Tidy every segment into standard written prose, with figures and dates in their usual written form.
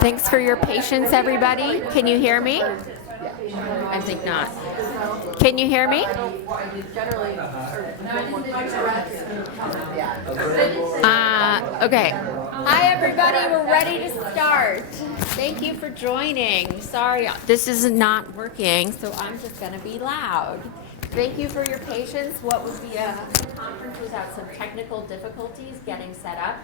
Thanks for your patience, everybody. Can you hear me? I think not. Can you hear me? Okay. Hi, everybody. We're ready to start. Thank you for joining. Sorry, this is not working, so I'm just going to be loud. Thank you for your patience. What would be a conference without some technical difficulties getting set up.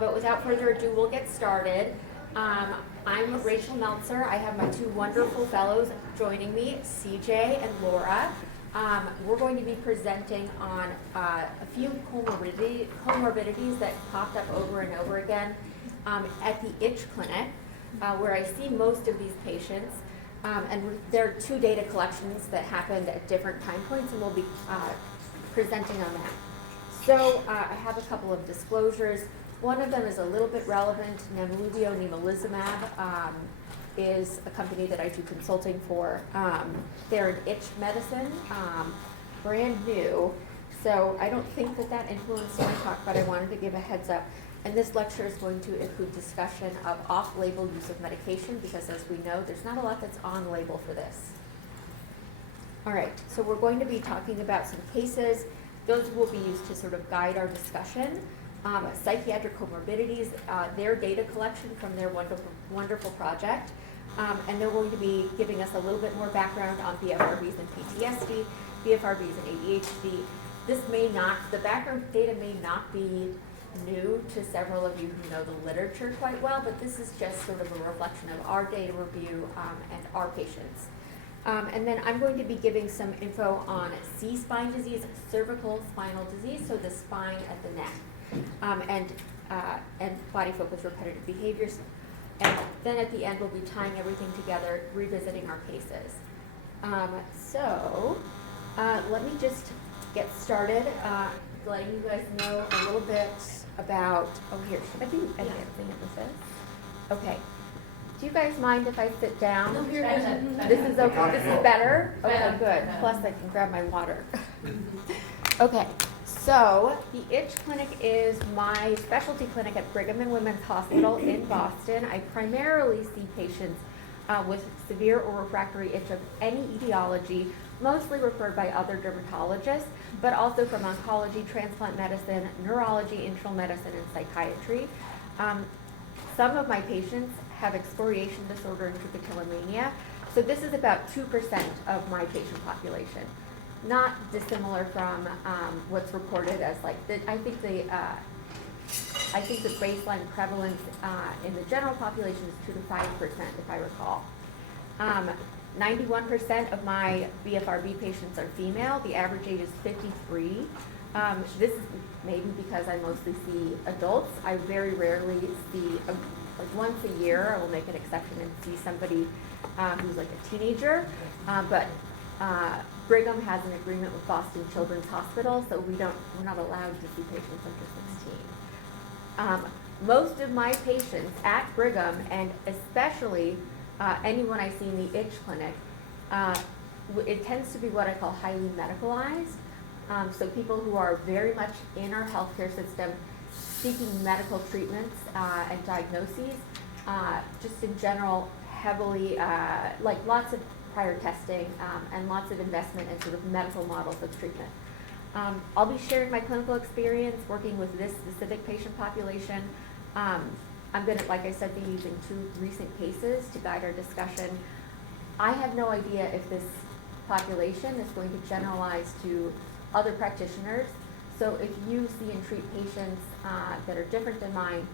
But without further ado, we'll get started. I'm Rachel Meltzer. I have my two wonderful fellows joining me, CJ and Laura. We're going to be presenting on a few comorbidities that popped up over and over again at the Itch Clinic, where I see most of these patients. And there are two data collections that happened at different time points, and we'll be presenting on that. So I have a couple of disclosures. One of them is a little bit relevant. Nemolizumab is a company that I do consulting for. They're an itch medicine, brand new. So I don't think that influenced my talk, but I wanted to give a heads up. And this lecture is going to include discussion of off-label use of medication, because as we know, there's not a lot that's on label for this. All right, so we're going to be talking about some cases. Those will be used to sort of guide our discussion. Psychiatric comorbidities, their data collection from their wonderful project. And they're going to be giving us a little bit more background on BFRBs and PTSD, BFRBs and ADHD. The background data may not be new to several of you who know the literature quite well, but this is just sort of a reflection of our data review and our patients. And then I'm going to be giving some info on C-spine disease, cervical spinal disease, so the spine at the neck. And body focused repetitive behaviors. And then at the end, we'll be tying everything together, revisiting our cases. So let me just get started, letting you guys know a little bit about, should I be advancing it with this? Okay. Do you guys mind if I sit down? No, you're good. This is okay. This is better? Okay, good. Plus I can grab my water. Okay. So the Itch Clinic is my specialty clinic at Brigham and Women's Hospital in Boston. I primarily see patients with severe or refractory itch of any etiology, mostly referred by other dermatologists, but also from oncology, transplant medicine, neurology, internal medicine, and psychiatry. Some of my patients have excoriation disorder and trichotillomania, so this is about 2% of my patient population. Not dissimilar from what's reported as I think the baseline prevalence in the general population is 2 to 5%, if I recall. 91% of my BFRB patients are female. The average age is 53. This is maybe because I mostly see adults. I very rarely see, once a year, I will make an exception and see somebody who's like a teenager, but Brigham has an agreement with Boston Children's Hospital, so we're not allowed to see patients under 16. Most of my patients at Brigham, and especially anyone I see in the Itch Clinic, it tends to be what I call highly medicalized. So people who are very much in our healthcare system, seeking medical treatments and diagnoses, just in general, heavily, lots of prior testing and lots of investment in sort of medical models of treatment. I'll be sharing my clinical experience working with this specific patient population. I'm going to, like I said, be using two recent cases to guide our discussion. I have no idea if this population is going to generalize to other practitioners. So if you see and treat patients that are different than mine,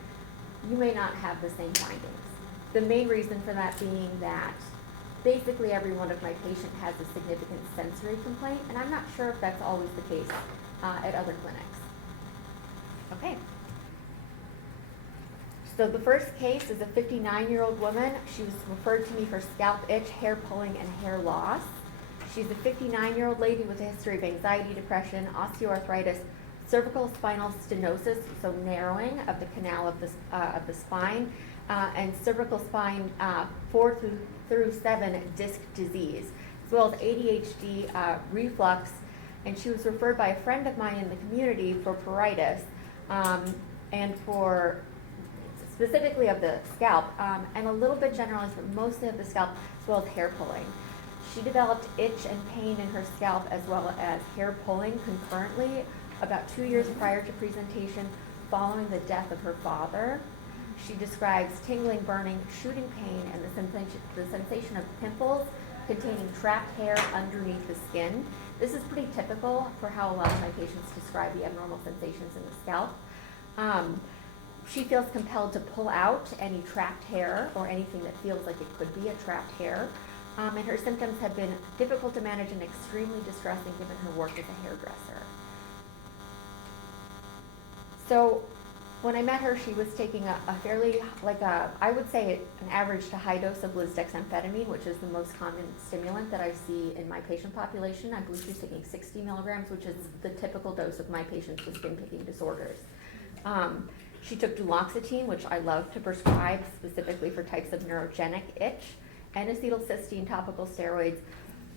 you may not have the same findings. The main reason for that being that basically every one of my patients has a significant sensory complaint, and I'm not sure if that's always the case at other clinics. Okay. So the first case is a 59-year-old woman. She was referred to me for scalp itch, hair pulling, and hair loss. She's a 59-year-old lady with a history of anxiety, depression, osteoarthritis, cervical spinal stenosis, so narrowing of the canal of the spine, and cervical spine 4 through 7 disc disease, as well as ADHD, reflux, and she was referred by a friend of mine in the community for pruritus. and for specifically of the scalp, and a little bit generalized, but mostly of the scalp, as well as hair pulling. She developed itch and pain in her scalp as well as hair pulling concurrently about 2 years prior to presentation following the death of her father. She describes tingling, burning, shooting pain, and the sensation of pimples containing trapped hair underneath the skin. This is pretty typical for how a lot of my patients describe the abnormal sensations in the scalp. She feels compelled to pull out any trapped hair or anything that feels like it could be a trapped hair. And her symptoms have been difficult to manage and extremely distressing given her work as a hairdresser. So when I met her, she was taking a fairly, I would say an average to high dose of lisdexamphetamine, which is the most common stimulant that I see in my patient population. I believe she's taking 60 milligrams, which is the typical dose of my patients with skin picking disorders. She took duloxetine, which I love to prescribe specifically for types of neurogenic itch, N-acetylcysteine topical steroids,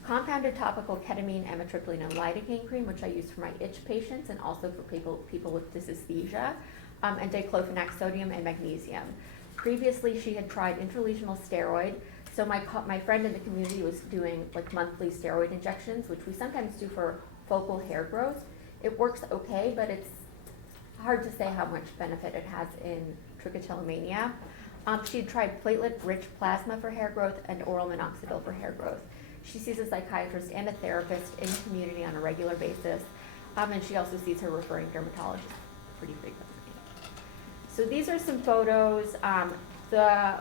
compounded topical ketamine, amitriptyline, and lidocaine cream, which I use for my itch patients and also for people with dysesthesia, and diclofenac sodium and magnesium. Previously, she had tried intralesional steroid. So my friend in the community was doing like monthly steroid injections, which we sometimes do for focal hair growth. It works okay, but it's hard to say how much benefit it has in trichotillomania. She had tried platelet-rich plasma for hair growth and oral minoxidil for hair growth. She sees a psychiatrist and a therapist in the community on a regular basis, and she also sees her referring dermatologist pretty frequently. So these are some photos. The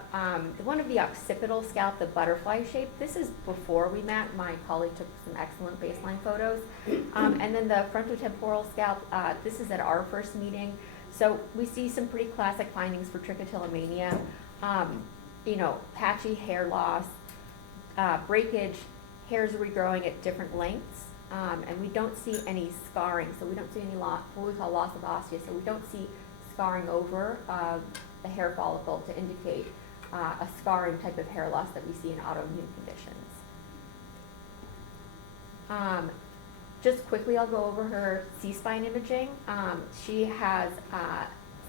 one of the occipital scalp, the butterfly shape, this is before we met. My colleague took some excellent baseline photos. And then the frontotemporal scalp, this is at our first meeting. So we see some pretty classic findings for trichotillomania. Patchy hair loss, breakage, hairs regrowing at different lengths, and we don't see any scarring. So we don't see any what we call loss of osseous. So we don't see scarring over the hair follicle to indicate a scarring type of hair loss that we see in autoimmune conditions. Just quickly, I'll go over her C-spine imaging. She has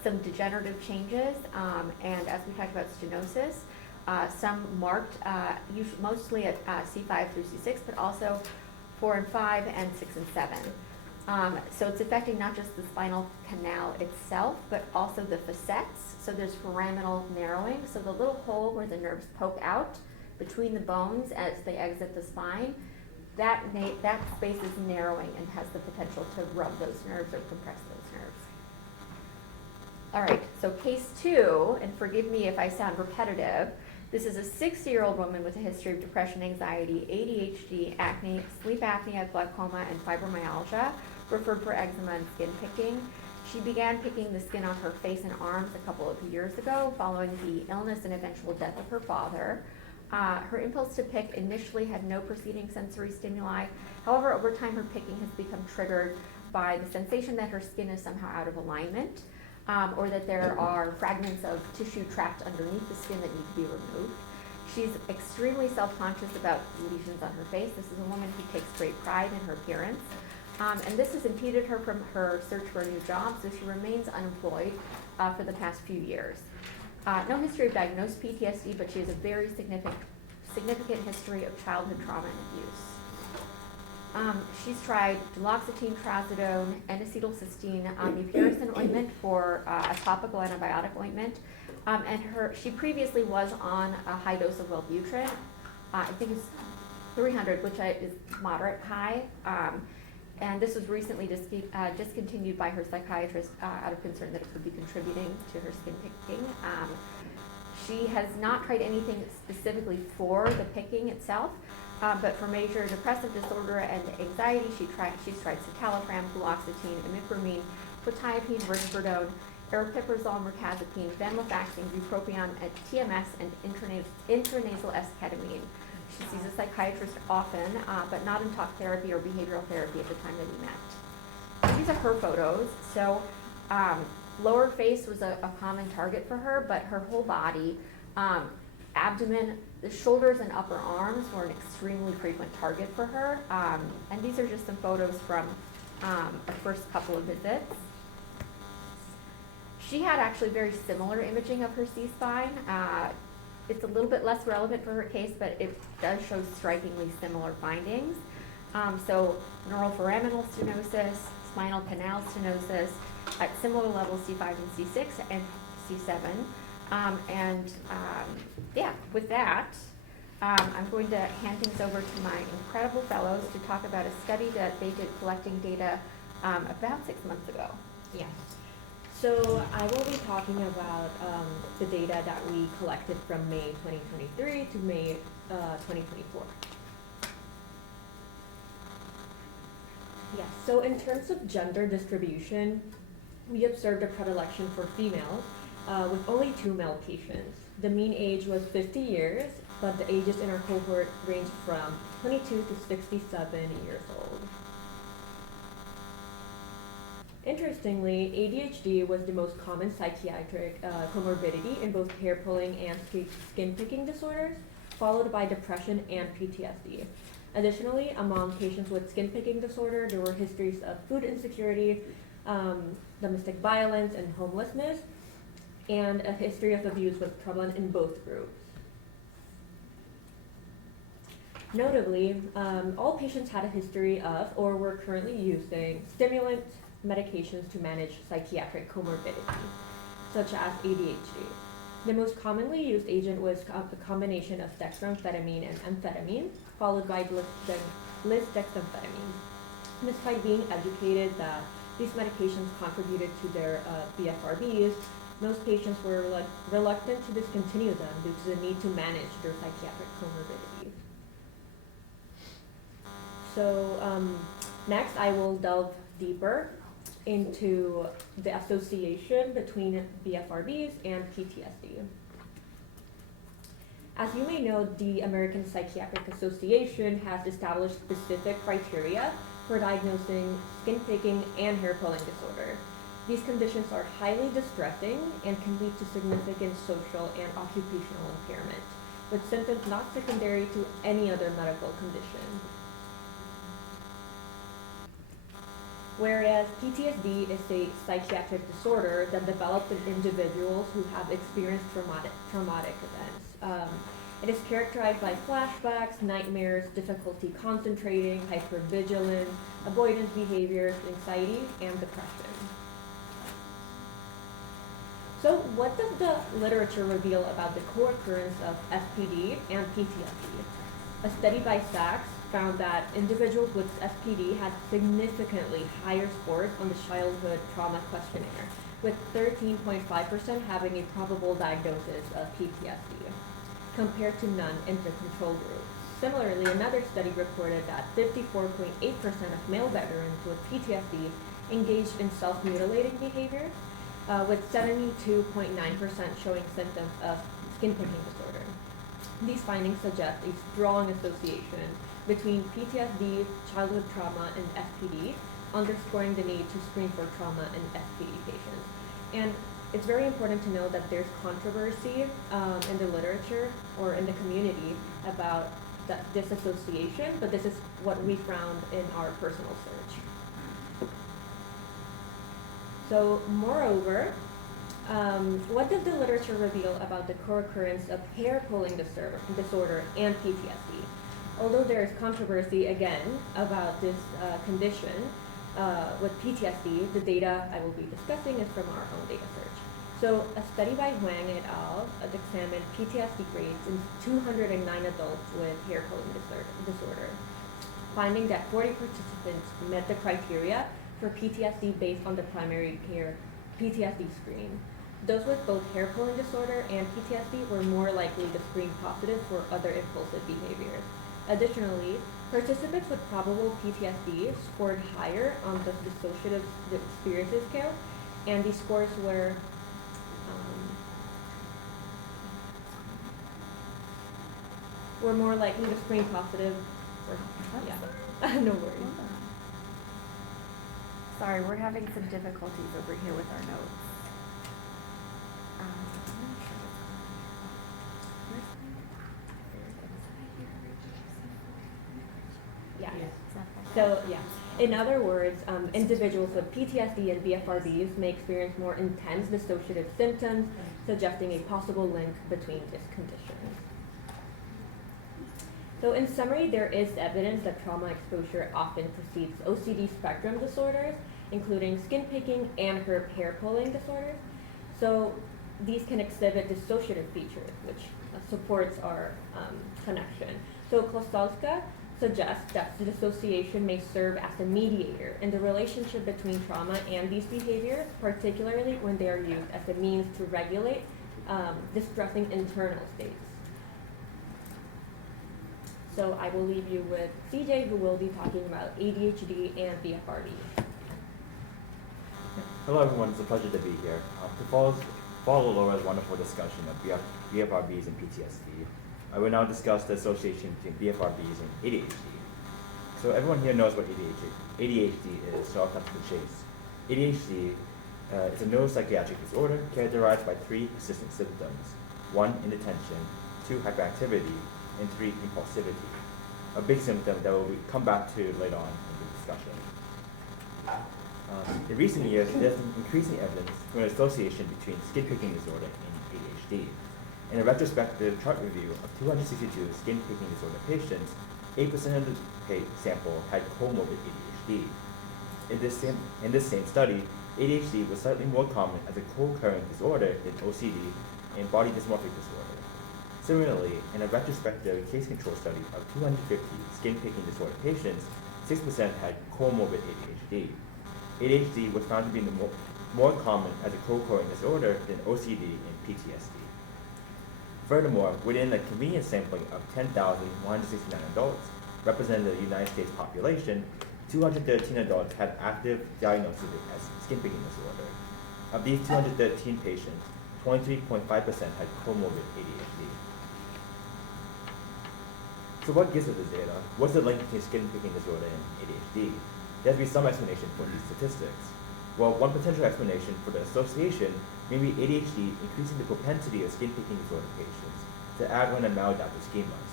some degenerative changes, and as we talked about stenosis, some marked, mostly at C5 through C6, but also 4 and 5 and 6 and 7. So it's affecting not just the spinal canal itself, but also the facets. So there's foraminal narrowing. So the little hole where the nerves poke out between the bones as they exit the spine, that space is narrowing and has the potential to rub those nerves or compress those nerves. All right, so case 2, and forgive me if I sound repetitive, this is a 60-year-old woman with a history of depression, anxiety, ADHD, acne, sleep apnea, glaucoma, and fibromyalgia, referred for eczema and skin picking. She began picking the skin on her face and arms a couple of years ago following the illness and eventual death of her father. Her impulse to pick initially had no preceding sensory stimuli. However, over time her picking has become triggered by the sensation that her skin is somehow out of alignment, or that there are fragments of tissue trapped underneath the skin that need to be removed. She's extremely self-conscious about lesions on her face. This is a woman who takes great pride in her appearance. And this has impeded her from her search for a new job, so she remains unemployed for the past few years. No history of diagnosed PTSD, but she has a very significant history of childhood trauma and abuse. She's tried duloxetine, trazodone, N-acetylcysteine, mupirocin ointment for a topical antibiotic ointment, and she previously was on a high dose of Wellbutrin. I think it's 300, which is moderate high. And this was recently discontinued by her psychiatrist out of concern that it could be contributing to her skin picking. She has not tried anything specifically for the picking itself, but for major depressive disorder and anxiety, she's tried citalopram, fluoxetine, imipramine, quetiapine, risperidone, aripiprazole, mirtazapine, venlafaxine, bupropion, TMS, and intranasal S-ketamine. She sees a psychiatrist often, but not in talk therapy or behavioral therapy at the time that we met. These are her photos. So lower face was a common target for her, but her whole body, abdomen, the shoulders and upper arms were an extremely frequent target for her. And these are just some photos from our first couple of visits. She had actually very similar imaging of her C-spine. It's a little bit less relevant for her case, but it does show strikingly similar findings. So neuroforaminal stenosis, spinal canal stenosis at similar levels C5 and C6 and C7. Yeah, with that, I'm going to hand things over to my incredible fellows to talk about a study that they did collecting data about 6 months ago. Yes. So I will be talking about the data that we collected from May 2023 to May 2024. Yes, so in terms of gender distribution, we observed a predilection for females with only 2 male patients. The mean age was 50 years, but the ages in our cohort ranged from 22 to 67 years old. Interestingly, ADHD was the most common psychiatric comorbidity in both hair pulling and skin picking disorders, followed by depression and PTSD. Additionally, among patients with skin picking disorder, there were histories of food insecurity, domestic violence, and homelessness, and a history of abuse was prevalent in both groups. Notably, all patients had a history of or were currently using stimulant medications to manage psychiatric comorbidities, such as ADHD. The most commonly used agent was a combination of dextroamphetamine and amphetamine, followed by lisdexamfetamine. Despite being educated that these medications contributed to their BFRBs, most patients were reluctant to discontinue them due to the need to manage their psychiatric comorbidities. So next I will delve deeper into the association between BFRBs and PTSD. As you may know, the American Psychiatric Association has established specific criteria for diagnosing skin picking and hair pulling disorder. These conditions are highly distressing and can lead to significant social and occupational impairment, with symptoms not secondary to any other medical condition. Whereas PTSD is a psychiatric disorder that develops in individuals who have experienced traumatic events. It is characterized by flashbacks, nightmares, difficulty concentrating, hypervigilance, avoidance behaviors, anxiety, and depression. So what does the literature reveal about the co-occurrence of SPD and PTSD? A study by Sachs found that individuals with SPD had significantly higher scores on the childhood trauma questionnaire, with 13.5% having a probable diagnosis of PTSD, compared to none in the control group. Similarly, another study reported that 54.8% of male veterans with PTSD engaged in self-mutilating behavior, with 72.9% showing symptoms of skin picking disorder. These findings suggest a strong association between PTSD, childhood trauma, and SPD, underscoring the need to screen for trauma in SPD patients. And it's very important to know that there's controversy in the literature or in the community about this association, but this is what we found in our personal search. So, moreover, what does the literature reveal about the co-occurrence of hair pulling disorder and PTSD? Although there is controversy again about this condition with PTSD, the data I will be discussing is from our own data search. So a study by Huang et al. Examined PTSD grades in 209 adults with hair pulling disorder, finding that 40 participants met the criteria for PTSD based on the primary care PTSD screen. Those with both hair pulling disorder and PTSD were more likely to screen positive for other impulsive behaviors. Additionally, participants with probable PTSD scored higher on the dissociative experiences scale, and these scores were more likely to screen positive for, no worries. Sorry, we're having some difficulties over here with our notes. Yeah. Yeah. So yeah. In other words, individuals with PTSD and BFRBs may experience more intense dissociative symptoms, suggesting a possible link between this condition. So in summary, there is evidence that trauma exposure often precedes OCD spectrum disorders, including skin picking and hair pulling disorders. So these can exhibit dissociative features, which supports our connection. So Klosalska suggests that the dissociation may serve as a mediator in the relationship between trauma and these behaviors, particularly when they are used as a means to regulate distressing internal states. So I will leave you with CJ, who will be talking about ADHD and BFRB. Hello everyone, it's a pleasure to be here. To follow Laura's wonderful discussion of BFRBs and PTSD, I will now discuss the association between BFRBs and ADHD. So everyone here knows what ADHD is, so I'll cut to the chase. ADHD is a neuropsychiatric disorder characterized by 3 persistent symptoms: 1, inattention; 2, hyperactivity; and 3, impulsivity. A big symptom that we'll come back to later on in the discussion. In recent years, there's been increasing evidence for an association between skin picking disorder and ADHD. In a retrospective chart review of 262 skin picking disorder patients, 8% of the sample had comorbid ADHD. In this same study, ADHD was slightly more common as a co-occurring disorder than OCD and body dysmorphic disorder. Similarly, in a retrospective case control study of 250 skin picking disorder patients, 6% had comorbid ADHD. ADHD was found to be more common as a co-occurring disorder than OCD and PTSD. Furthermore, within a convenient sampling of 10,169 adults representing the United States population, 213 adults had active diagnosis as skin picking disorder. Of these 213 patients, 23.5% had comorbid ADHD. So what gives us this data? What's the link between skin picking disorder and ADHD? There has to be some explanation for these statistics. Well, one potential explanation for the association may be ADHD increasing the propensity of skin picking disorder patients to act on maladaptive schemas.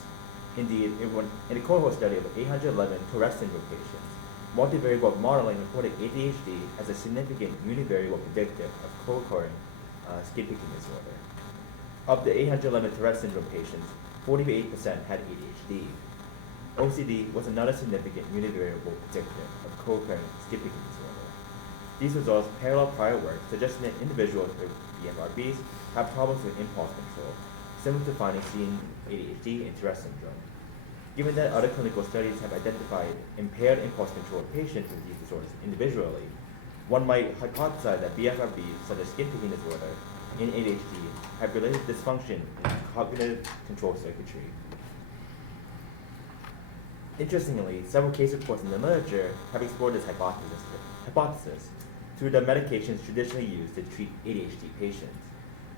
Indeed, in a cohort study of 811 Tourette syndrome patients, multivariable modeling reported ADHD as a significant univariable predictor of co-occurring skin picking disorder. Of the 811 Tourette syndrome patients, 48% had ADHD. OCD was another significant univariable predictor of co-occurring skin picking disorder. These results parallel prior work suggesting that individuals with BFRBs have problems with impulse control, similar to findings seen in ADHD and Tourette syndrome. Given that other clinical studies have identified impaired impulse control of patients with these disorders individually, one might hypothesize that BFRBs, such as skin picking disorder and ADHD, have related dysfunction in cognitive control circuitry. Interestingly, several case reports in the literature have explored this hypothesis through the medications traditionally used to treat ADHD patients,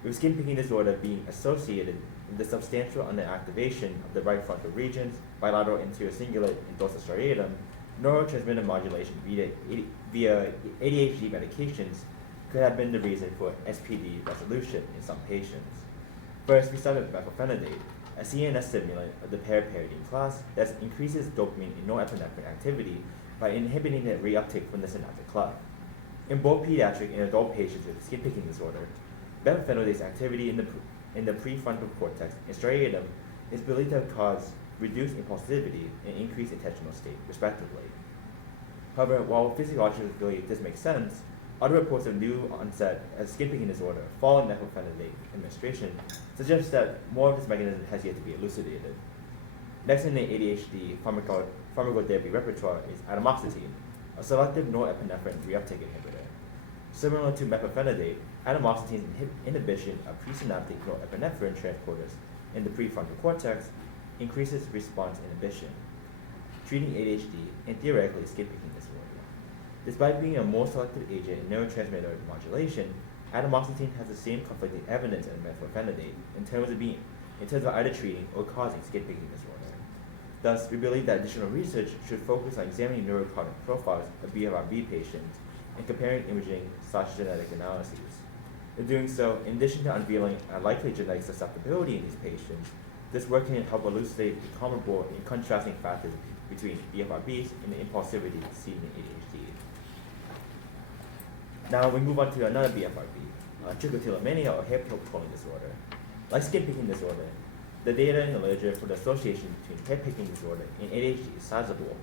with skin picking disorder being associated with the substantial underactivation of the right frontal regions, bilateral anterior cingulate, and dorsal striatum. Neurotransmitter modulation via ADHD medications could have been the reason for SPD resolution in some patients. First, we started with methylphenidate, a CNS stimulant of the parapyridine class that increases dopamine and norepinephrine activity by inhibiting the reuptake from the synaptic cleft. In both pediatric and adult patients with skin picking disorder, methylphenidate's activity in the prefrontal cortex and striatum is believed to have caused reduced impulsivity and increased attentional state, respectively. However, while physiologically this makes sense, other reports of new onset as skin picking disorder following methylphenidate administration suggest that more of this mechanism has yet to be elucidated. Next in the ADHD pharmacotherapy repertoire is atomoxetine, a selective norepinephrine reuptake inhibitor. Similar to methylphenidate, atomoxetine's inhibition of presynaptic norepinephrine transporters in the prefrontal cortex increases response inhibition, treating ADHD and theoretically skin picking disorder. Despite being a more selective agent in neurotransmitter modulation, atomoxetine has the same conflicting evidence as methylphenidate in terms of either treating or causing skin picking disorder. Thus, we believe that additional research should focus on examining neurocognitive profiles of BFRB patients and comparing imaging/genetic analyses. In doing so, in addition to unveiling a likely genetic susceptibility in these patients, this work can help elucidate the comparable and contrasting factors between BFRBs and the impulsivity seen in ADHD. Now we move on to another BFRB, trichotillomania or hair pulling disorder. Like skin picking disorder, the data in the literature for the association between hair picking disorder and ADHD is sizable.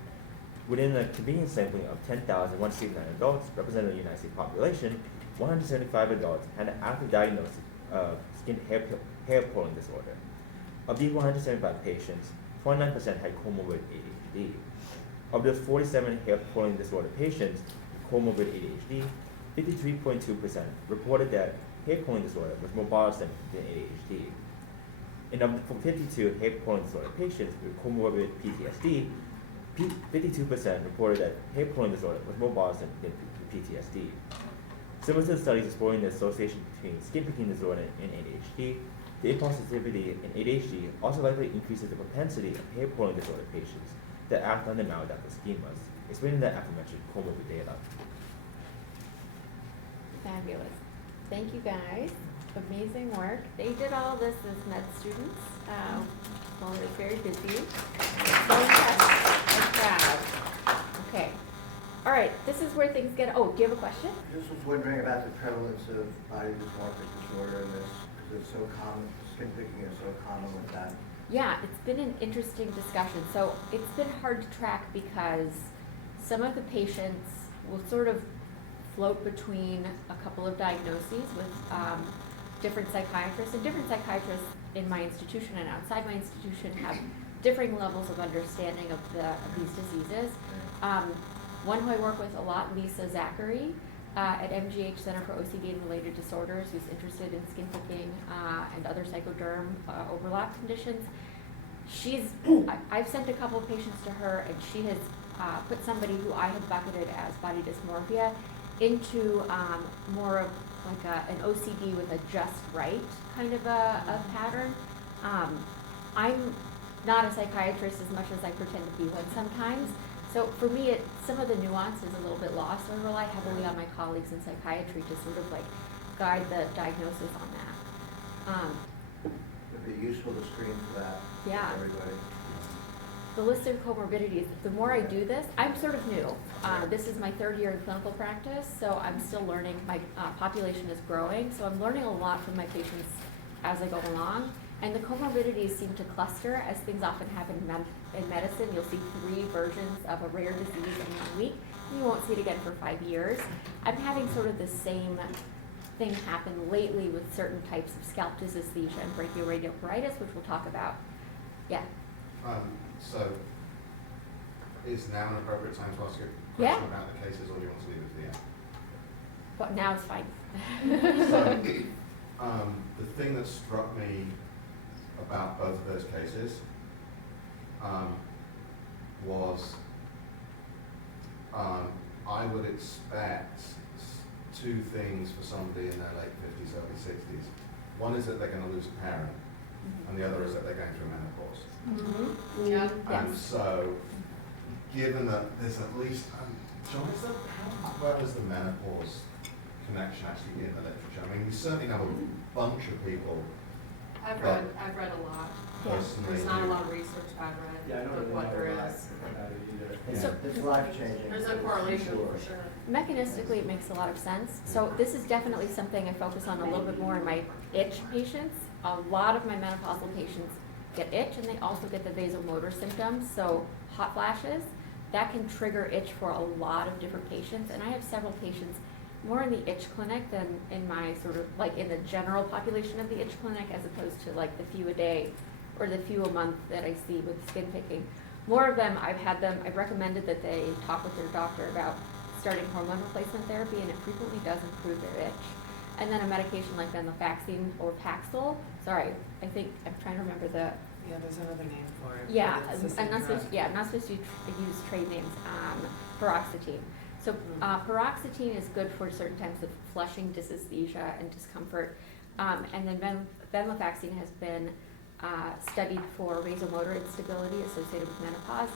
Within a convenient sampling of 10,169 adults representing the United States population, 175 adults had an active diagnosis of skin hair pulling disorder. Of these 175 patients, 29% had comorbid ADHD. Of the 47 hair pulling disorder patients with comorbid ADHD, 53.2% reported that hair pulling disorder was more bothersome than ADHD. And of the 52 hair pulling disorder patients with comorbid PTSD, 52% reported that hair pulling disorder was more bothersome than PTSD. Similar to the studies exploring the association between skin picking disorder and ADHD, the impulsivity in ADHD also likely increases the propensity of hair pulling disorder patients that act on the maladaptive schemas, explaining the aforementioned comorbid data. Fabulous. Thank you guys. Amazing work. They did all this as med students. Well, they're very busy. So impressed. I'm proud. Okay. All right. This is where things get. Oh, do you have a question? I just was wondering about the prevalence of body dysmorphic disorder in this, because it's so common, skin picking is so common with that. Yeah, it's been an interesting discussion. So it's been hard to track because some of the patients will sort of float between a couple of diagnoses with different psychiatrists, and different psychiatrists in my institution and outside my institution have differing levels of understanding of these diseases. One who I work with a lot, Lisa Zachary, at MGH Center for OCD and Related Disorders, who's interested in skin picking and other psychoderm overlap conditions. I've sent a couple of patients to her, and she has put somebody who I had bucketed as body dysmorphia into more of like an OCD with a just right kind of a pattern. I'm not a psychiatrist as much as I pretend to be one sometimes. So for me, some of the nuance is a little bit lost. So I rely heavily on my colleagues in psychiatry to sort of like guide the diagnosis on that. It'd be useful to screen for that Yeah. for everybody. The list of comorbidities, the more I do this, I'm sort of new. This is my third year in clinical practice, so I'm still learning. My population is growing, so I'm learning a lot from my patients as I go along. And the comorbidities seem to cluster, as things often happen in medicine. You'll see 3 versions of a rare disease in 1 week, and you won't see it again for 5 years. I'm having sort of the same thing happen lately with certain types of scalp dysesthesia and brachioradial pruritus, which we'll talk about. Yeah. So, is now an appropriate time to ask a question Yeah. about the cases, or do you want to leave it to the end? But now it's fine. So, the thing that struck me about both of those cases was I would expect 2 things for somebody in their late 50s, early 60s. One is that they're going to lose a parent, and the other is that they're going through menopause. Mm-hmm. Yeah. And Yes. so, given that there's at least, John, where is the menopause connection actually in the literature? I mean, we certainly have a bunch of people I've read a lot. Yeah. personally. There's not a lot of research I've read Yeah, I don't of really what know there about is. it either. So- It's life changing. There's a correlation for sure. Mechanistically, it makes a lot of sense. So this is definitely something I focus on a little bit more in my itch patients. A lot of my menopausal patients get itch, and they also get the vasomotor symptoms, so hot flashes. That can trigger itch for a lot of different patients, and I have several patients more in the itch clinic than in my sort of, like in the general population of the itch clinic, as opposed to like the few a day or the few a month that I see with skin picking. More of them, I've recommended that they talk with their doctor about starting hormone replacement therapy, and it frequently does improve their itch. And then a medication like venlafaxine or Paxil, I'm trying to remember the, Yeah, there's another name for it. yeah, but it's the I'm same not drug. supposed to use trade names, paroxetine. So paroxetine is good for certain types of flushing dysesthesia and discomfort. And then venlafaxine has been studied for vasomotor instability associated with menopause.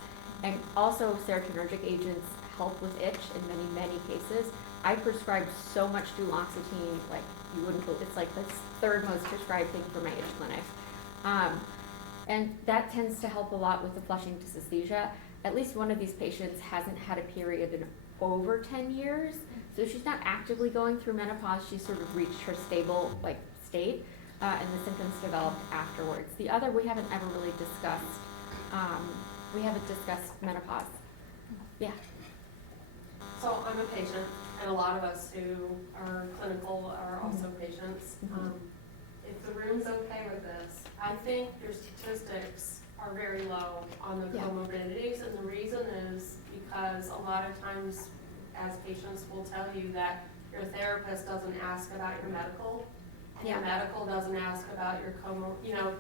And also serotonergic agents help with itch in many, many cases. I prescribe so much duloxetine, like you wouldn't believe. It's like the 3rd most prescribed thing for my itch clinic. And that tends to help a lot with the flushing dysesthesia. at least one of these patients hasn't had a period in over 10 years. So she's not actively going through menopause, she's sort of reached her stable like state, and the symptoms developed afterwards. The other, we haven't ever really discussed, menopause. Yeah. So I'm a patient, and a lot of us who are clinical are also patients. Mhm. If the room's okay with this, I think your statistics are very low on the Yeah. comorbidities, and the reason is because a lot of times, as patients will tell you that your therapist doesn't ask about your medical, and your Yeah. medical doesn't ask about your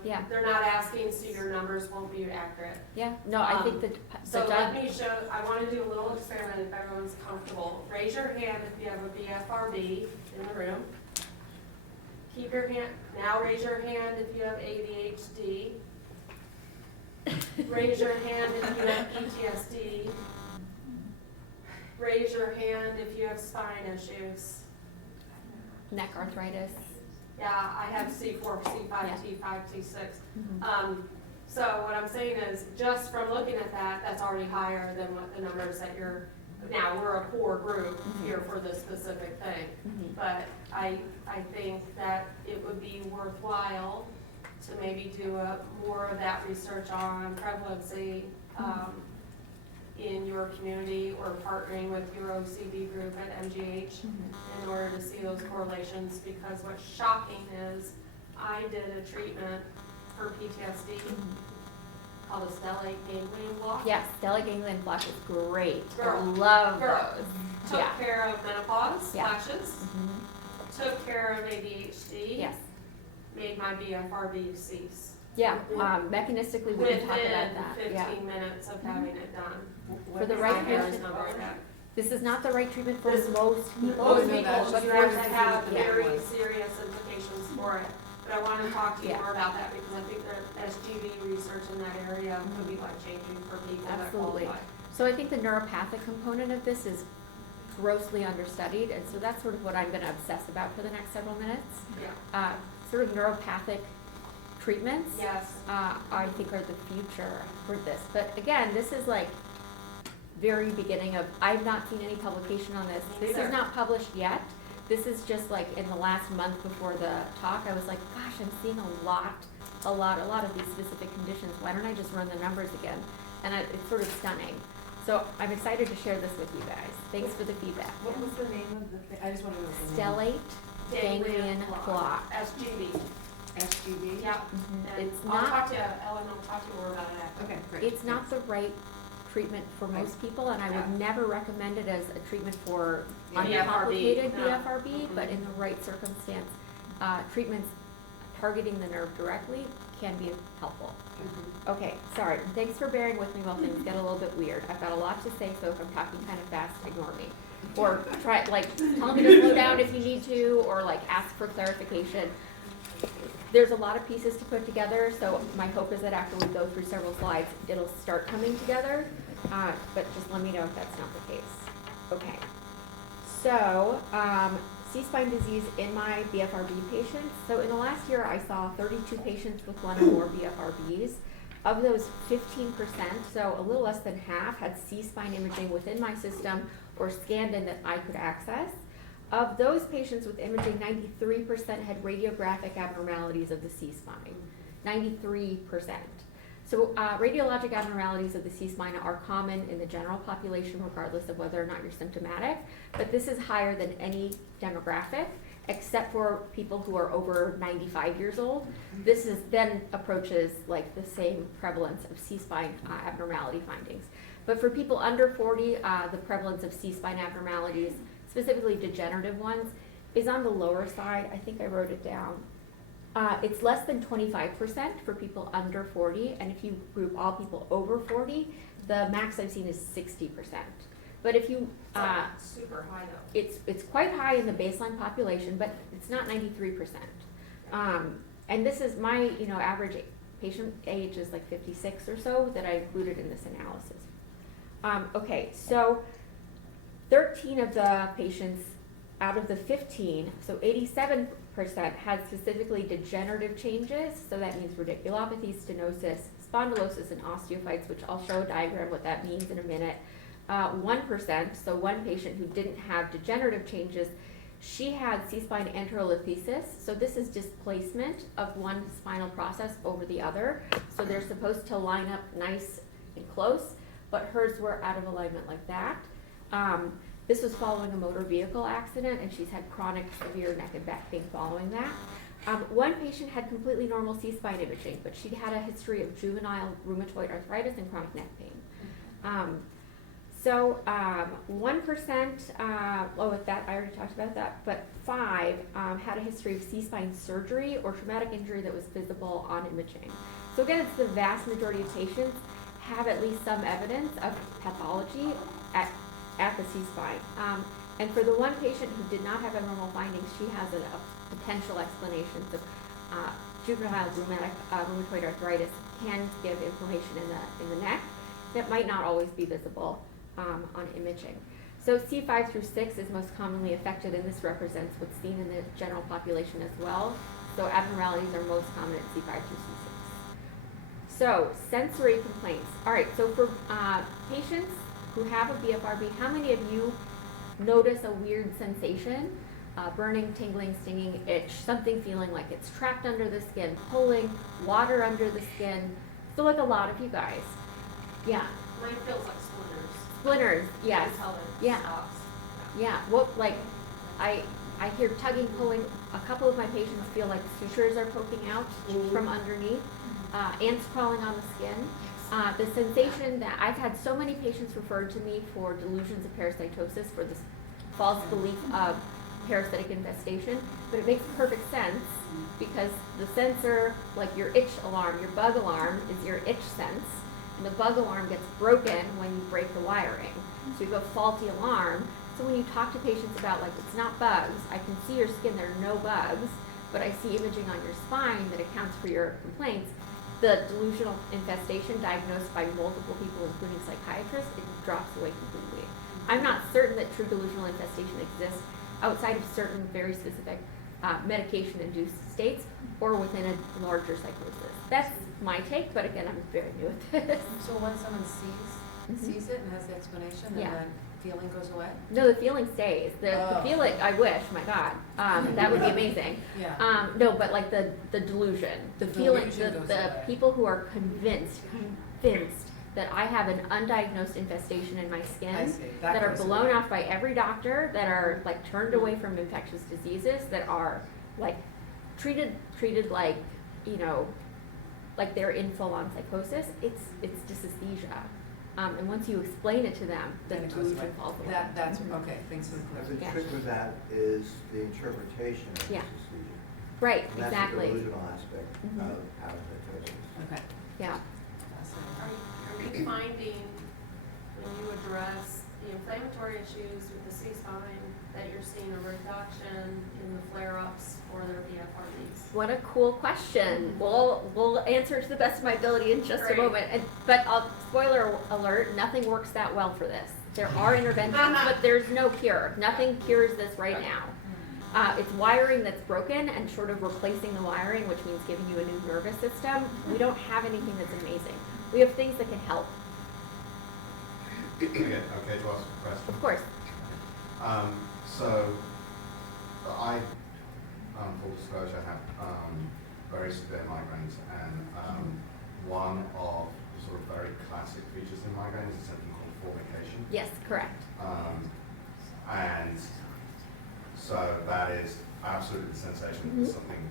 Yeah. they're not asking, so your numbers won't be accurate. Yeah, no, I think the So let me show, I want to do a little experiment if everyone's comfortable. Raise your hand if you have a BFRB in the room. Keep your hand, now raise your hand if you have ADHD. Raise your hand if you have PTSD. Raise your hand if you have spine issues. neck arthritis. Yeah, I have C4, C5, Yeah. T5, T6. Mhm. So what I'm saying is, just from looking at that, that's already higher than what the numbers that now we're a core group here for this specific thing. Mhm. But I think that it would be worthwhile to maybe do more of that research on prevalency, in your community or partnering with your OCD group at MGH in order to see those correlations, because what's shocking is I did a treatment for PTSD called a stellate ganglion block. Yes, stellate ganglion block is great. I Girl. love Girl. those. Took Yeah. care of menopause Yeah. flashes, Mhm. took care of ADHD, Yes. made my BFRB cease. Yeah, mechanistically we can talk about Within that. Yeah. 15 minutes of having it done. For the My right hair is patient. not very bad. This is not the right treatment for This- most people. Most no, people, that's but just you for have to specific have people. very serious implications for it. But I want to talk to you Yeah. more about that, because I think that SGB research in that area could be life-changing for people that Absolutely. qualify. So I think the neuropathic component of this is grossly understudied, and so that's sort of what I'm gonna obsess about for the next several minutes. Yeah, Sort of neuropathic treatments. yes. I think are the future for this. But again, this is like very beginning of, I've not seen any publication on this. Me This neither. is not published yet. This is just like in the last month before the talk, I was like, gosh, I'm seeing a lot of these specific conditions. Why don't I just run the numbers again? And it's sort of stunning. So I'm excited to share this with you guys. Thanks for the feedback. What was the name of the thing? I just want to know the name. Stellate ganglion block. SGB. SGB? Yeah. Mhm. And It's I'll not- talk to you, Ellen, I'll talk to you more about it after. Okay, great. It's not the right treatment for most people, and I would Yeah. never recommend it as a treatment for BFRB, uncomplicated no. BFRB, but in the right circumstance, treatments targeting the nerve directly can be helpful. Okay, sorry, thanks for bearing with me while things get a little bit weird. I've got a lot to say, so if I'm talking kind of fast, ignore me. Or try, tell me to slow down if you need to, or ask for clarification. There's a lot of pieces to put together, so my hope is that after we go through several slides, it'll start coming together, but just let me know if that's not the case. Okay, so, C-spine disease in my BFRB patients. So in the last year, I saw 32 patients with one or more BFRBs. Of those, 15%, so a little less than half, had C-spine imaging within my system or scanned in that I could access. Of those patients with imaging, 93% had radiographic abnormalities of the C-spine. 93%. So radiologic abnormalities of the C-spine are common in the general population regardless of whether or not you're symptomatic, but this is higher than any demographic except for people who are over 95 years old. This is then approaches the same prevalence of C-spine abnormality findings. But for people under 40, the prevalence of C-spine abnormalities, specifically degenerative ones, is on the lower side. I think I wrote it down. It's less than 25% for people under 40, and if you group all people over 40, the max I've seen is 60%. But if you, It's super high though. it's quite high in the baseline population, but it's not 93%. And this is my, average patient age is 56 or so that I included in this analysis. Okay, so 13 of the patients out of the 15, so 87% had specifically degenerative changes, so that means radiculopathy, stenosis, spondylosis and osteophytes, which I'll show a diagram what that means in a minute. 1%, so one patient who didn't have degenerative changes, she had C-spine enterolithiasis, so this is displacement of one spinal process over the other. So they're supposed to line up nice and close, but hers were out of alignment like that. This was following a motor vehicle accident, and she's had chronic severe neck and back pain following that. One patient had completely normal C-spine imaging, but she'd had a history of juvenile rheumatoid arthritis and chronic neck pain. 1%, with that, I already talked about that, but 5 had a history of C-spine surgery or traumatic injury that was visible on imaging. So again, it's the vast majority of patients have at least some evidence of pathology at the C-spine. And for the one patient who did not have abnormal findings, she has a potential explanation. So juvenile rheumatoid arthritis can give inflammation in the neck that might not always be visible on imaging. So C5 through 6 is most commonly affected, and this represents what's seen in the general population as well. So abnormalities are most common at C5 through C6. So sensory complaints. All right, so for patients who have a BFRB, how many of you notice a weird sensation? Burning, tingling, stinging, itch, something feeling like it's trapped under the skin, pulling, water under the skin. So like a lot of you guys. Yeah. Mine feels like splinters. Splinters, yes. That's how it Yeah. stops. Yeah, what, like, I hear tugging, pulling. A couple of my patients feel like sutures are poking out from underneath. Ants crawling on the skin. The sensation that I've had so many patients referred to me for delusions of parasitosis, for this false belief of parasitic infestation, but it makes perfect sense because the sensor, like your itch alarm, your bug alarm is your itch sense, and the bug alarm gets broken when you break the wiring. So you go faulty alarm. So when you talk to patients about, like, it's not bugs, I can see your skin, there are no bugs, but I see imaging on your spine that accounts for your complaints, the delusional infestation diagnosed by multiple people, including psychiatrists, it drops away completely. I'm not certain that true delusional infestation exists outside of certain very specific medication-induced states or within a larger psychosis. That's my take, but again, I'm very new at this. So when someone sees it and has the explanation, and Yeah. then feeling goes away? No, the feeling stays. The feeling, I wish, my God, that would be amazing. Yeah. No, but like the delusion, the feeling, delusion goes the away. people who are convinced that I have an undiagnosed infestation in my skin, I see. That that are goes blown away. off by every doctor, that are like turned away from infectious diseases, that are like treated like, you know, like they're in full-on psychosis. It's dysesthesia. And once you explain it to them, then Then the it goes away. delusion falls away. That's, Mhm. okay, thanks for the The clarification. Yeah. trick with that is the interpretation of Yeah. dysesthesia. Right, And that's exactly. the delusional aspect Mhm. of parasitosis. Okay. Yeah. Fascinating. Are you finding, when you address the inflammatory issues with the C-spine, that you're seeing a reduction in the flare-ups for their BFRBs? What a cool question. We'll answer to the best of my ability in just Great. a moment. But spoiler alert, nothing works that well for this. There are interventions, but there's no cure. Nothing cures this right now. It's wiring that's broken and short of replacing the wiring, which means giving you a new nervous system. We don't have anything that's amazing. We have things that can help. Okay, to ask a question. Of course. So, I, full disclosure, have very severe migraines, and one of the sort of very classic features in migraines is something called formication. Yes, correct. And so that is absolutely the sensation that there's something.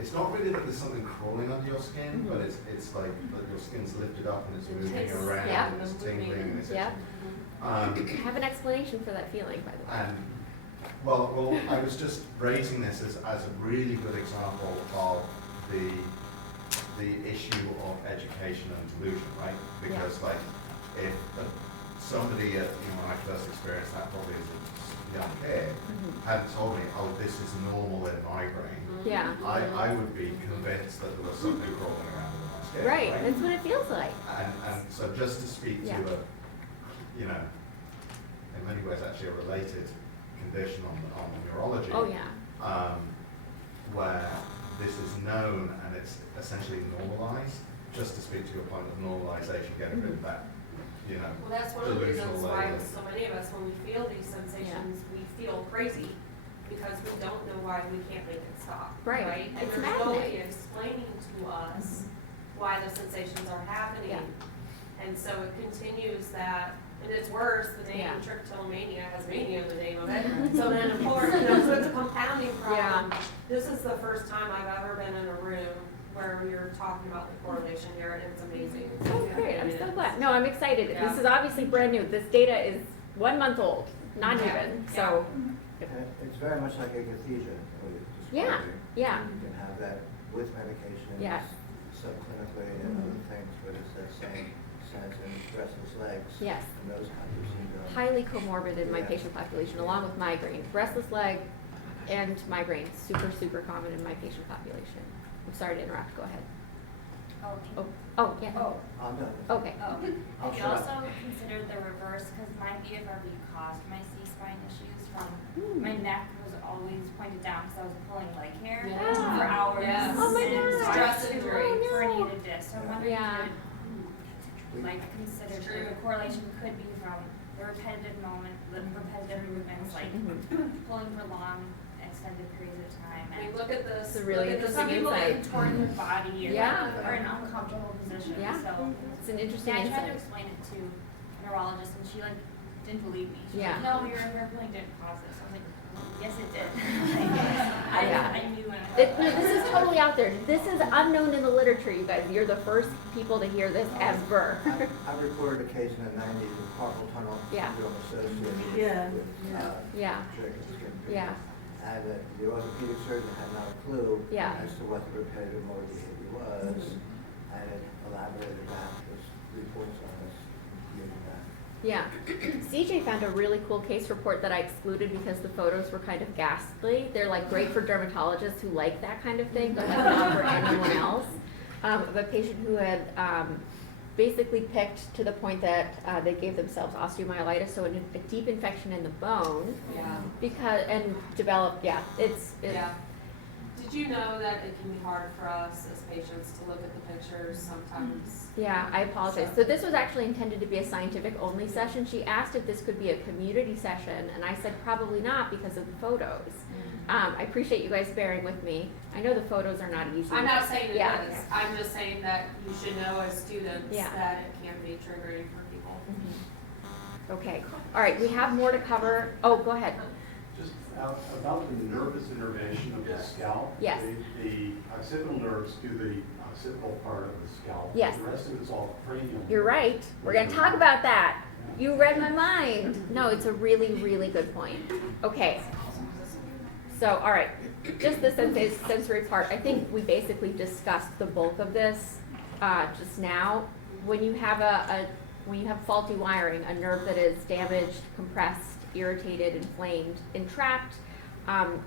It's not really that there's something crawling under your skin, but it's like that your skin's lifted up and it's moving takes- around, yeah. and it's tingling, and it's Yep. I itching. have an explanation for that feeling, by the way. And well, I was just raising this as a really good example of the issue of education and delusion, right? Because like if somebody when I first experienced that probably as a young kid hadn't told me, oh, this is normal in migraine, Yeah. I would be convinced that there was something crawling around in my skin. Right. That's what it feels like. And so just to speak Yeah. to in many ways actually a related condition on the neurology. Oh yeah. Where this is known and it's essentially normalized, just to speak to your point of normalization, getting rid of that, you know. Well, that's one of the delusional reasons why labeling. so many of us, when we feel these sensations, we feel crazy because we don't know why we can't make it stop. Right. And It's there's no way maddening. of explaining to us why the sensations are happening. Yeah. And so it continues that, and it's worse, the name Yeah. trichotillomania has mania in the name of it. So then, of course, so it's a compounding problem. This is the first time I've ever been in a room where you're talking about the correlation here, and it's amazing. Oh, great, I'm so glad. No, I'm excited. Yeah. This is obviously brand new. This data is 1 month old, not Yeah. even, so, And it's very much like akathisia, what you're Yeah, describing. yeah. You can have that with medication, Yeah. subclinically and other things, but it's that same sense in restless legs. Yes. And those kinds of syndromes. Highly comorbid in my Yeah. patient population, along with migraine. Restless leg and migraine, super, super common in my patient population. I'm sorry to interrupt, go ahead. Oh, yeah. I'm done. Okay. I'll Have you shut up. also considered the reverse, because my BFRB caused my C-spine issues from, Hmm. my neck was always pointed down because I was pulling leg hair Yeah. for hours. Yes. Oh my and gosh. so I Stress had injury. a Oh, no. herniated disc, so I'm wondering Yeah. if you would, like, consider It's that true. the correlation could be from the repetitive movements, like Mhm. pulling for long, extended periods of time. I mean, And look at this. It's a really look at this some people insight. get torn their body or Yeah. are in uncomfortable positions, Yeah. so. It's an interesting Yeah, I tried to insight. explain it to a neurologist and she like didn't believe me. She was Yeah. like, no, your hair pulling didn't cause this. I was like, yes it did. Yeah. I knew when No, this is totally out there. This is unknown in the literature, you guys. You're the first people to hear this ever. I reported a case in the 90s of carpal tunnel Yeah. syndrome associated Yeah. with Yeah. trach and skin Yeah. And the orthopedic surgeon had not a clue Yeah. as to what the repetitive motor behavior was, and it elaborated that, there's reports on this, using that. Yeah. CJ found a really cool case report that I excluded because the photos were kind of ghastly. They're like great for dermatologists who like that kind of thing, but like not for anyone else. Of a patient who had basically picked to the point that they gave themselves osteomyelitis, so a deep infection in the bone, Yeah. and developed, it's Yeah. Did you know that it can be hard for us as patients to look at the pictures sometimes? Yeah, I apologize. So this was actually intended to be a scientific only session. She asked if this could be a community session, and I said probably not because of the photos. I appreciate you guys bearing with me. I know the photos are not easy. I'm not saying it Yeah. is, I'm just saying that you should know as students Yeah. that it can be triggering for people. Mhm. Okay, all right, we have more to cover. Oh, go ahead. Just about the nervous innervation of the scalp. Yes. The occipital nerves do the occipital part of the scalp. Yes. The rest of it's all cranial. You're right. We're gonna talk about that. You read my mind. No, it's a really, really good point. Okay. So, all right, just the sensory part. I think we basically discussed the bulk of this just now. When you have when you have faulty wiring, a nerve that is damaged, compressed, irritated, inflamed, entrapped,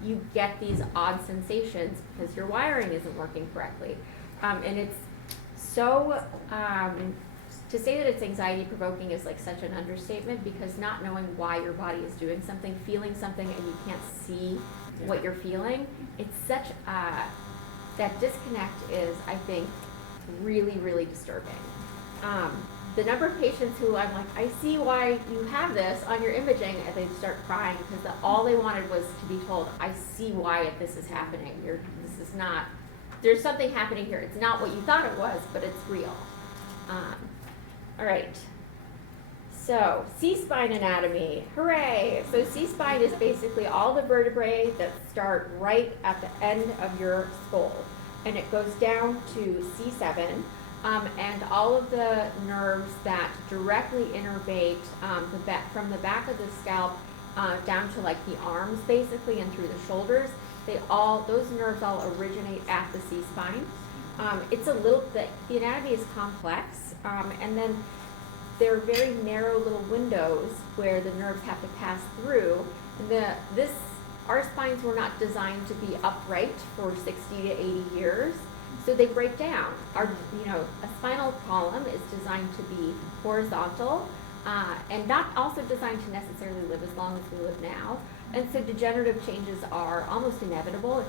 you get these odd sensations because your wiring isn't working correctly. And it's so, to say that it's anxiety provoking is like such an understatement because not knowing why your body is doing something, feeling something, and you can't see what you're feeling, it's such, that disconnect is, I think, really, really disturbing. The number of patients who I'm like, I see why you have this on your imaging, and they start crying because all they wanted was to be told, I see why this is happening. This is not, there's something happening here. It's not what you thought it was, but it's real. All right. So, C-spine anatomy, hooray! So C-spine is basically all the vertebrae that start right at the end of your skull. And it goes down to C7, and all of the nerves that directly innervate from the back of the scalp down to like the arms basically and through the shoulders, those nerves all originate at the C-spine. It's a little, the anatomy is complex, and then there are very narrow little windows where the nerves have to pass through. And our spines were not designed to be upright for 60 to 80 years, so they break down. A spinal column is designed to be horizontal, and not also designed to necessarily live as long as we live now. And so degenerative changes are almost inevitable.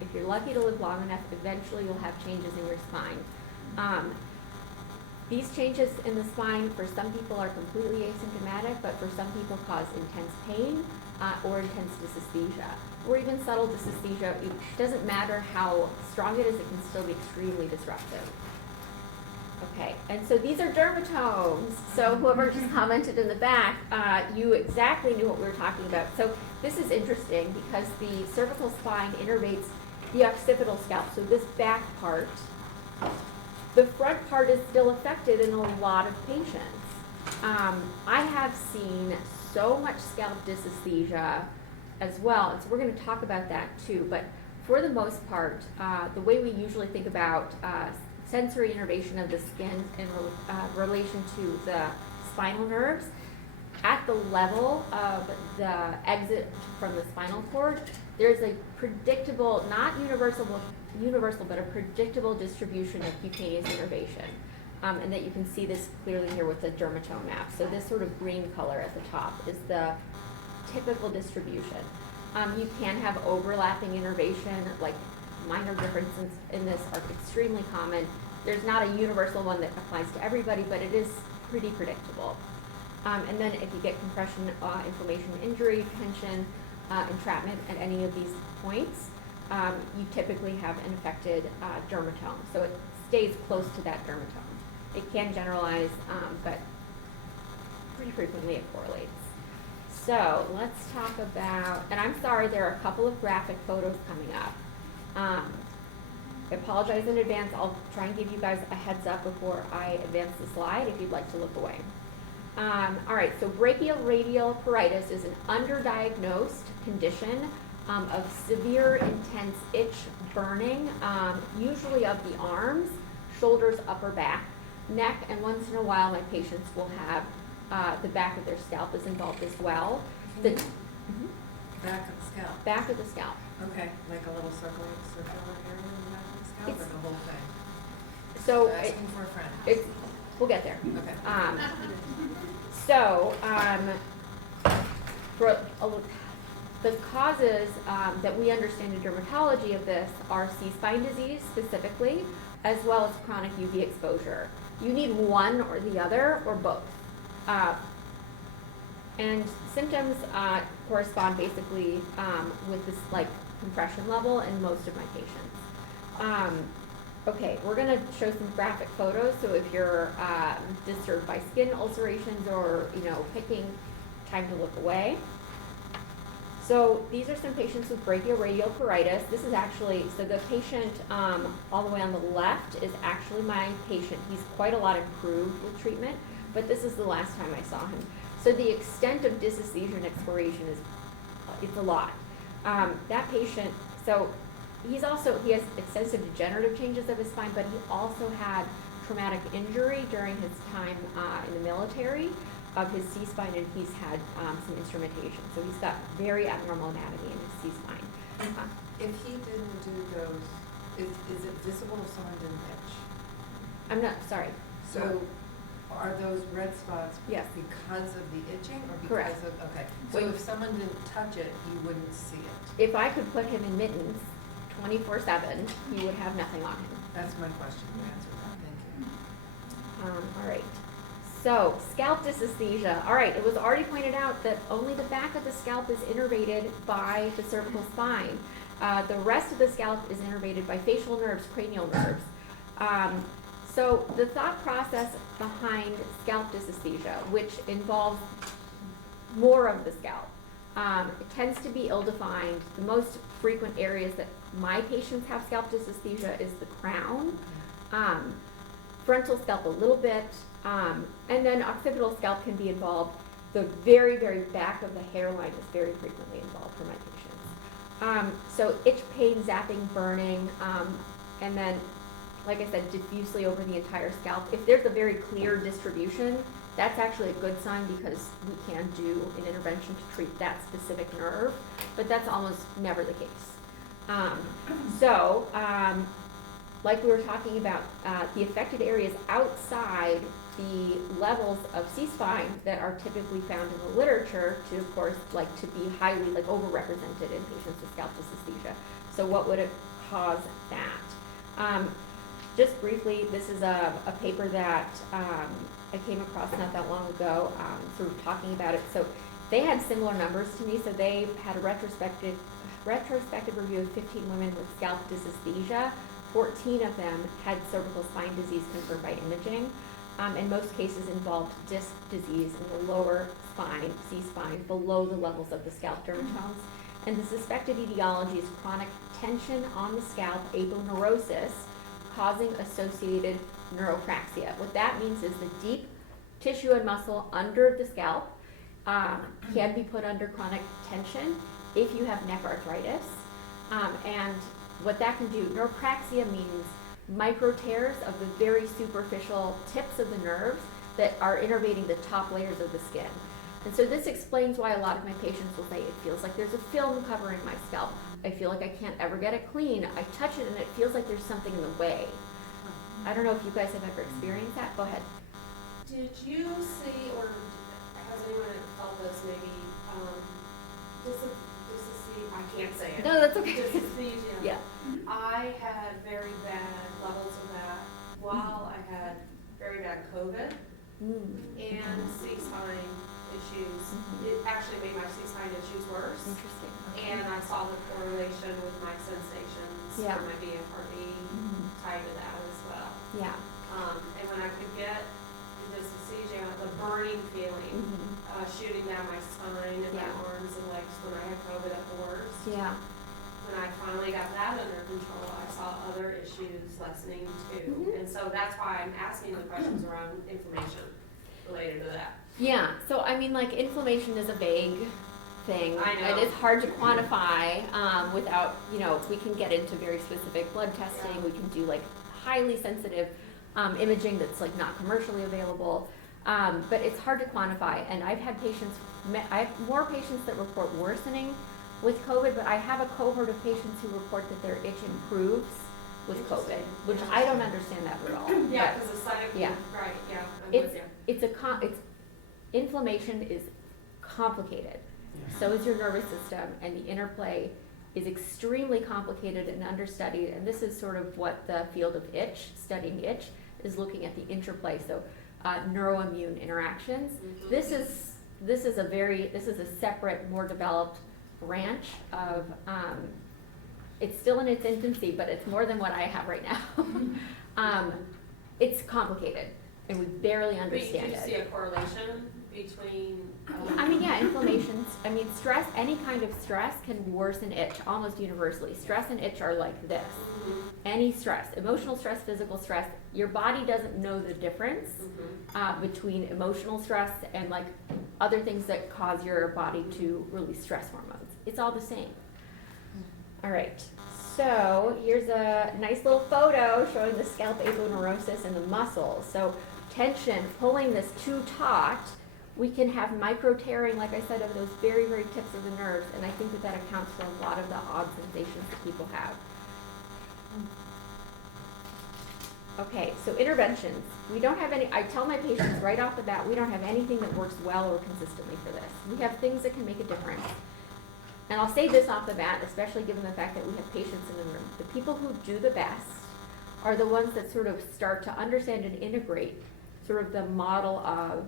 If you're lucky to live long enough, eventually you'll have changes in your spine. These changes in the spine for some people are completely asymptomatic, but for some people cause intense pain or intense dysesthesia, or even subtle dysesthesia. It doesn't matter how strong it is, it can still be extremely disruptive. Okay, and so these are dermatomes. So whoever just commented in the back, you exactly knew what we were talking about. So this is interesting because the cervical spine innervates the occipital scalp, so this back part. The front part is still affected in a lot of patients. I have seen so much scalp dysesthesia as well, and so we're going to talk about that too. But for the most part, the way we usually think about sensory innervation of the skin in relation to the spinal nerves, at the level of the exit from the spinal cord, there's a predictable, not universal, but a predictable distribution of cutaneous innervation. And that you can see this clearly here with the dermatome map. So this sort of green color at the top is the typical distribution. You can have overlapping innervation, like minor differences in this are extremely common. There's not a universal one that applies to everybody, but it is pretty predictable. And then if you get compression, inflammation, injury, tension, entrapment at any of these points, you typically have an affected dermatome. So it stays close to that dermatome. It can generalize, but pretty frequently it correlates. So let's talk about, and I'm sorry, there are a couple of graphic photos coming up. I apologize in advance. I'll try and give you guys a heads up before I advance the slide if you'd like to look away. All right, so brachioradial pruritus is an underdiagnosed condition of severe intense itch, burning, usually of the arms, shoulders, upper back, neck, and once in a while my patients will have the back of their scalp is involved as well. The Back of the scalp. back of the scalp. Okay, like a little circular area in the back of the scalp, It's- or the whole thing? So Asking for a friend. we'll get there. Okay. For the causes that we understand in dermatology of this are C-spine disease specifically, as well as chronic UV exposure. You need one or the other or both. And symptoms correspond basically with this like compression level in most of my patients. Okay, we're going to show some graphic photos. So if you're disturbed by skin ulcerations or picking time to look away. So these are some patients with brachioradial pruritus. This is actually, so the patient all the way on the left is actually my patient. He's quite a lot improved with treatment, but this is the last time I saw him. So the extent of dysesthesia and excoriation it's a lot. That patient, so he has extensive degenerative changes of his spine, but he also had traumatic injury during his time in the military of his C-spine, and he's had some instrumentation. So he's got very abnormal anatomy in his C-spine. If he didn't do those, is it visible if someone didn't itch? I'm not, sorry. So are those red spots Yes. because of the itching or because Correct. of, okay. So if someone didn't touch it, you wouldn't see it? If I could put him in mittens 24/7, he would have nothing on him. That's my question, you answered that, thank you. All right. So scalp dysesthesia. All right, it was already pointed out that only the back of the scalp is innervated by the cervical spine. The rest of the scalp is innervated by facial nerves, cranial nerves. So the thought process behind scalp dysesthesia, which involves more of the scalp, it tends to be ill-defined. The most frequent areas that my patients have scalp dysesthesia is the crown, frontal scalp a little bit, and then occipital scalp can be involved. The very, very back of the hairline is very frequently involved for my patients. So itch, pain, zapping, burning, and then, like I said, diffusely over the entire scalp. If there's a very clear distribution, that's actually a good sign because we can do an intervention to treat that specific nerve, but that's almost never the case. Like we were talking about, the affected areas outside the levels of C-spine that are typically found in the literature to, of course, like to be highly overrepresented in patients with scalp dysesthesia. So what would it cause that? just briefly, this is a paper that I came across not that long ago, sort of talking about it. So they had similar numbers to me. So they had a retrospective review of 15 women with scalp dysesthesia. 14 of them had cervical spine disease confirmed by imaging. In most cases involved disc disease in the lower spine, C-spine, below the levels of the scalp dermatomes. And the suspected etiology is chronic tension on the scalp, aponeurosis, causing associated neuropraxia. What that means is the deep tissue and muscle under the scalp can be put under chronic tension if you have neck arthritis. And what that can do, neuropraxia means micro tears of the very superficial tips of the nerves that are innervating the top layers of the skin. And so this explains why a lot of my patients will say, it feels like there's a film covering my scalp. I feel like I can't ever get it clean. I touch it and it feels like there's something in the way. I don't know if you guys have ever experienced that. Go ahead. Did you see, or has anyone felt this maybe, I can't say it. No, that's okay. Dysesthesia. Yeah. I had very bad levels of that while I had very bad COVID and C-spine issues. It actually made my C-spine issues worse. Interesting. And I saw the correlation with my sensations Yeah. for my BFRB tied to that as well. Yeah. And when I could get the dysesthesia, the burning feeling shooting down my spine and my Yeah. arms and legs when I had COVID at the worst. Yeah. When I finally got that under control, I saw other issues lessening too. And so that's why I'm asking the questions around inflammation related to that. Yeah. So I mean, like, inflammation is a vague thing. I know. It is hard to quantify without, we can get into very specific blood testing. Yeah. We can do like highly sensitive imaging that's like not commercially available. But it's hard to quantify. And I've had I have more patients that report worsening with COVID, but I have a cohort of patients who report that their itch improves with COVID, Interesting. which Yeah. I don't understand that at all. Yeah, But because the cycle, yeah. right, yeah, I'm It's, with you. inflammation is complicated. So is your nervous system, and the interplay is extremely complicated and understudied. And this is sort of what the field of studying itch, is looking at the interplay. So neuroimmune interactions. This is a separate, more developed branch of. It's still in its infancy, but it's more than what I have right now. It's complicated, and we barely understand Do you see a correlation between? Inflammation. Stress. Any kind of stress can worsen itch almost universally. Stress and itch are like this. Any stress, emotional stress, physical stress, your body doesn't know the difference between emotional stress and like other things that cause your body to release stress hormones. It's all the same. All right, so here's a nice little photo showing the scalp aponeurosis and the muscles. So tension, pulling this too taut, we can have micro tearing, like I said, of those very, very tips of the nerves, and I think that accounts for a lot of the odd sensations that people have. Okay, so interventions. We don't have any, I tell my patients right off the bat, we don't have anything that works well or consistently for this. We have things that can make a difference. And I'll say this off the bat, especially given the fact that we have patients in the room. The people who do the best are the ones that sort of start to understand and integrate sort of the model of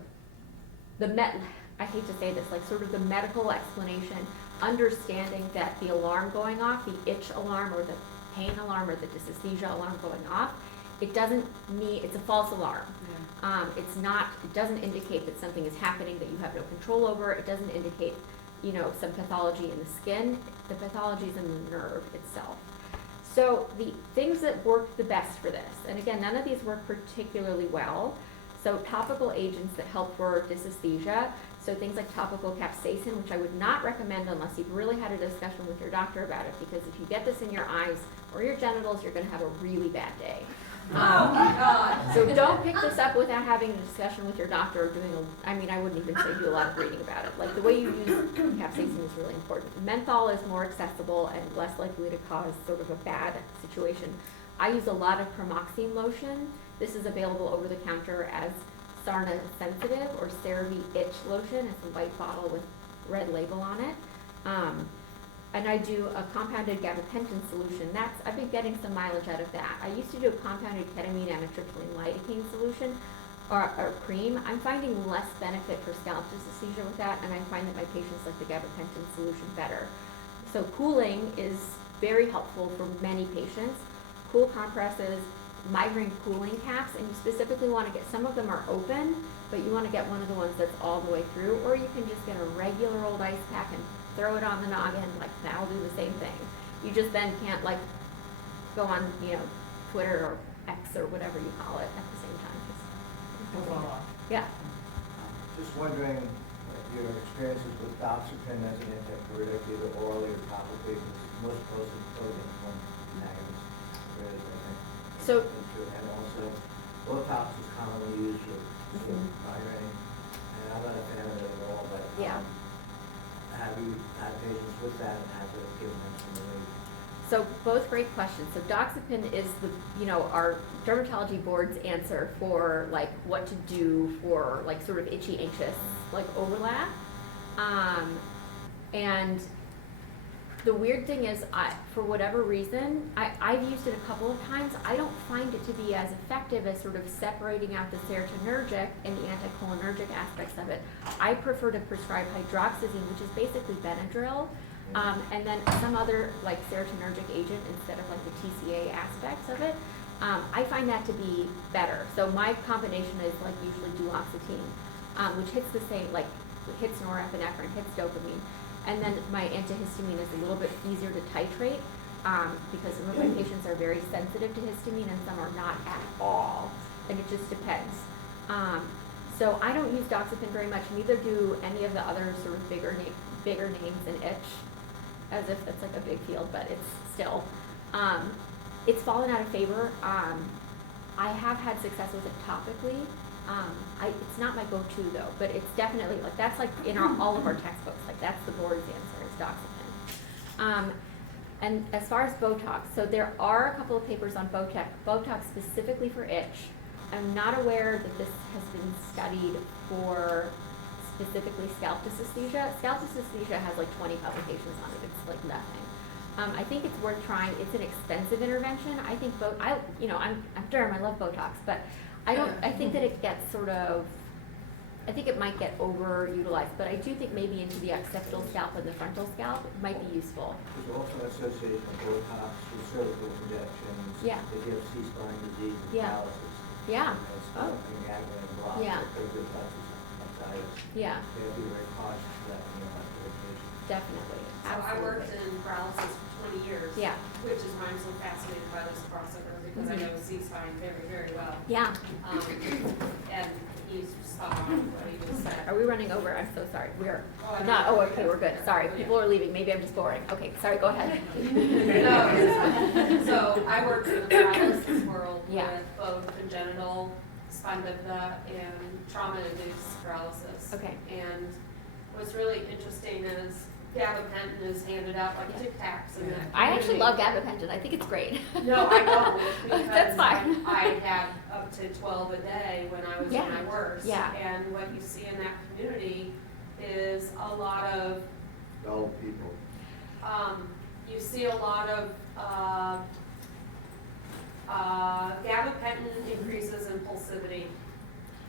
I hate to say this, like sort of the medical explanation, understanding that the alarm going off, the itch alarm or the pain alarm or the dysesthesia alarm going off, it doesn't mean, it's a false alarm. It doesn't indicate that something is happening that you have no control over. It doesn't indicate, some pathology in the skin. The pathology is in the nerve itself. So the things that work the best for this, and again, none of these work particularly well. So topical agents that help for dysesthesia, so things like topical capsaicin, which I would not recommend unless you've really had a discussion with your doctor about it, because if you get this in your eyes or your genitals, you're going to have a really bad day. Oh my God. So don't pick this up without having a discussion with your doctor or doing I wouldn't even say do a lot of reading about it. Like the way you use capsaicin is really important. Menthol is more accessible and less likely to cause sort of a bad situation. I use a lot of pramoxine lotion. This is available over the counter as Sarna Sensitive or CeraVe Itch Lotion. It's a white bottle with red label on it. and I do a compounded gabapentin solution. I've been getting some mileage out of that. I used to do a compounded ketamine amitriptyline lidocaine solution or cream. I'm finding less benefit for scalp dysesthesia with that, and I find that my patients like the gabapentin solution better. So cooling is very helpful for many patients. Cool compresses, migraine cooling caps, and you specifically want to get, some of them are open, but you want to get one of the ones that's all the way through, or you can just get a regular old ice pack and throw it on the noggin, like that'll do the same thing. You just then can't like go on, Twitter or X or whatever you call it at the same time. Yeah. Just wondering, your experiences with doxepin as an antipyretic, either orally or topically, is most closely coding agonist, whereas I think. So- And also, Botox is commonly used for migraine, and I'm not a fan of it at all, but. Yeah. Have you had patients with that, and has it given them some relief? So both great questions. So doxepin is our dermatology board's answer for like what to do for like sort of itchy, anxious like overlap. And the weird thing is, for whatever reason, I've used it a couple of times. I don't find it to be as effective as sort of separating out the serotonergic and the anticholinergic aspects of it. I prefer to prescribe hydroxyzine, which is basically Benadryl, and then some other like serotonergic agent instead of like the TCA aspects of it. I find that to be better. So my combination is like usually duloxetine, which hits the same, like hits norepinephrine, hits dopamine. And then my antihistamine is a little bit easier to titrate because some of my patients are very sensitive to histamine and some are not at all. And it just depends. So I don't use doxepin very much, neither do any of the other sort of bigger names in itch, as if it's like a big field, but it's still. It's fallen out of favor. I have had success with it topically. It's not my go-to though, but it's definitely like that's like in all of our textbooks. Like that's the board's answer is doxepin. And as far as Botox, so there are a couple of papers on Botox specifically for itch. I'm not aware that this has been studied for specifically scalp dysesthesia. Scalp dysesthesia has like 20 publications on it. It's like nothing. I think it's worth trying. It's an expensive intervention. I think I'm derm. I love Botox, but I think that it gets I think it might get overutilized, but I do think maybe into the occipital scalp and the frontal scalp it might be useful. There's also an association of Botox with cervical injections. Yeah. They give C-spine disease and Yeah. paralysis. Yeah. It's Oh. developing ganglion blocks. Yeah. That could give plexus. Yeah, They have to be very cautious of that when you're on medication. definitely. So I worked in paralysis for 20 years. Yeah. Which is why I'm so fascinated by this crossover, because I know C-spine very, very well. Yeah. And he's spot on what he just said. Are we running over? I'm so sorry. We are Oh, I'm not. not. Oh, okay, we're good. Sorry, people are leaving. Maybe I'm just boring. Okay, sorry. Go ahead. No, so I worked in the paralysis world Yeah. with both congenital spine bifida and trauma-induced paralysis. Okay. And what's really interesting is gabapentin is handed out like Yeah. Tic Tacs in that I actually community. love gabapentin. I think it's great. No, I don't, because That's fine. I had up to 12 a day when I was Yeah. at my worst. Yeah. And what you see in that community is a lot of, Dull people. you see a lot of, gabapentin increases impulsivity.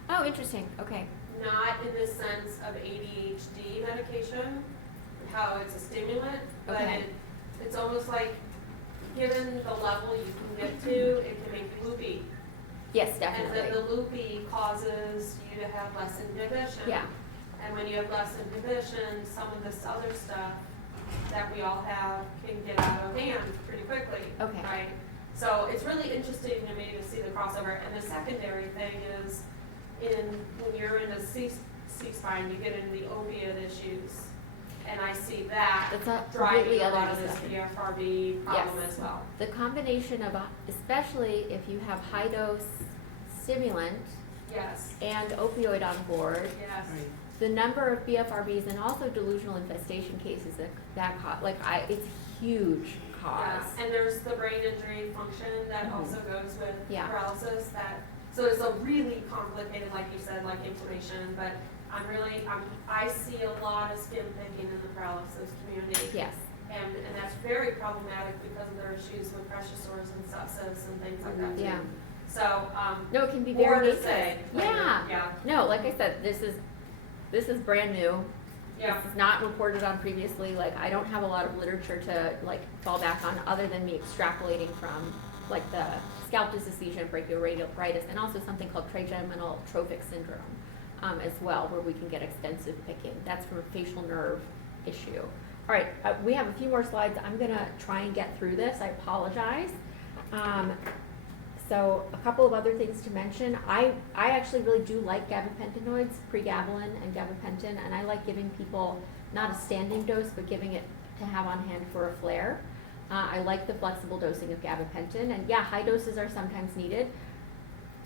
Oh, interesting. Okay. Not in the sense of ADHD medication, how it's a stimulant, but Okay. it's almost like, given the level you can get to, it can make you loopy. Yes, And then definitely. the loopy causes you to have less inhibition. Yeah. And when you have less inhibition, some of this other stuff that we all have can get out of hand pretty quickly. Okay. Right? So it's really interesting to me to see the crossover. And the secondary thing is when you're in a C-spine, you get into the opiate issues. And I see that That's a driving completely a other lot of this discussion. BFRB problem Yes. as well. The combination of, especially if you have high dose stimulant Yes, and opioid on board, yes. the number of BFRBs and also delusional infestation cases that cause, it's huge cause. Yeah, and there's the brain injury function that Mhm. also goes with Yeah. paralysis so it's a really complicated, like you said, like inflammation, but I see a lot of skin thinking in the paralysis community. Yes. And that's very problematic because of their issues with pressure sores and sepsis and things like that too. Yeah. So, No, it can be more very to basic. say. Yeah. Yeah, No, like I said, this is brand new. yeah. This is not reported on previously. Like, I don't have a lot of literature to like fall back on other than me extrapolating from like the scalp dysesthesia and brachioraditis and also something called trigeminal trophic syndrome as well, where we can get extensive picking. That's from a facial nerve issue. All right, we have a few more slides. I'm gonna try and get through this. I apologize. So a couple of other things to mention. I actually really do like gabapentinoids, pregabalin and gabapentin, and I like giving people not a standing dose, but giving it to have on hand for a flare. I like the flexible dosing of gabapentin, and yeah, high doses are sometimes needed.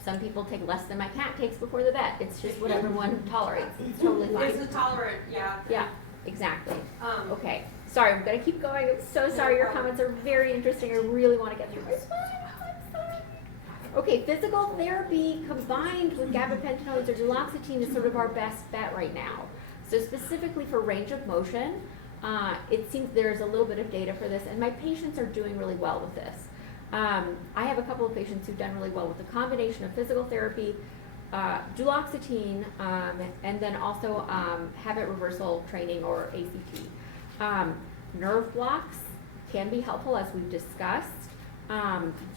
Some people take less than my cat takes before the vet. It's just what everyone tolerates. It's totally fine. It's a tolerant, yeah. Yeah, exactly. Um, Okay, sorry, I'm gonna keep going. I'm so sorry. Your problem. comments are very interesting. I really want to get through my slide. I'm sorry. Okay, physical therapy combined with gabapentinoids or duloxetine is sort of our best bet right now. So specifically for range of motion, it seems there's a little bit of data for this, and my patients are doing really well with this. I have a couple of patients who've done really well with the combination of physical therapy, duloxetine, and then also habit reversal training or ACT. Nerve blocks can be helpful, as we've discussed,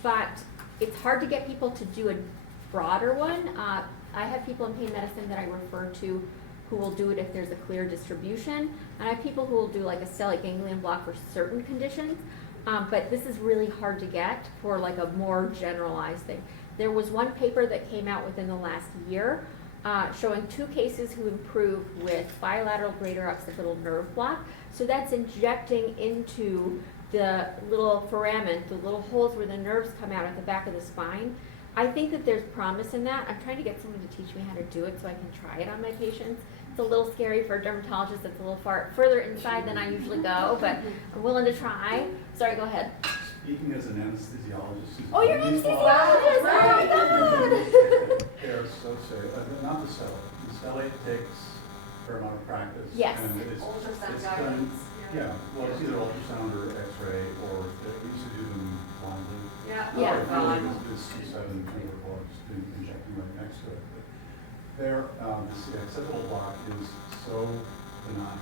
but it's hard to get people to do a broader one. I have people in pain medicine that I refer to who will do it if there's a clear distribution, and I have people who will do like a stellate ganglion block for certain conditions. But this is really hard to get for like a more generalized thing. There was one paper that came out within the last year showing 2 cases who improved with bilateral greater occipital nerve block. So that's injecting into the little foramen, the little holes where the nerves come out at the back of the spine. I think that there's promise in that. I'm trying to get someone to teach me how to do it so I can try it on my patients. It's a little scary for a dermatologist that's a little further inside than I usually go, but I'm willing to try. Sorry, go ahead. Speaking as an anesthesiologist. Oh, you're an anesthesiologist! Oh my God! They're so serious, not the stellate. The stellate takes a fair amount of practice. Yes. And it's Ultrasound done, guidance. yeah, well, it's either ultrasound or x-ray, or we used to do them blindly. Yeah. Yeah. This C7 tumor plugs injecting right next to it. But their, the occipital block is so benign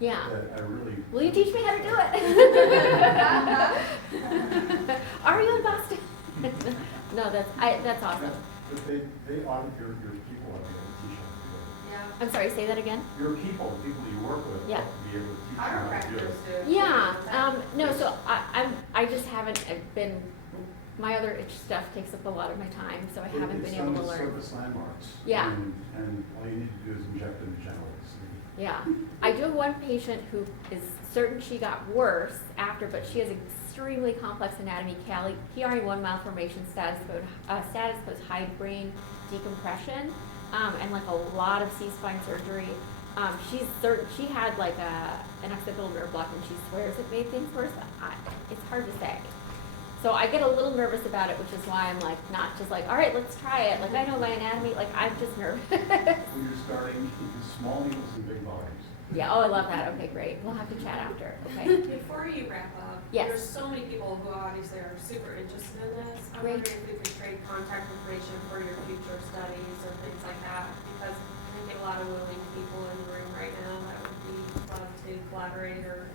Yeah. that I really. Will you teach me how to do it? Are you in Boston? No, that's awesome. But they audit your people ought to be able to teach how to do it. Yeah. I'm sorry, say that again? Your people, the people you work with, Yeah. ought to be able to teach you how to do it. Yeah, no, so I just haven't been, my other itch stuff takes up a lot of my time, so I haven't been able to It's learn. done with surface landmarks. Yeah. And all you need to do is inject them generally. Yeah, I do have one patient who is certain she got worse after, but she has extremely complex anatomy, PRE1 malformation, status post high brain decompression, and like a lot of C-spine surgery. She's certain she had like an occipital nerve block, and she swears it made things worse. But it's hard to say. So I get a little nervous about it, which is why I'm like not just like, all right, let's try it. Like I know my anatomy. Like I'm just nervous. When you're starting, you do small needles and big volumes. Yeah. Oh, I love that. Okay, great. We'll have to chat after. Okay. Before you wrap up, Yes. there's so many people who obviously are super interested in this. I'm Great. wondering if we could trade contact information for your future studies or things like that, because I think a lot of willing people in the room right now that would be love to collaborate or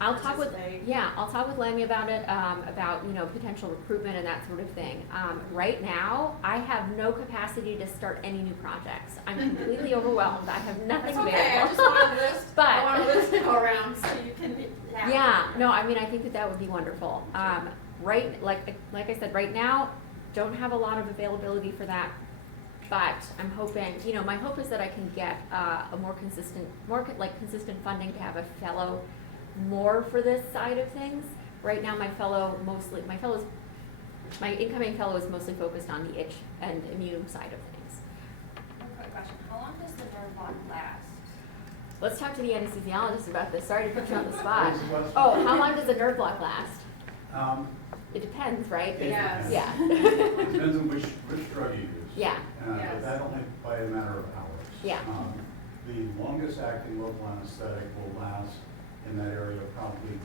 I'll talk with participate. Lammy about it, about potential recruitment and that sort of thing. Right now, I have no capacity to start any new projects. I'm completely overwhelmed. I have nothing That's okay, I available. just want a list, But- I want a list to go around so you can have. Yeah, no, I mean I think that would be wonderful. Right, like I said, right now, don't have a lot of availability for that. But I'm hoping, my hope is that I can get a more consistent funding to have a fellow more for this side of things. Right now, my incoming fellow is mostly focused on the itch and immune side of things. One quick question, how long does the nerve block last? Let's talk to the anesthesiologist about this. Sorry to put you on the spot. What's the question? Oh, how long does a nerve block last? It It depends, right? Yes. Yeah. depends on which drug you use. Yeah. Yes. But that only by a matter of hours. Yeah. The longest acting local anesthetic will last in that area probably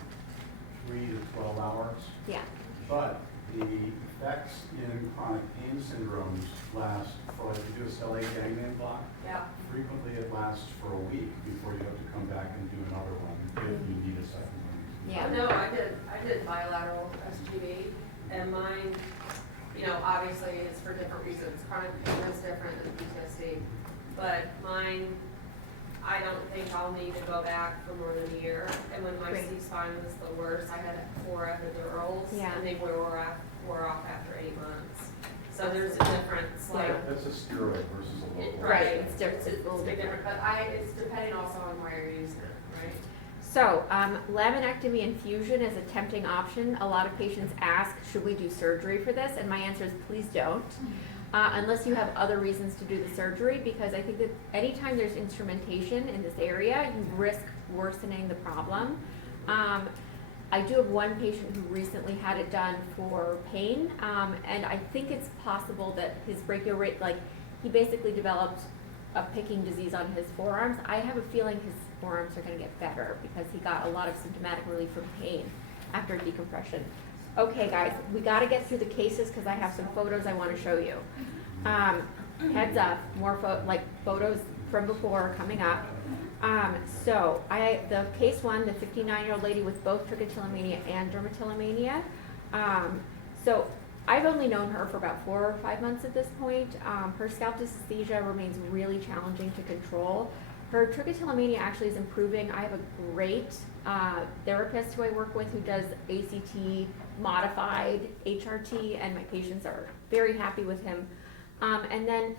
3 to 12 hours. Yeah. But the effects in chronic pain syndromes last for, like, you do a stellate ganglion block, Yeah. frequently it lasts for a week before you have to come back and do another one if you need a second one. Yeah. No, I did bilateral SGD, and mine, you know, obviously it's for different reasons. Chronic pain is different than PTSD, but mine, I don't think I'll need to go back for more than a year. And when my Great. C-spine was the worst, I had 4 epidurals, Yeah. and they wore off after 8 months. So there's a difference, like, That's a steroid versus a local. Right. it's It's a little big different. different, but it's depending also on why you're using it, right? So, laminectomy infusion is a tempting option. A lot of patients ask, should we do surgery for this? And my answer is, please don't. Unless you have other reasons to do the surgery, because I think that anytime there's instrumentation in this area, you risk worsening the problem. I do have one patient who recently had it done for pain, and I think it's possible that his brachial rate, like, he basically developed a picking disease on his forearms. I have a feeling his forearms are gonna get better because he got a lot of symptomatic relief from pain after decompression. Okay, guys, we gotta get through the cases because I have some photos I wanna show you. Heads up, more photos from before are coming up. The case one, the 59-year-old lady with both trichotillomania and dermatillomania. So I've only known her for about 4 or 5 months at this point. Her scalp dysesthesia remains really challenging to control. Her trichotillomania actually is improving. I have a great therapist who I work with who does ACT modified HRT, and my patients are very happy with him. And then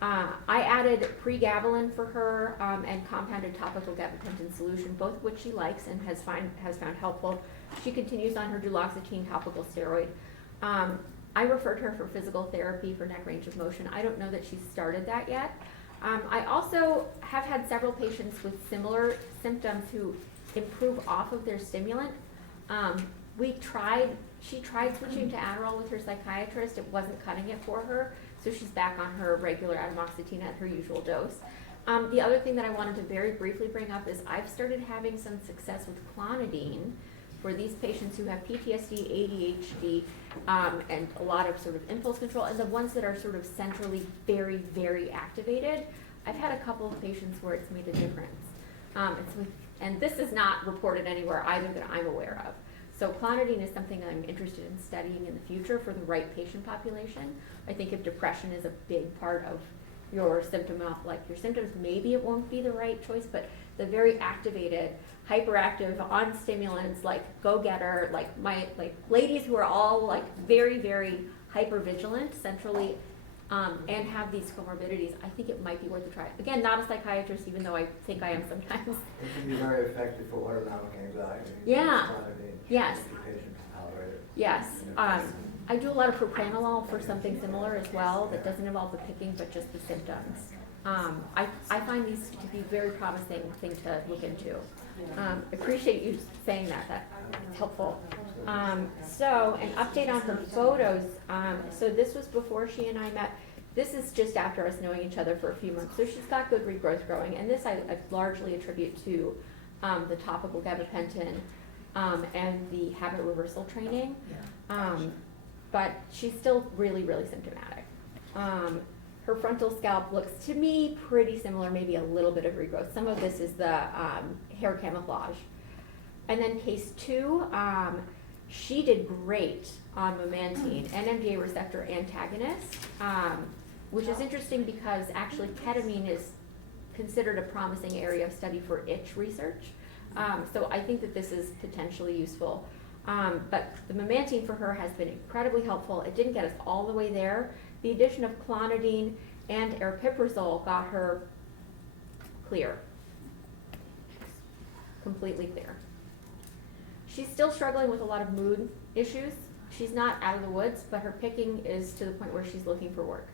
I added pregabalin for her and compounded topical gabapentin solution, both of which she likes and has found helpful. She continues on her duloxetine topical steroid. I referred her for physical therapy for neck range of motion. I don't know that she's started that yet. I also have had several patients with similar symptoms who improve off of their stimulant. She tried switching to Adderall with her psychiatrist. It wasn't cutting it for her, so she's back on her regular atomoxetine at her usual dose. The other thing that I wanted to very briefly bring up is I've started having some success with clonidine for these patients who have PTSD, ADHD, and a lot of sort of impulse control, and the ones that are sort of centrally very, very activated. I've had a couple of patients where it's made a difference. And this is not reported anywhere either that I'm aware of. So clonidine is something I'm interested in studying in the future for the right patient population. I think if depression is a big part of your symptoms, maybe it won't be the right choice, but the very activated, hyperactive, on stimulants, like go-getter, like ladies who are all like very, very hypervigilant centrally, and have these comorbidities, I think it might be worth a try. Again, not a psychiatrist, even though I think I am sometimes. It can be very effective for autonomic anxiety. Yeah. Clonidine, Yes. if the patients tolerate it. Yes. I do a lot of propranolol for something similar as well that doesn't involve the picking but just the symptoms. I find these to be very promising thing to look into. Appreciate you saying that. That's helpful. So an update on her photos. So this was before she and I met. This is just after us knowing each other for a few months. So she's got good regrowth growing, and this I largely attribute to the topical gabapentin and the habit reversal training. But she's still really, really symptomatic. Her frontal scalp looks to me pretty similar, maybe a little bit of regrowth. Some of this is the hair camouflage. And then case 2, she did great on memantine, NMDA receptor antagonist, which is interesting because actually ketamine is considered a promising area of study for itch research. So I think that this is potentially useful. But the memantine for her has been incredibly helpful. It didn't get us all the way there. The addition of clonidine and aripiprazole got her clear, completely clear. She's still struggling with a lot of mood issues. She's not out of the woods, but her picking is to the point where she's looking for work.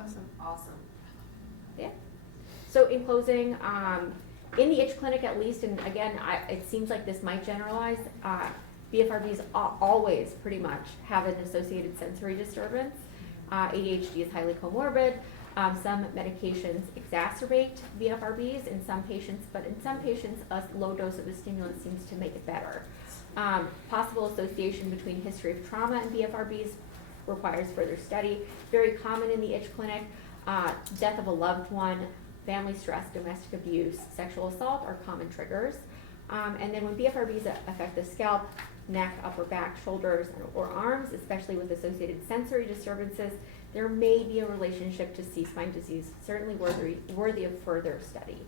Awesome. Yeah. So in closing, in the itch clinic at least, and again, it seems like this might generalize, BFRBs always pretty much have an associated sensory disturbance. ADHD is highly comorbid. Some medications exacerbate BFRBs in some patients, but in some patients, a low dose of a stimulant seems to make it better. Possible association between history of trauma and BFRBs requires further study. Very common in the itch clinic, death of a loved one, family stress, domestic abuse, sexual assault are common triggers. And then when BFRBs affect the scalp, neck, upper back, shoulders, or arms, especially with associated sensory disturbances, there may be a relationship to C-spine disease, certainly worthy of further study.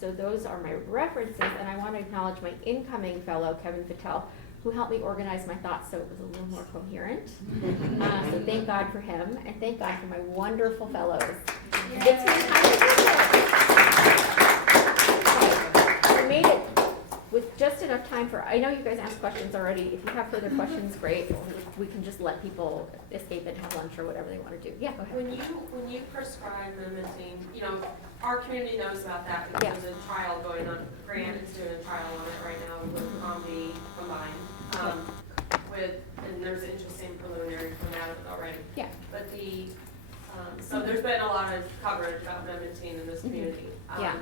So those are my references, and I want to acknowledge my incoming fellow, Kevin Patel, who helped me organize my thoughts so it was a little more coherent. So thank God for him, and thank God for my wonderful fellows. It's been time to do it. I made it with just enough time for, I know you guys asked questions already. If you have further questions, great. Or we can just let people escape and have lunch or whatever they want to do. Yeah, go ahead. When you prescribe memantine, you know, our community knows about that because there's a trial going on. Grant is doing a trial on it right now with Combi combined. And there's interesting preliminary from that already. Yeah. But so there's been a lot of coverage about memantine in this community. Yeah.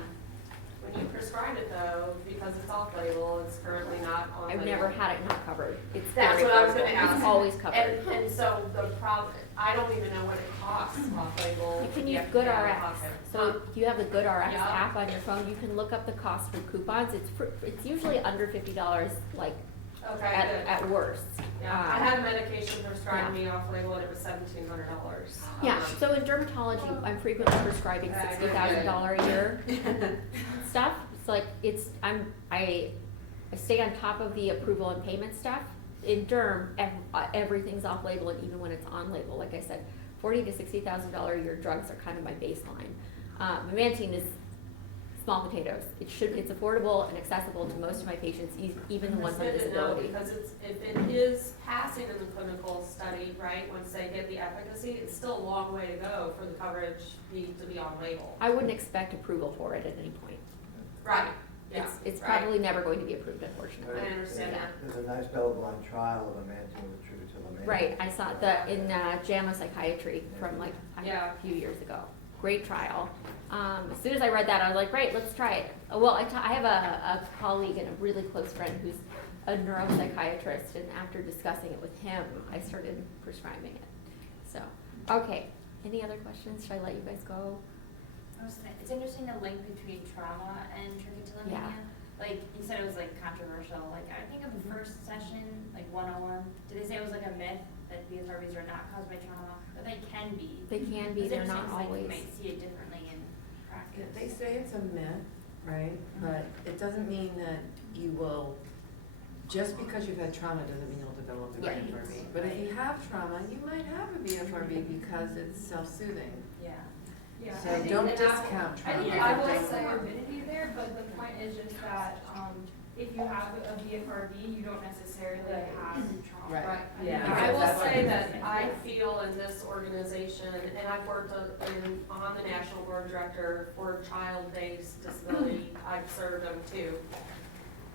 When you prescribe it though, because it's off label, it's currently not on label. I've never had it not covered. It's That's very what I was gonna affordable. ask. It's always covered. And so the problem, I don't even know what it costs off label. You can You use have to pay out of GoodRx. pocket. So if you have the GoodRx Yeah. app on your phone, you can look up the cost for coupons. It's usually under $50, like Okay, good. at worst. Yeah, I had a medication prescribed me off label and it was $1,700. Yeah, so in dermatology, I'm frequently prescribing $60,000 a year stuff. It's like I stay on top of the approval and payment stuff. In derm, everything's off label, and even when it's on label, like I said, $40,000 to $60,000 a year drugs are kind of my baseline. Memantine is small potatoes. It's affordable and accessible to most of my patients, even the ones on It's good to know disability. because if it is passing in the clinical study, right, once they get the efficacy, it's still a long way to go for the coverage to be on label. I wouldn't expect approval for it at any point. Right, yeah. It's right. probably never going to be approved, unfortunately. I understand that. There's a nice double-blind trial of memantine with triglyceride. Right, I saw in JAMA Psychiatry from like a few years ago. Great trial. As soon as I read that, I was like, great, let's try it. Well, I have a colleague and a really close friend who's a neuropsychiatrist, and after discussing it with him, I started prescribing it. So, okay. Any other questions? Should I let you guys go? It's interesting the link between trauma and trichotillomania. Yeah. Like, you said it was like controversial. Like, I think of the first session, like 101, did they say it was like a myth that BFRBs are not caused by trauma? But they can be. They can be, It's they're not interesting 'cause, like, always. you might see it differently in practice. They say it's a myth, right? But it doesn't mean that you will, just because you've had trauma doesn't mean you'll develop a Right. BFRB. But if you have trauma, you might have a BFRB because it's self-soothing. Yeah. Yeah, So I think don't that discount I think trauma. I Yeah. will say morbidity there, but the point is just that, if you have a BFRB, you don't necessarily have trauma. Right. Yeah, Yeah. I will That's say what that I'm I feel in this organization, and I've worked on the national board director for child-based disability, I've served them too,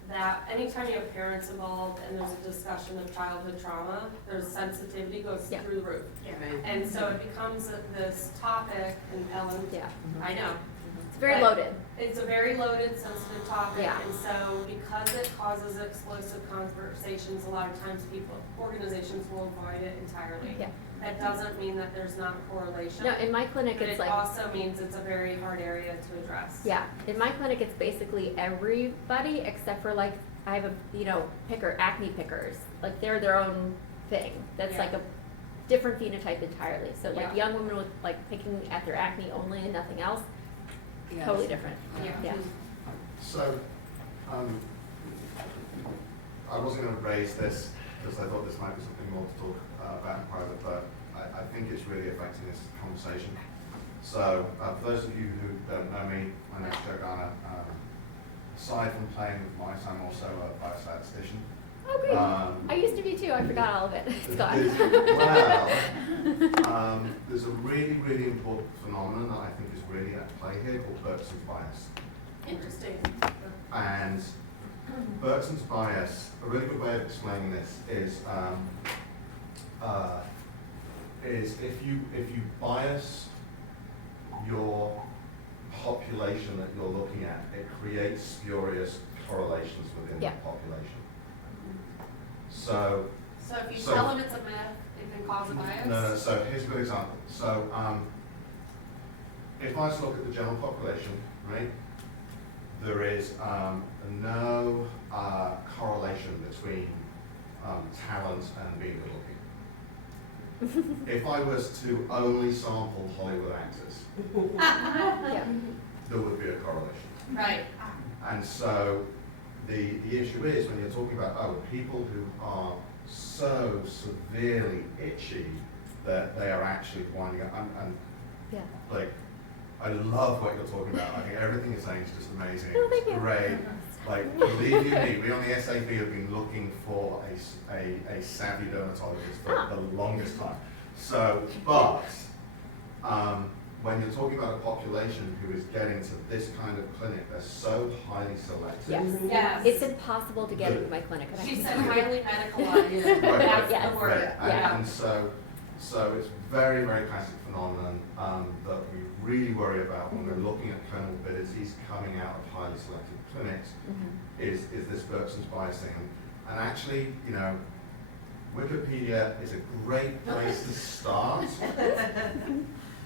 that anytime you have parents involved and there's a discussion of childhood trauma, there's sensitivity goes Yeah. through the roof. Right. And so it becomes this topic, and Ellen, Yeah, I know, it's very But- loaded. it's a very loaded, sensitive topic, Yeah. and so because it causes explosive conversations, a lot of times organizations will avoid it entirely. Yeah. That doesn't mean that there's not correlation. No, in my clinic, But it's it like, also means it's a very hard area to address. yeah, in my clinic, it's basically everybody except for like, I have acne pickers. Like they're their own thing. That's Yeah. like a different phenotype entirely. So like Yeah. young women with like picking at their acne only and nothing else, Yes. totally different. Yeah. So, I wasn't going to raise this because I thought this might be something more to talk about in private, but I think it's really affecting this conversation. So, for those of you who don't know me, my name's Joe Garner. Aside from playing with mice, I'm also a biostatistician. Oh, great. I used to be too. I forgot all of it. It's gone. There's a really, really important phenomenon that I think is really at play here called Bergson's bias. Interesting. And Bergson's bias, a really good way of explaining this is if you bias your population that you're looking at, it creates spurious correlations within Yeah. that population. So, So if you So- tell them it's a myth, it can cause a bias? no, so here's a good example. So, if I just look at the general population, right, there is no correlation between talent and being good looking. If I was to only sample Hollywood actors, Yeah. there would be a correlation. Right. And so the issue is when you're talking about people who are so severely itchy that they are actually winding up and Yeah. like I love what you're talking about. I think everything you're saying is just amazing. Oh, thank It's you. great. Like believe you me, we on the SAB have been looking for a savvy dermatologist for Ah. the longest time. So, but when you're talking about a population who is getting to this kind of clinic, they're so highly selective. Yes. Yes. It's impossible to get into my clinic. And I She can said tell you. highly medicalized. Right. That's Yes. the Right, word. Yeah. and so it's very, very classic phenomenon that we really worry about when we're looking at comorbidities coming out of highly selective clinics Mhm. is this Bergson's biasing. And actually, you know, Wikipedia is a great place to start,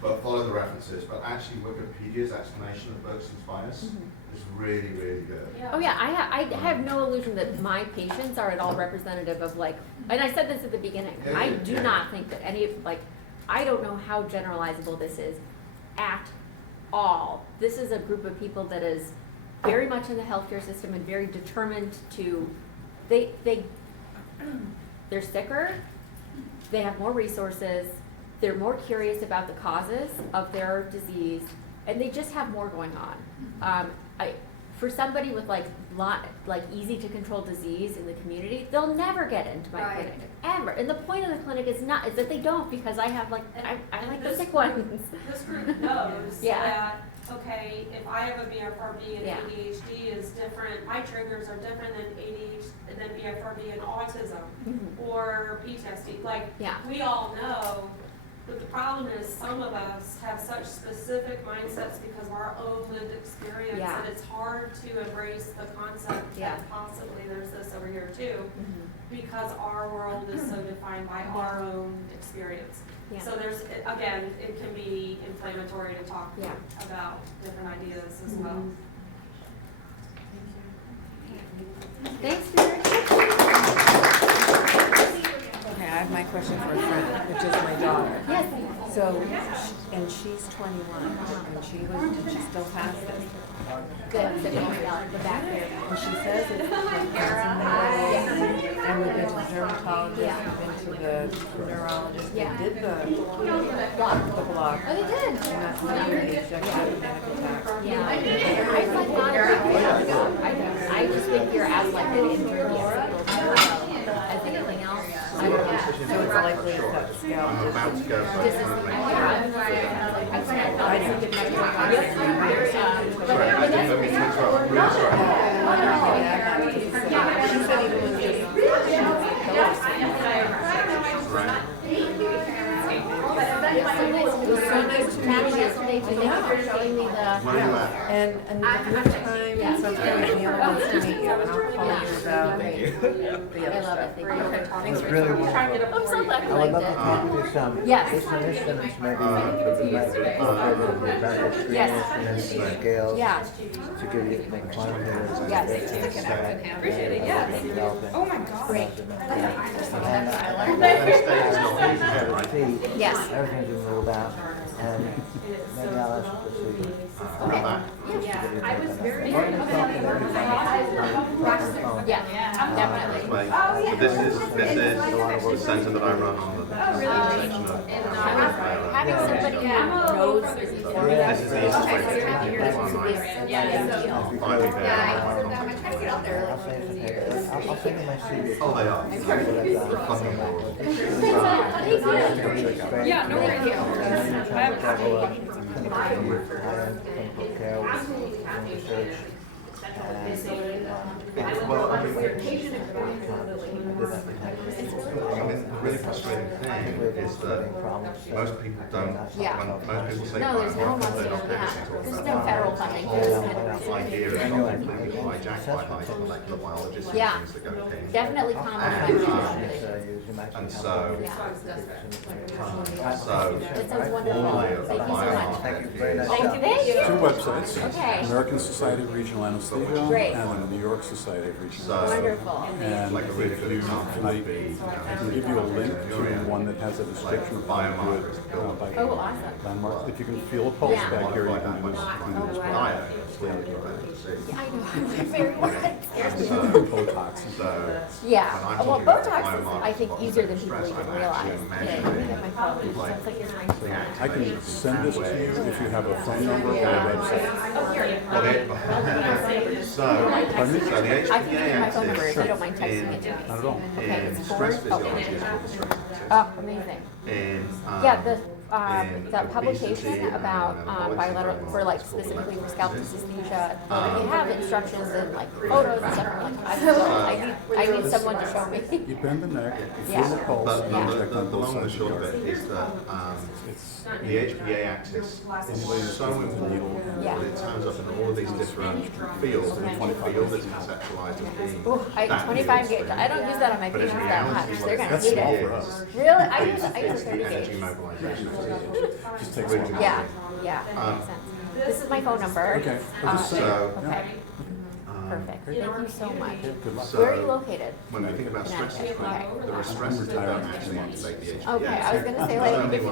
but follow the references. But actually, Wikipedia's explanation of Bergson's bias Mhm. is really, really good. Yeah. Oh yeah, I have no illusion that my patients are at all representative of like, and I said this at the beginning, Yeah, I yeah, do yeah. not think that any of, like, I don't know how generalizable this is at all. This is a group of people that is very much in the healthcare system and very determined to, they're sicker, they have more resources, they're more curious about the causes of their disease, and they just have more going on. For somebody with like easy to control disease in the community, they'll never get into my Right. clinic, ever. And the point of the clinic is that they don't, because I have like, I like the sick ones. This group knows Yeah. that, okay, if I have a BFRB and Yeah. ADHD is different, my triggers are different than BFRB and autism Mhm. or PTSD. Like, Yeah. we all know, but the problem is some of us have such specific mindsets because of our own lived experience Yeah. that it's hard to embrace the concept Yeah. that possibly there's this over here too, Mhm. because our world is so defined by our own experience. Yeah. So there's, again, it can be inflammatory to talk Yeah. about different ideas as well. Thanks for your attention. Okay, I have my question for a friend, which is my daughter. Yes. So, and she's 21, and she still has this. Good, the back there. And she says it's and we've been to the dermatologist, Yeah. we've been to the neurologist, they Yeah. did the Block. block. Oh, they did? And that's when they injected a panic attack. Yeah. I like thought of I just think you're as likely to injure as anything else. I don't know. So it's likely to cut the scalp. I'm about to go, so I This is, just want to make I think it might be Sorry, I didn't mean to interrupt. I'm really sorry. She said even when just It was so nice to meet you yesterday, thank you for showing me the. Where are you at? And if you have time, sometime Neil wants to meet you, and I'll call you about the I other love it, stuff. thank you. Thanks for really coming. I'm so glad you I would liked love to it. talk to some Yes. clinicians, maybe the medical screen instruments and scales Yeah. to give you the quantitative Yes. benefits. Appreciate it, yeah, thank you. Oh my God. Great. Yes. Everything's been ruled out, and maybe I'll ask to see you. I was very. Or you talk to them. Yeah, definitely. Like, this is the center that I run on the section of. Having somebody who knows this information. This is the I'll send you my CV. Oh, they are. Fucking Yeah, no worries. Well, I mean, really frustrating thing is that most people don't, Yeah. when most people say No, there's no biomarkers, one, they're not yeah, focusing on there's that. no federal funding for The this. idea is not completely hijacked by molecular biologists and Yeah. things that go ping. Definitely common And so, Yeah. so That sounds all wonderful. the Thank you so much. biomarkers Thank you very is much. Thank you. Two websites. Okay. American Society of Regional Anesthesia Great. and the New York Society of Regional So- Anesthesia. Wonderful. And like a really if good you, example tonight, would be, I can give you a link to one that has a description of how to do it by Oh, awesome. landmark. If you can feel a pulse Yeah. back here, you like can that use much Oh, wow. bio, it's really preventive. Yeah, I know. I'm very worried. Scares me. Botox. So, Yeah. when I'm Well, talking about Botox is, biomarkers I think, of easier than oxidative people stress, even I'm realize. actually Yeah, measuring, you get my phone. like, Sounds like you're trying to. I can send this to you if you have a phone number or a website. Oh, here. Well, so the I can give you HPA my phone number if you don't axis mind texting it to me. Not at all. Okay, in it's stress forward. physiology is called the stress axis. Oh, amazing. In, Yeah, in the publication obesity about and metabolic bilateral, syndrome, for like it's called specifically for electric scalp disease. dysesthesia, they have instructions and like photos and stuff. I'm like, I need someone to show me. You bend the neck, you Yeah. feel the pulse, But and you inject on the both long and the sides of short the of artery. it is that It's the HPA axis is so important Yeah. that it turns up in all of these different fields, and each field is conceptualized as being Ooh, that 25 field. gauge. I don't use that on my But in patients that reality, much. what They're it gonna That's hate small it. for us. Really? I use It's a the 30 energy gauge. mobilization. Just takes Which one. is- Yeah, yeah, that makes sense. This is my phone number. Okay, I'll just send it. So, Okay, um, perfect. Thank you so much. Good luck. So- Where are you located? when we think about stress Connecticut, disorder, okay. there are stresses that don't actually activate the HPA. Okay, I was gonna say like, if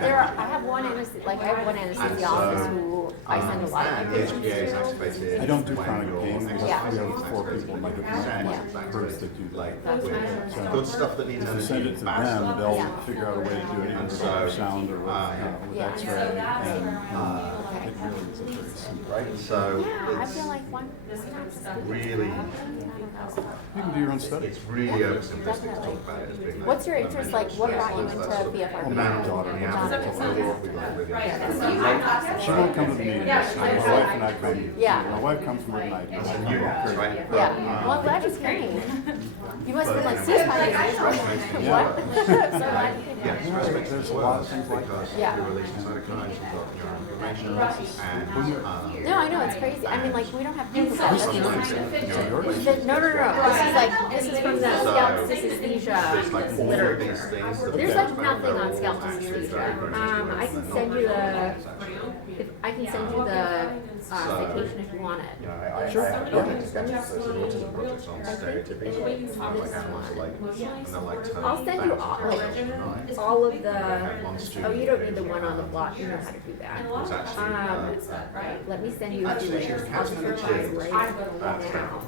there are, I have one anesthesiologist who I send a lot of my And the patients HPA is to. activated. I don't do when chronic your pain. We Yeah. have 4 people in my department, Yeah. my groups that do Like, that. with good stuff that needs If you energy, send it to bad them, stuff. they'll Yeah. figure out a way to do it either And with so, ultrasound or with Yeah. X-ray, and it really is a very simple. Right, so Yeah, I feel like one. really, You can do your own study. it's really oversimplistic to talk about it as being like. What's your interest, like, what brought you into Oh, BFRB? my daughter. And the animal we like really She won't come to the meetings. My wife and I come. Yeah. My wife comes from night. You, right? Yeah, well, I'm glad you're hearing. You must have been like, cease my disease. What? I'm so glad. Yeah, stress makes There's it a lot of worse things like because Yeah. you're releasing cytokines, you've got neuroinflammation, and, No, I know, it's crazy. I mean, like, we don't have people We that still listen. like it. Yours? No. This is from the scalp dysesthesia all literature. of these things that There's are like about nothing on they're scalp all actually dysesthesia. very, very different. I can send you I can send you the citation if you want it. You know, I have a schedule for some autism projects on stereotypies, like animals are like, and they're like I'll send you all of the, oh, you don't need the one on the block, you know how to do that. It's actually, Let me send you a few links. I'll just reply right now.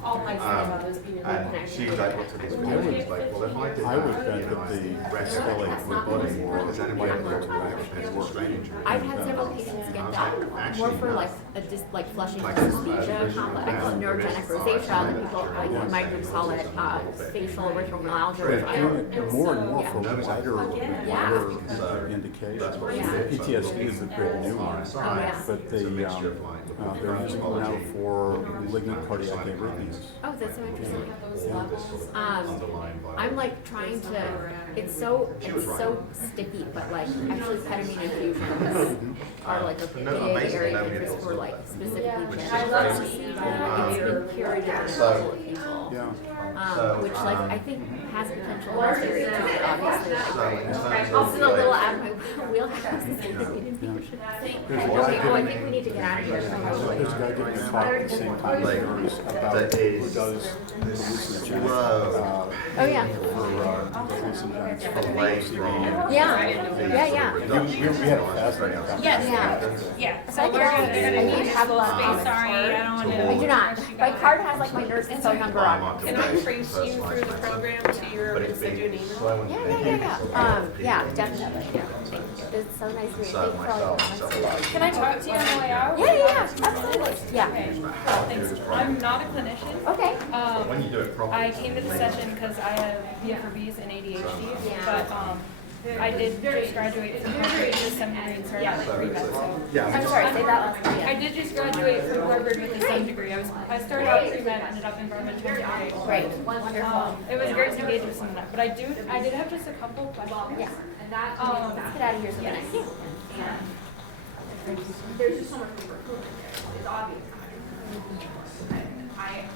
and she like looked at these videos, like, well, if I did I would that, bet you know, that I the rest SLA would be more. Does anybody ever go to the occupational strain injury? I've had several patients get done, more for like like flushing dysesthesia, complex, I call it neurogenic rosacea, and people, like in my group call it facial erythromelalgia. Right, which I don't- doing more and more Yeah. for wider indications. PTSD is a great new one, yeah. but they're using it now for malignant cardiac arrhythmias. Oh, that's so interesting. All this sort of underlying I'm like trying to, it's so sticky, but like actually ketamine infusions are like a big area of interest for like specifically gender. It's been curated in a couple of people. Yeah. Which like I think has potential in this area too, obviously. Like, So, also a little out of my wheelhouse is ketamine infusion. Okay, I think we need to get out of here. There's a guy giving a talk at the same time as yours about that who is does hallucinogenic, slow. Oh yeah. for hallucinogenics for away from Yeah. we had a fascinating conversation. Yeah. So I can have a lot of comments. Sorry, I don't want to. I do not. My card has like my nurse's phone number on it. Can I trace you through the program to your, But and it's send you an being email? slow and painful. Yeah, definitely. Thank you. It's so nice to meet you. So Thank you for all your myself, comments. Can I talk to you on the way out? Yeah, absolutely. Yeah. Thanks. I'm not a clinician. Okay. When you do it properly. I came to the session because I have BFRBs and ADHD, but I did just graduate from Harvard with a seminary and started at like pre-med, so. Yeah, I'm sorry, say that last one I again. did just graduate from Harvard with a STEM degree. I started out pre-med, ended up environmental engineering. Great, wonderful. It was great to engage with some of that, but I did have just a couple questions. Yeah. Um, Let's get out of here so yes. There's just so much room for improvement there. It's obvious.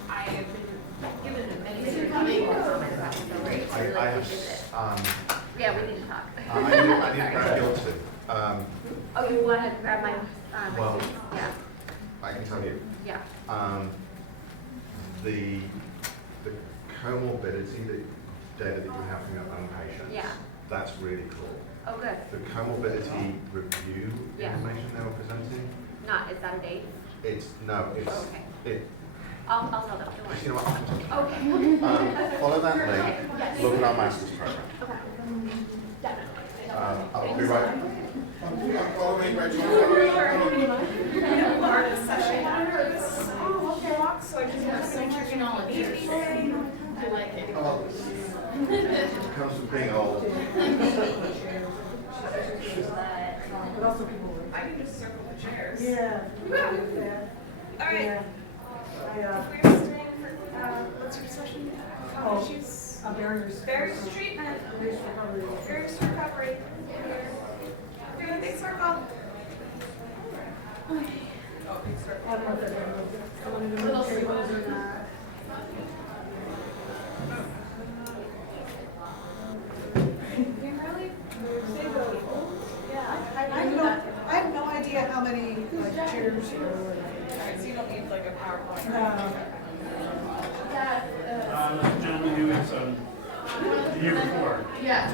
I have been given many different comments about it, so great. I really I appreciate it. have, Yeah, we need to talk. I need to grab your two. Oh, you want to grab my, Well- yeah, I can tell you, yeah. the comorbidity data that you have from your own patients. Yeah. That's really cool. Oh, good. The comorbidity review Yeah. information they were presenting, Not, is that a date? it's Okay. it, I'll tell them, don't worry. you know what, I can talk. Okay. Follow that link, look at our master's program. Okay. Definitely. I'll be right. I'm following Comes from being old. I can just circle the chairs. Yeah. All right. Yeah. We're staying for, what's your session? Oh, Issues. barriers. Barriers to treatment. Barriers to recovery. Barriers to recovery. Do a big circle. Oh, big circle. I don't know if they're gonna go into the middle tables or not. I have no idea how many like chairs or. So you don't need like a PowerPoint. No. The gentleman who was the year before. Yeah.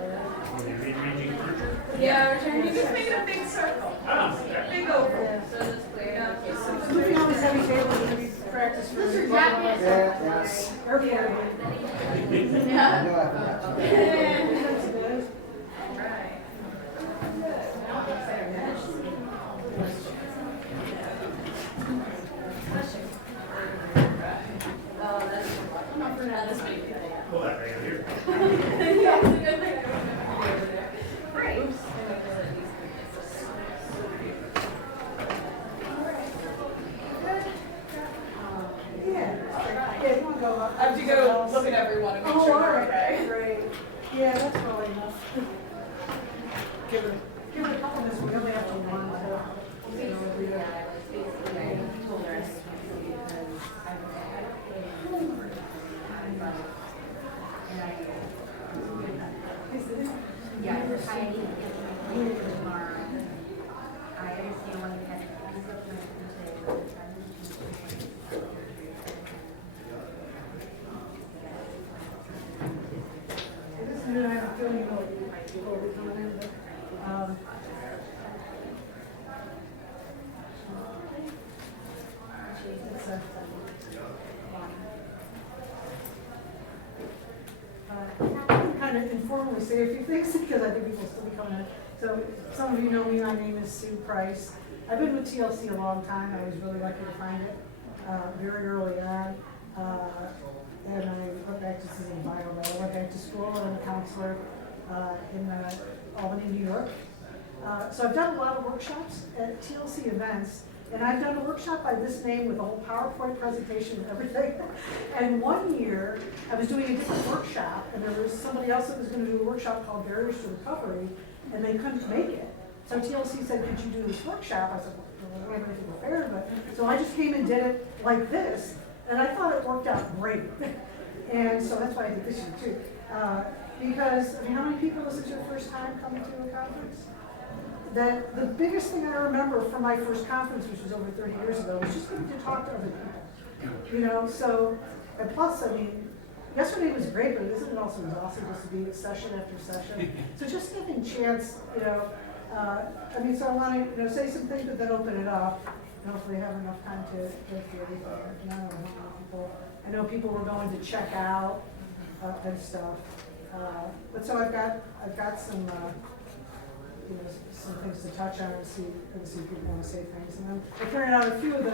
Rearranging furniture. Yeah, we're trying to just make it a big circle. Oh, okay. Big oval. So this clear. Yeah. Moving on this heavy table is gonna be practice for. Yes. Airport. I know I forgot to. Pull that right out here. Yeah, you wanna go up? I have to go look at everyone and make Oh, sure all they're right, okay. great. Yeah, that's probably enough. Give it a couple minutes, we only have to one, so. You know, read it. Yeah, we're hiding tomorrow. I understand when you had This is, I have a feeling before we come in, but, it's kind of informally say a few things because I think people will still be coming in. So some of you know me, my name is Sue Price. I've been with TLC a long time. I was really lucky to find it very early on. And I went back to, this is in bio, but I went back to school and a counselor in Albany, New York. So I've done a lot of workshops at TLC events, and I've done a workshop by this name with a whole PowerPoint presentation and everything. And one year, I was doing a different workshop, and there was somebody else that was going to do a workshop called Barriers to Recovery, and they couldn't make it. So TLC said, could you do this workshop? I said, well, I don't have anything prepared, but, so I just came and did it like this, and I thought it worked out great. And so that's why I did this year too. Because, I mean, how many people, this is your first time coming to a conference? That the biggest thing I remember from my first conference, which was over 30 years ago, was just getting to talk to other people. You know, so, and plus, I mean, yesterday was great, but isn't it also exhausting just to be session after session? So just getting a chance, you know, I mean, so I want to, you know, say some things, but then open it up, and hopefully have enough time to go through everything. I don't know how many people, I know people were going to check out and stuff. But so I've got some you know, some things to touch on and see if people want to say things. And then I printed out a few of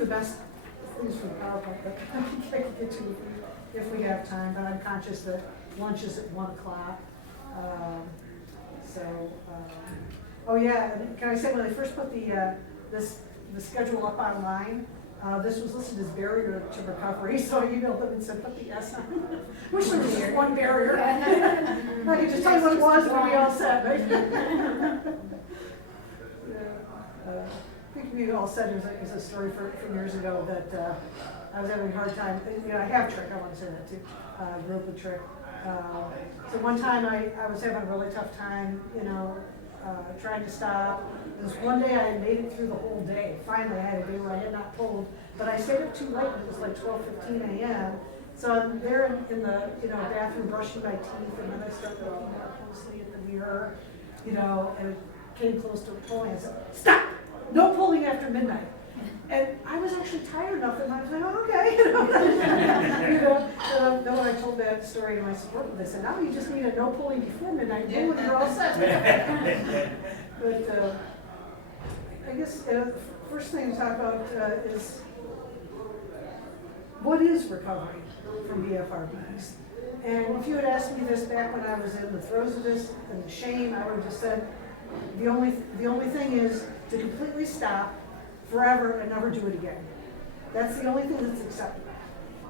the best things from PowerPoint that I can get to if we have time, but I'm conscious that lunch is at 1 o'clock. Oh yeah, and can I say, when they first put the schedule up online, this was listed as barrier to recovery, so I emailed them and said, put the S on. Wish there was just one barrier. I could just tell you what it was when we all said, right? I think we all said it was a story from years ago that I was having a hard time. You know, I have Trick, I want to say that too. Grew up with Trick. So one time I was having a really tough time, you know, trying to stop. This one day I made it through the whole day. Finally, I had a day where I had not pulled, but I stayed up too late. It was like 12:15 a.m. So I'm there in the bathroom brushing my teeth, and then I started looking more closely at the mirror, you know, and it came close to pulling. I said, "Stop! No pulling after midnight." And I was actually tired enough that I was like, "Oh, okay." Then when I told that story to my support group, they said, "Now you just need a no pulling before midnight, pull when you're all set." But I guess first thing to talk about is what is recovery from BFRBs? And if you had asked me this back when I was in the throes of this and the shame, I would have just said, the only thing is to completely stop forever and never do it again. That's the only thing that's acceptable.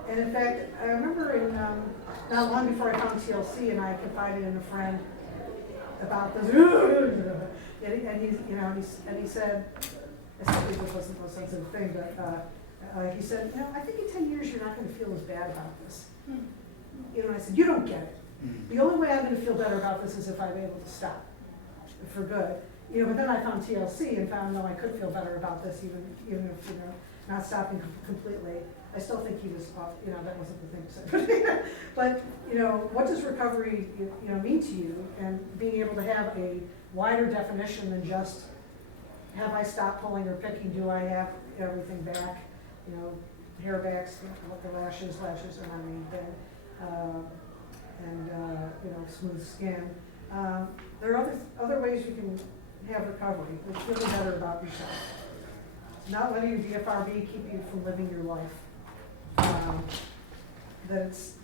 And in fact, I remember not long before I found TLC, and I confided in a friend about this, and he said, I said this wasn't the most sensitive thing, but he said, I think in 10 years you're not going to feel as bad about this. And I said, you don't get it. The only way I'm going to feel better about this is if I'm able to stop for good. But then I found TLC and found, no, I could feel better about this even if, not stopping completely. I still think he was, that wasn't the thing to say. But, what does recovery, mean to you? And being able to have a wider definition than just, have I stopped pulling or picking? Do I have everything back? Hair backs, the lashes are not being dead. And smooth skin. There are other ways you can have recovery. It's feeling better about yourself. It's not letting your BFRB keep you from living your life. This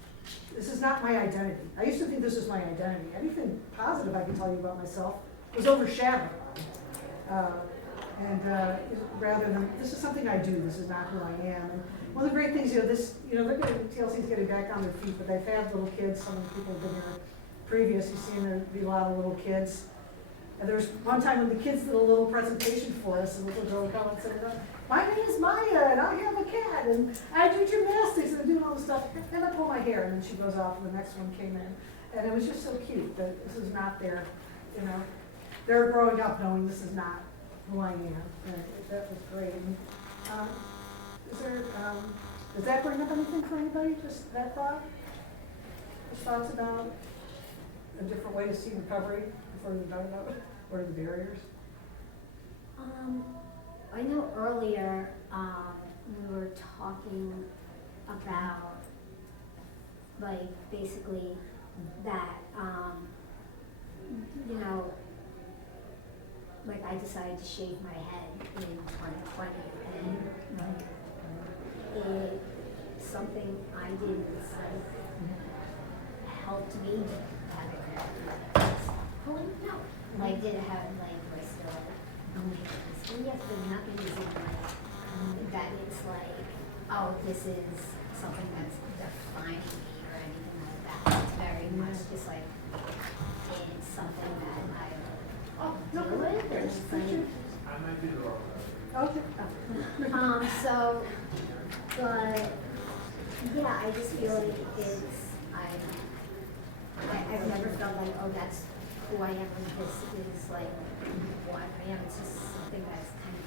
is not my identity. I used to think this was my identity. Anything positive I can tell you about myself was overshadowed. Rather than, this is something I do, this is not who I am. And one of the great things, TLC's getting back on their feet, but they've had little kids, some of the people have been here previous, you've seen there be a lot of little kids. And there was one time when the kids did a little presentation for us, and the little girl would come and say, my name is Maya, and I have a cat, and I do gymnastics, and I do all this stuff, and I pull my hair, and then she goes off, and the next one came in. And it was just so cute that this is not their, they're growing up knowing this is not who I am. And that was great. And, does that bring up anything for anybody, just that thought? Just thoughts about a different way to see recovery before we talk about it? What are the barriers? I know earlier we were talking about basically that I decided to shave my head in 2020, and it's something I did helped me have it. I did have my still yes, but nothing is in that it's this is something that's defining me or anything like that. It's very much just it's something that I deal with, and it's I might be the wrong Okay. But yeah, I just feel I've never felt that's who I am, and this is what I am. It's just something that's kind of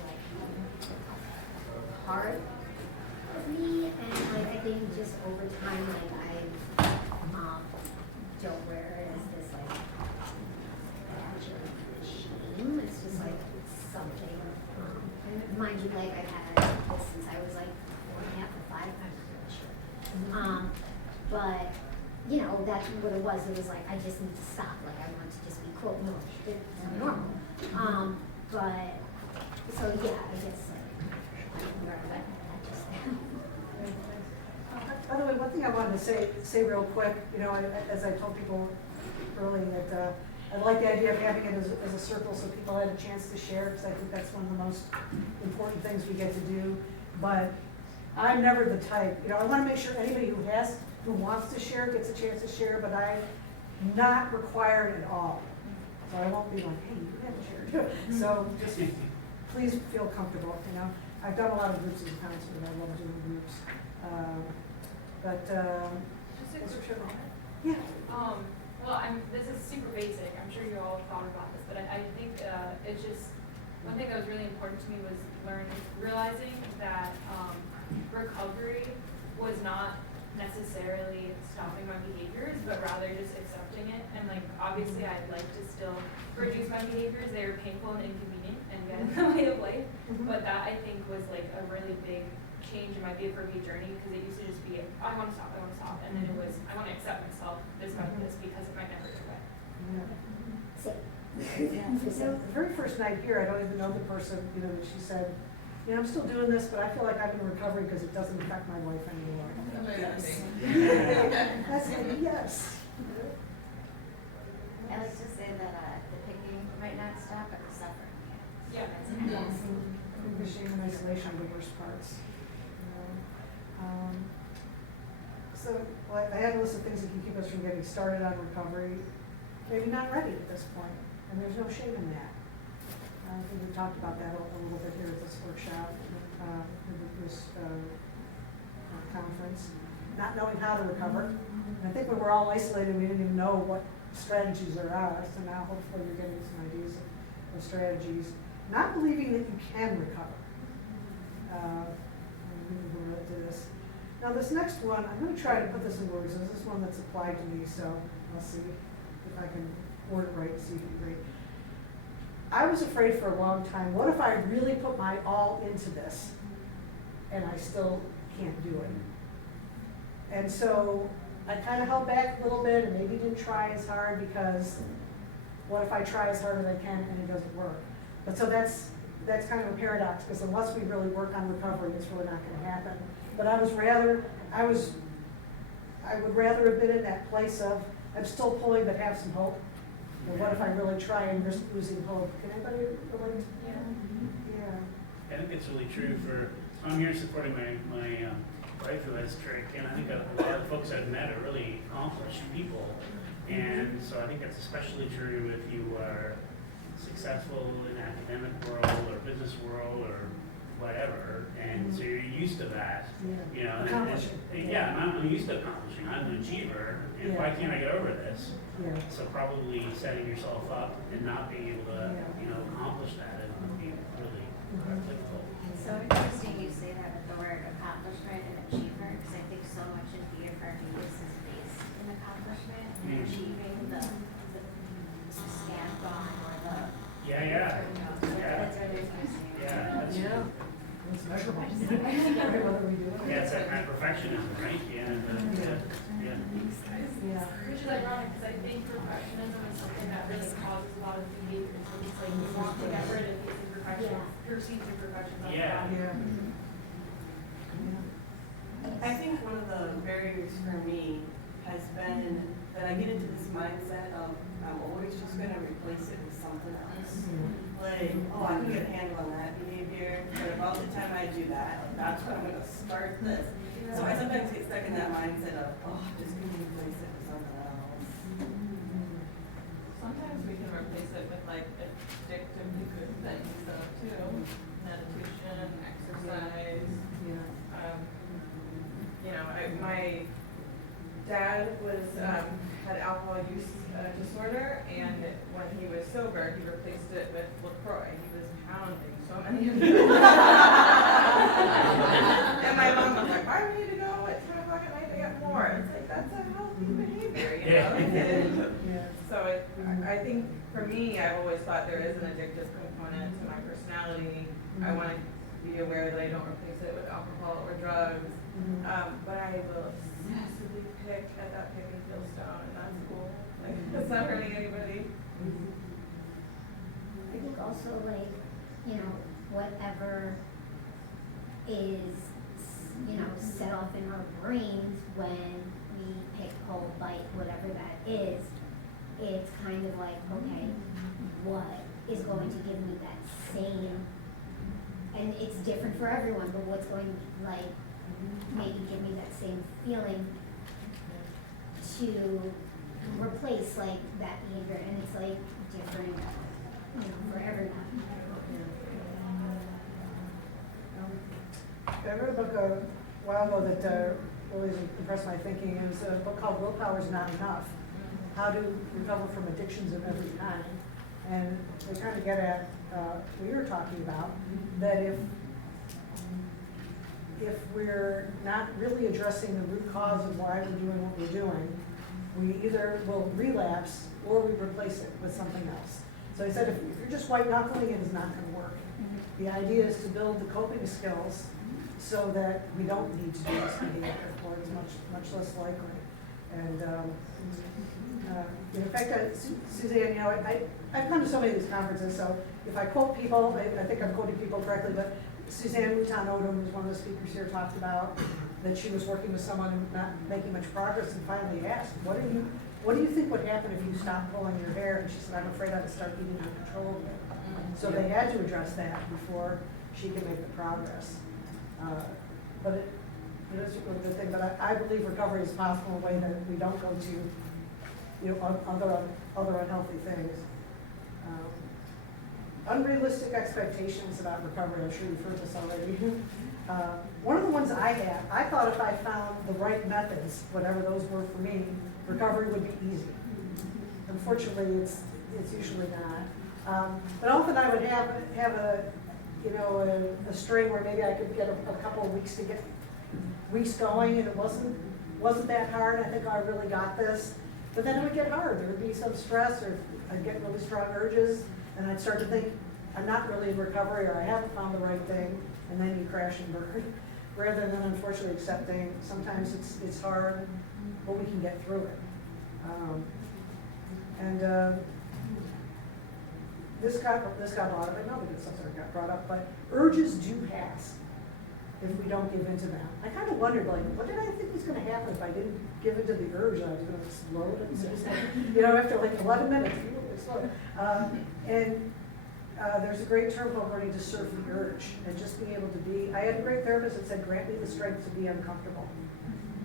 part of me, and I think just over time, I don't wear it as this badge of shame. It's just something. Mind you, I've had this since I was 4.5 or 5. I'm not really sure. But that's what it was. It was like, I just need to stop. Like, I want to just be quote normal. It's normal. But, so yeah, I guess, By the way, one thing I wanted to say real quick, you know, as I told people early, that I like the idea of having it as a circle so people had a chance to share, because I think that's one of the most important things we get to do. But I'm never the type, you know, I want to make sure anybody who wants to share gets a chance to share, but I'm not required at all. So I won't be like, hey, you haven't shared. So just please feel comfortable, you know. I've done a lot of groups as a counselor, and I love doing groups. Just a quick comment. Yeah. Well, this is super basic. I'm sure you all thought about this, but I think it's just one thing that was really important to me was realizing that recovery was not necessarily stopping my behaviors, but rather just accepting it. And like, obviously, I'd like to still reduce my behaviors. They are painful and inconvenient and get in the way of life. But that I think was like a really big change in my BFRB journey, because it used to just be, I want to stop, and then it was, I want to accept myself despite this, because it might never go away. So the very first night here, I don't even know the person, you know, that she said, you know, I'm still doing this, but I feel like I'm in recovery because it doesn't affect my life anymore. Yes. That's like, yes. I like to say that the picking might not stop, but the suffering can. Yeah. Yes. I think the shame and isolation are the worst parts. So I had a list of things that can keep us from getting started on recovery, maybe not ready at this point, and there's no shame in that. I think we talked about that a little bit here at this workshop, this conference. Not knowing how to recover. And I think when we're all isolated, we didn't even know what strategies there are, so now hopefully you're getting some ideas of strategies. Not believing that you can recover. To this. Now this next one, I'm going to try to put this in words. This is one that's applied to me, so I'll see if I can word it right and see if you agree. I was afraid for a long time, what if I really put my all into this and I still can't do it? And so I kind of held back a little bit and maybe didn't try as hard, because what if I try as hard as I can and it doesn't work? But so that's kind of a paradox, because unless we really work on recovery, it's really not going to happen. But I would rather have been in that place of, I'm still pulling but have some hope. And what if I really try and risk losing hope? Can anybody relate? Yeah. I think it's really true for, I'm here supporting my wife who has trach, and I think a lot of the folks I've met are really accomplished people. And so I think that's especially true if you are successful in academic world or business world or whatever, and so you're used to that, you know. And I'm used to accomplishing. I'm an achiever, and why can't I get over this? So probably setting yourself up and not being able to, you know, accomplish that is going to be really difficult. It's so interesting you say that with the word accomplishment and achiever, because I think so much of BFRBs is based in accomplishment and achieving the stamp on or the that's really interesting. It's measurable. What are we doing? Yeah, it's that kind of perfectionism, right? Which is ironic, because I think perfectionism is something that really causes a lot of behavior. So it's like you want to get rid of these imperfections, perceived imperfections on the body. I think one of the barriers for me has been that I get into this mindset of I'm always just going to replace it with something else. Like, oh, I can get a handle on that behavior, but about the time I do that, like, that's when I'm going to start this. So I sometimes get stuck in that mindset of, oh, I'm just going to replace it with something else. Sometimes we can replace it with like addictively good things though too. Meditation, exercise. You know, my dad had alcohol use disorder, and when he was sober, he replaced it with LaCroix. He was pounding so many of them. And my mom was like, why do we need to go at 10 o'clock at night to get more? It's like, that's a healthy behavior, you know? So I think for me, I've always thought there is an addictive component to my personality. I want to be aware that I don't replace it with alcohol or drugs. But I will obsessively pick at that pick and feel town, and that's cool. Like, it's not hurting anybody. I think also like, you know, whatever is, you know, set off in our brains when we pick, pull, bite, whatever that is, it's kind of like, okay, what is going to give me that same, and it's different for everyone, but what's going to like maybe give me that same feeling to replace like that behavior, and it's like different, you know, for everyone. I read a book a while ago that really impressed my thinking. It was a book called Willpower's Not Enough, How to Recover from Addictions of Every Kind. And they kind of get at what you were talking about, that if we're not really addressing the root cause of why we're doing what we're doing, we either will relapse or we replace it with something else. So he said if you're just white knuckling it, is not going to work. The idea is to build the coping skills so that we don't need to do this behavior, or it's much less likely. And in fact, Suzanne, you know, I've come to so many of these conferences, so if I quote people, I think I'm quoting people correctly, but Suzanne Mouton Odom, who's one of the speakers here, talked about that she was working with someone and not making much progress, and finally asked, what do you think would happen if you stopped pulling your hair? And she said, I'm afraid I'd start getting uncontrollable. So they had to address that before she could make the progress. But it is a really good thing. But I believe recovery is possible in a way that we don't go to, you know, other unhealthy things. Unrealistic expectations about recovery. I'm sure you've heard this already. One of the ones I had, I thought if I found the right methods, whatever those were for me, recovery would be easy. Unfortunately, it's usually not. But often I would have a, you know, a string where maybe I could get a couple of weeks to get weeks going, and it wasn't that hard. I think I really got this. But then it would get hard. There would be some stress, or I'd get really strong urges, and I'd start to think I'm not really in recovery, or I haven't found the right thing, and then you crash and burn. Rather than unfortunately accepting, sometimes it's hard, but we can get through it. This got brought up. I know that something got brought up, but urges do pass if we don't give in to them. I kind of wondered, like, what did I think was going to happen if I didn't give in to the urge? I was going to explode, and you know, after like 11 minutes, you will explode. There's a great term called learning to surf the urge, and just being able to be. I had a great therapist that said, "Grant me the strength to be uncomfortable,"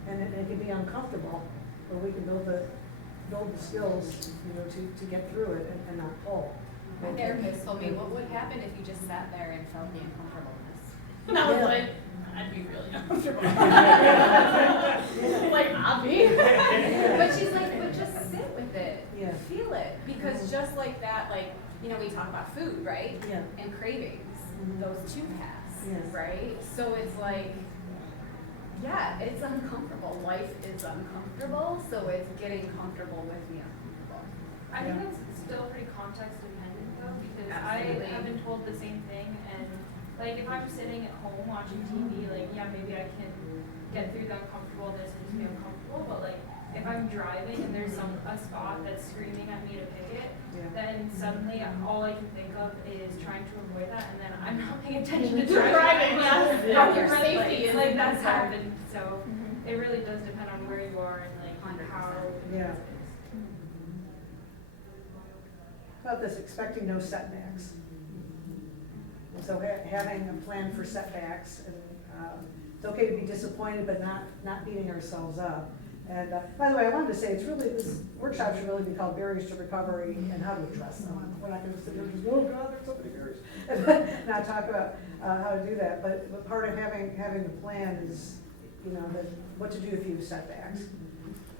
and it can be uncomfortable, but we can build the skills, you know, to get through it and not pull. My therapist told me, what would happen if you just sat there and felt the uncomfortableness? And I was like, I'd be really uncomfortable. Like, I'll be. But she's like, but just sit with it. Yeah. Feel it. Because just like that, like, you know, we talk about food, right? Yeah. And cravings. Those two pass, Yes. right? So it's like, yeah, it's uncomfortable. Life is uncomfortable, so it's getting comfortable with the uncomfortable. I think that's still pretty context dependent though, because Absolutely. I have been told the same thing, and like if I'm sitting at home watching TV, like yeah, maybe I can get through the uncomfortableness and just be uncomfortable, but like if I'm driving and there's a spot that's screaming at me to pick it, then suddenly all I can think of is trying to avoid that, and then I'm not paying attention to driving. Yeah, your safety is like that's happened. So it really does depend on where you are and like how. Yeah. About this, expecting no setbacks. And so having a plan for setbacks, and it's okay to be disappointed, but not beating ourselves up. And by the way, I wanted to say, this workshop should really be called Barriers to Recovery and How to Address Them. We're not going to sit here and just, oh God, there's so many barriers. Not talk about how to do that. But part of having the plan is, you know, what to do if you have setbacks.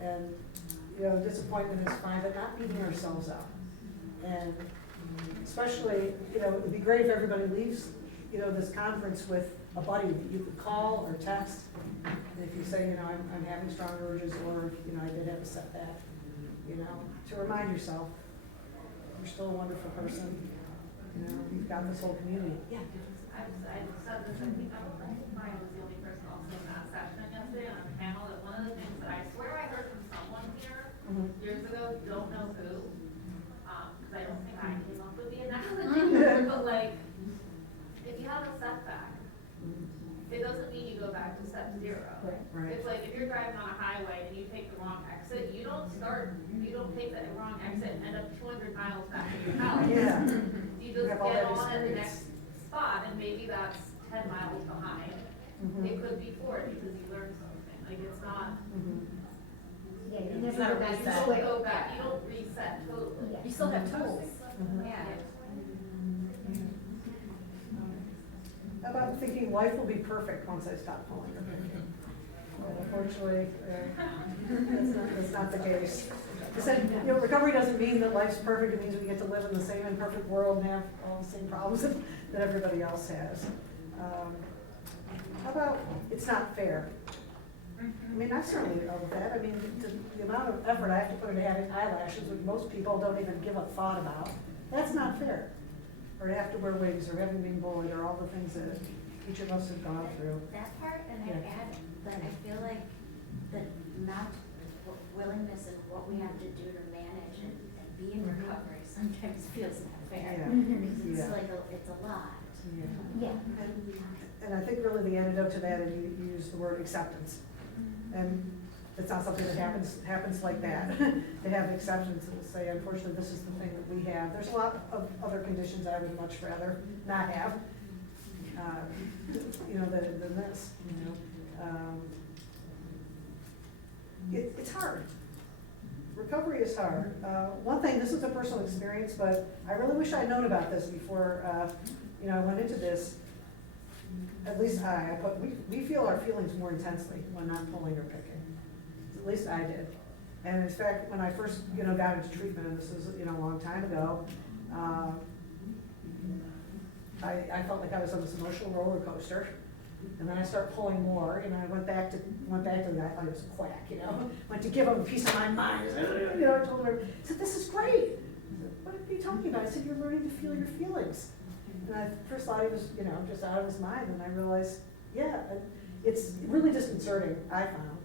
And, you know, disappointment is fine, but not beating ourselves up. And especially, you know, it'd be great if everybody leaves, you know, this conference with a buddy that you could call or text. And if you say, you know, I'm having strong urges, or, you know, I did have a setback, you know, to remind yourself, you're still a wonderful person. You know, you've got this whole community. Yeah. I said this, I think Brian was the only person also in that session yesterday on a panel, that one of the things that I swear I heard from someone here years ago, don't know who, because I don't think I came up with the analogy, but like, if you have a setback, it doesn't mean you go back to step zero. Right. It's like if you're driving on a highway and you take the wrong exit, you don't take that wrong exit and end up 200 miles back in your house. Yeah. You just have all get that on at the experience. next spot and maybe that's 10 miles behind. It could be 40 because you learned something. Like it's not. Yeah, you It's never not go back you to don't square. go back. You don't reset totally. Yeah. You still have tools. Yeah. How about thinking life will be perfect once I stop pulling or picking? Well, unfortunately, that's not the case. I said, recovery doesn't mean that life's perfect. It means we get to live in the same imperfect world and have all the same problems that everybody else has. How about it's not fair? I mean, I certainly know that. I mean, the amount of effort I have to put into having eyelashes, which most people don't even give a thought about, that's not fair. Or to have to wear wigs, or having been bullied, or all the things that each of us have gone through. That part, and Yeah. I add, but I feel like the amount of willingness and what we have to do to manage and be in recovery sometimes feels unfair. Yeah. Because Yeah. it's like, it's a lot. Yeah. And I think really the antidote to that, and you use the word acceptance. And it's not something that happens like that, to have acceptance and to say, unfortunately, this is the thing that we have. There's a lot of other conditions I would much rather not have, than this, It's hard. Recovery is hard. One thing, this is a personal experience, but I really wish I had known about this before, I went into this. At least we feel our feelings more intensely when not pulling or picking. At least I did. And in fact, when I first, got into treatment, and this was, a long time ago, I felt like I was on this emotional roller coaster. And then I started pulling more, I went back to the guy, I thought he was a quack, went to give him a piece of my mind. I told him, I said, this is great. I said, what are you talking about? I said, you're learning to feel your feelings. And I first thought he was, just out of his mind, and I realized, yeah, it's really disconcerting, I found.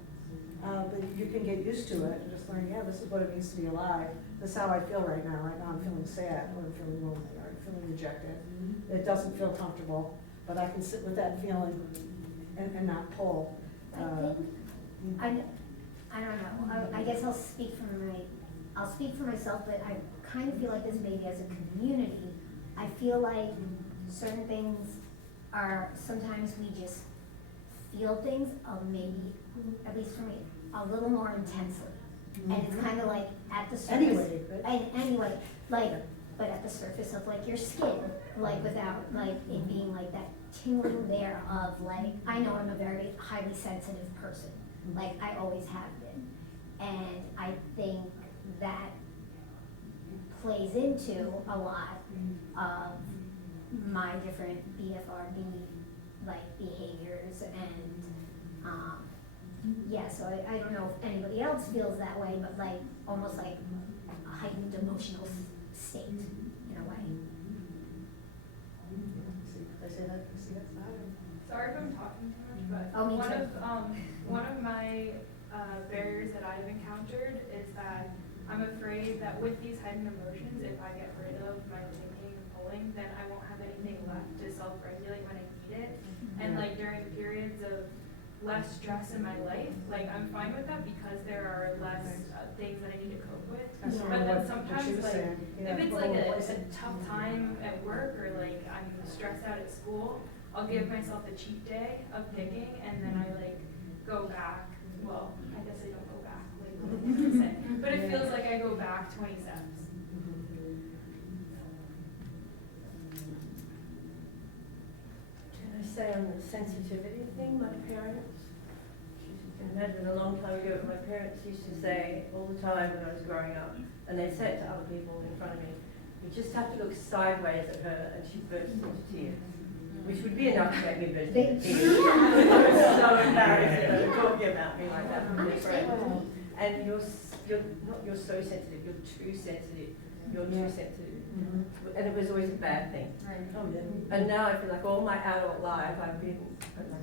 But you can get used to it and just learn, yeah, this is what it means to be alive. This is how I feel right now. Right now I'm feeling sad, or I'm feeling lonely, or I'm feeling rejected. It doesn't feel comfortable, but I can sit with that feeling and not pull. I don't know. I guess I'll speak for myself, but I kind of feel like this maybe as a community. I feel like certain things are, sometimes we just feel things, maybe, at least for me, a little more intensely. And it's kind of like at the surface. Anyway, but at the surface of like your skin, without it being like that tingling there of I know I'm a very highly sensitive person. I always have been. And I think that plays into a lot of my different BFRB behaviors and so I don't know if anybody else feels that way, but almost like a heightened emotional state in a way. I say that, see, that's not it. Sorry if I'm talking too much, but Oh, me one too. of my barriers that I've encountered is that I'm afraid that with these heightened emotions, if I get rid of my thinking and pulling, then I won't have anything left to self-regulate when I need it. And during periods of less stress in my life, I'm fine with that because there are less things that I need to cope with. But then sometimes if it's a tough time at work or I'm stressed out at school, I'll give myself the cheat day of picking and then I go back. Well, I guess I don't go back, but it feels like I go back 20 steps. Can I say on the sensitivity thing, my parents, I imagine a long time ago, my parents used to say all the time when I was growing up, and they'd say it to other people in front of me, you just have to look sideways at her and she bursts into tears. Which would be enough to make me burst into tears. I was so embarrassed that they were talking about me like that with their friends. And you're so sensitive, you're too sensitive, you're too sensitive. And it was always a bad thing. And now I feel like all my adult life I've been,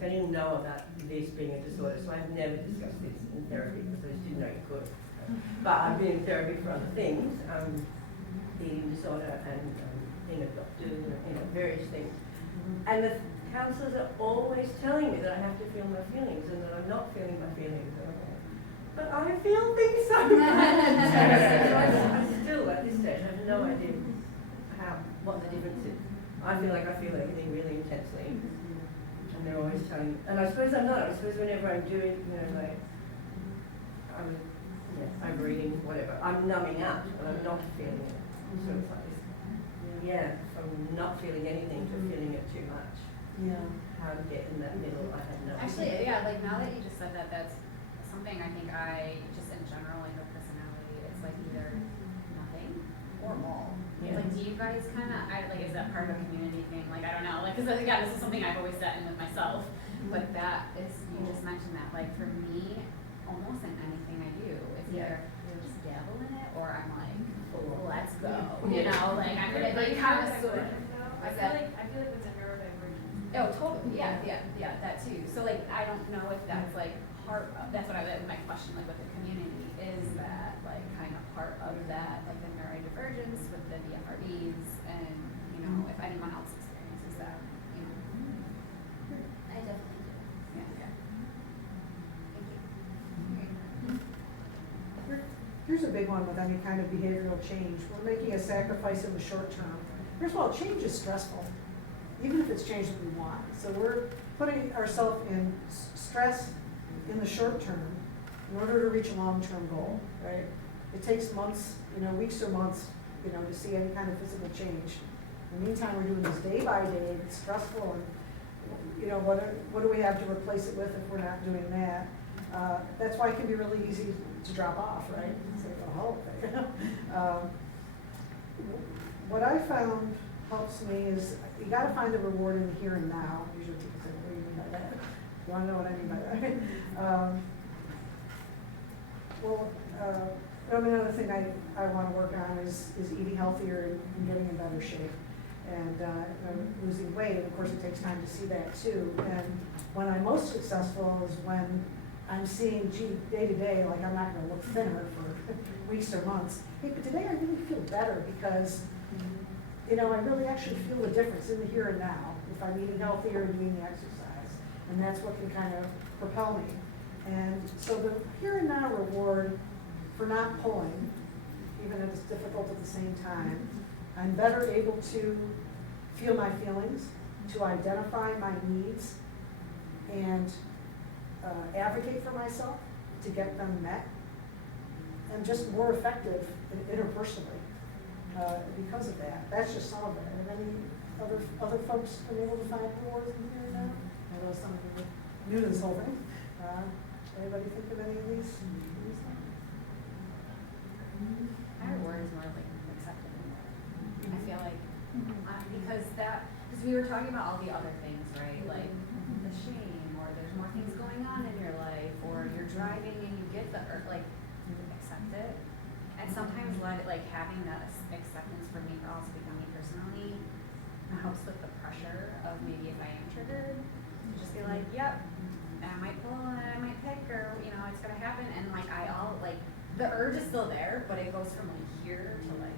I didn't know about this being a disorder, so I've never discussed this in therapy because I just didn't know you could. But I'm doing therapy for other things, eating disorder and being adopted, various things. And the counselors are always telling me that I have to feel my feelings and that I'm not feeling my feelings. But I feel things sometimes. I still, at this stage, have no idea what the difference is. I feel like I feel everything really intensely. And they're always telling me, and I suppose I'm not. I suppose whenever I'm doing, I'm reading, whatever, I'm numbing out and I'm not feeling it. So it's like, from not feeling anything to feeling it too much. Yeah. How to get in that middle, I have no idea. Actually, yeah, like now that you just said that, that's something I think I, just in general, like with personality, it's like either nothing or all. Yeah. Like, do you guys kind of, is that part of a community thing? Like, I don't know, like, because again, this is something I've always set in with myself, but that is, you just mentioned that, like, for me, almost in anything I do, it's either just dabble in it or I'm like, let's go, you know, like, I'm gonna be connoisseur. I feel like it's a neurodivergent. Oh, totally, yeah, that too. So like, I don't know if that's like part of, that's what my question, like with the community, is that like kind of part of that, like the neurodivergence with the BFRBs, and if anyone else experiences that, I definitely do. Yeah. Here's a big one with any kind of behavioral change. We're making a sacrifice in the short term. First of all, change is stressful, even if it's change that we want. So we're putting ourselves in stress in the short term in order to reach a long-term goal, right? It takes months, weeks or months, to see any kind of physical change. In the meantime, we're doing this day by day. It's stressful, and what do we have to replace it with if we're not doing that? That's why it can be really easy to drop off, right? It's like a whole thing. What I found helps me is you got to find the reward in the here and now. Usually people say, what do you mean by that? You want to know what I mean by that? Another thing I want to work on is eating healthier and getting in better shape. And losing weight, and of course it takes time to see that too. And when I'm most successful is when I'm seeing, day to day, like I'm not going to look thinner for weeks or months. Hey, but today I really feel better because, I really actually feel the difference in the here and now if I'm eating healthier and doing the exercise. And that's what can kind of propel me. And so the here and now reward for not pulling, even if it's difficult at the same time, I'm better able to feel my feelings, to identify my needs, and advocate for myself to get them met. I'm just more effective interpersonally because of that. That's just some of it. And any other folks been able to find rewards in here now? I know some of you are new to this whole thing. Anybody think of any of these? My reward is more like accepting. I feel like, because we were talking about all the other things, right? Like the shame, or there's more things going on in your life, or you're driving and you get accept it. And sometimes having that acceptance for me, also for me personally, helps with the pressure of maybe if I am triggered, to just be like, yep, I might pull and I might pick, or it's gonna happen, and the urge is still there, but it goes from here to here.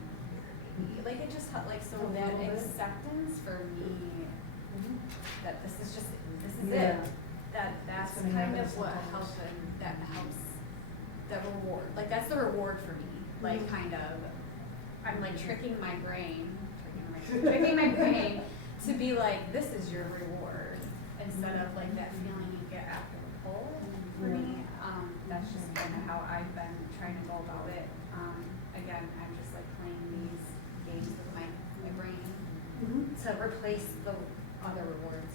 Like it just so that acceptance for me, that this is it. That's kind of what helps, and that helps the reward. Like that's the reward for me. Like kind of, I'm like tricking my brain to be like, this is your reward, instead of like that feeling you get after the pull. For me, that's just kind of how I've been trying to go about it. Again, I'm just like playing these games with my brain to replace the other rewards.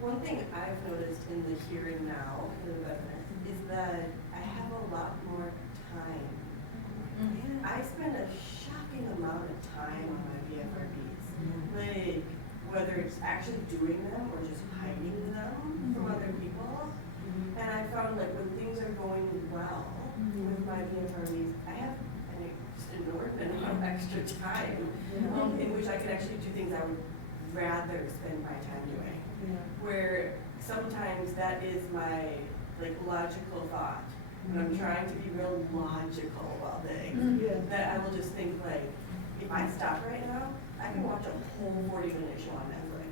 One thing I've noticed in the here and now in the betterment is that I have a lot more time. I spend a shocking amount of time on my BFRBs. Like, whether it's actually doing them or just hiding them from other people. And I found like when things are going well with my BFRBs, I have an inordinate amount of extra time in which I could actually do things I would rather spend my time doing. Where sometimes that is my logical thought. when I'm trying to be real logical about things, that I will just think like, if I stop right now, I can watch a whole 40-minute show on Netflix,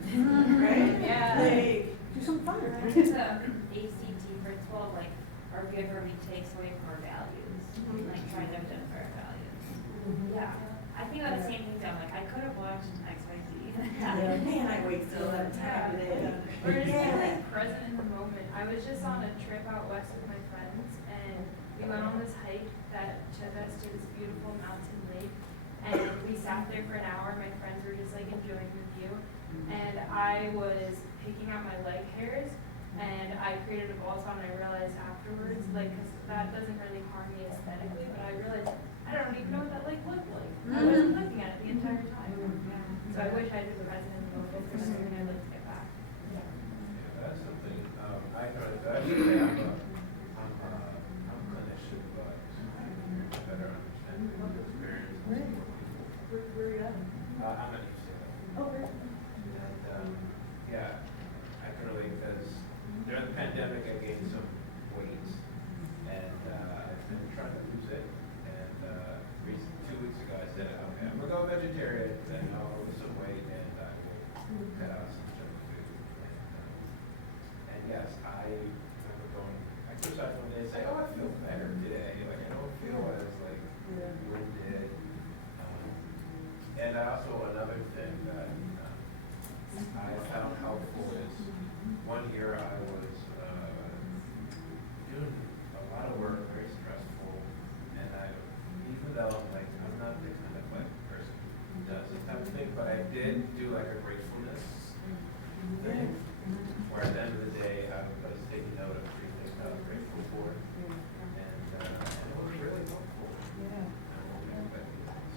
right? Yeah. Like, Do some fun. I think the ACT principle, like, our BFRB takes away from our values, like trying to identify our values. Yeah, I think about the same thing, I'm like, I could have watched XYZ. man, I wait till that time of day. We're just being like present in the moment. I was just on a trip out west with my friends, and we went on this hike that took us to this beautiful mountain lake, and we sat there for an hour. My friends were just like enjoying the view, and I was picking out my leg hairs, and I created a ball spot, and I realized afterwards, like, 'cause that doesn't really harm me aesthetically, but I realized I don't even know what that lake looked like. I wasn't looking at it the entire time. So I wish I'd been present in the moment. There's something I'd like to get back. Yeah, that's something, I try to, actually, I'm a clinician, but I better understand the experience. Where are you at? I'm at UCLA. Oh, great. And, yeah, I can relate because during the pandemic, I gained some weight, and I've been trying to lose it. And 2 weeks ago, I said, okay, I'm gonna go vegetarian, then I'll lose some weight, and I will cut out some junk food. And yes, I remember going exercise one day and say, oh, I feel better today. Like I don't feel as like winded. And also another thing that I found helpful is one year I was doing a lot of work, very stressful, and even though I'm not the kind of like person who does this type of thing, but I did do like a gratefulness thing, where at the end of the day I was taking note of 3 things I was grateful for, and it was really helpful. Yeah.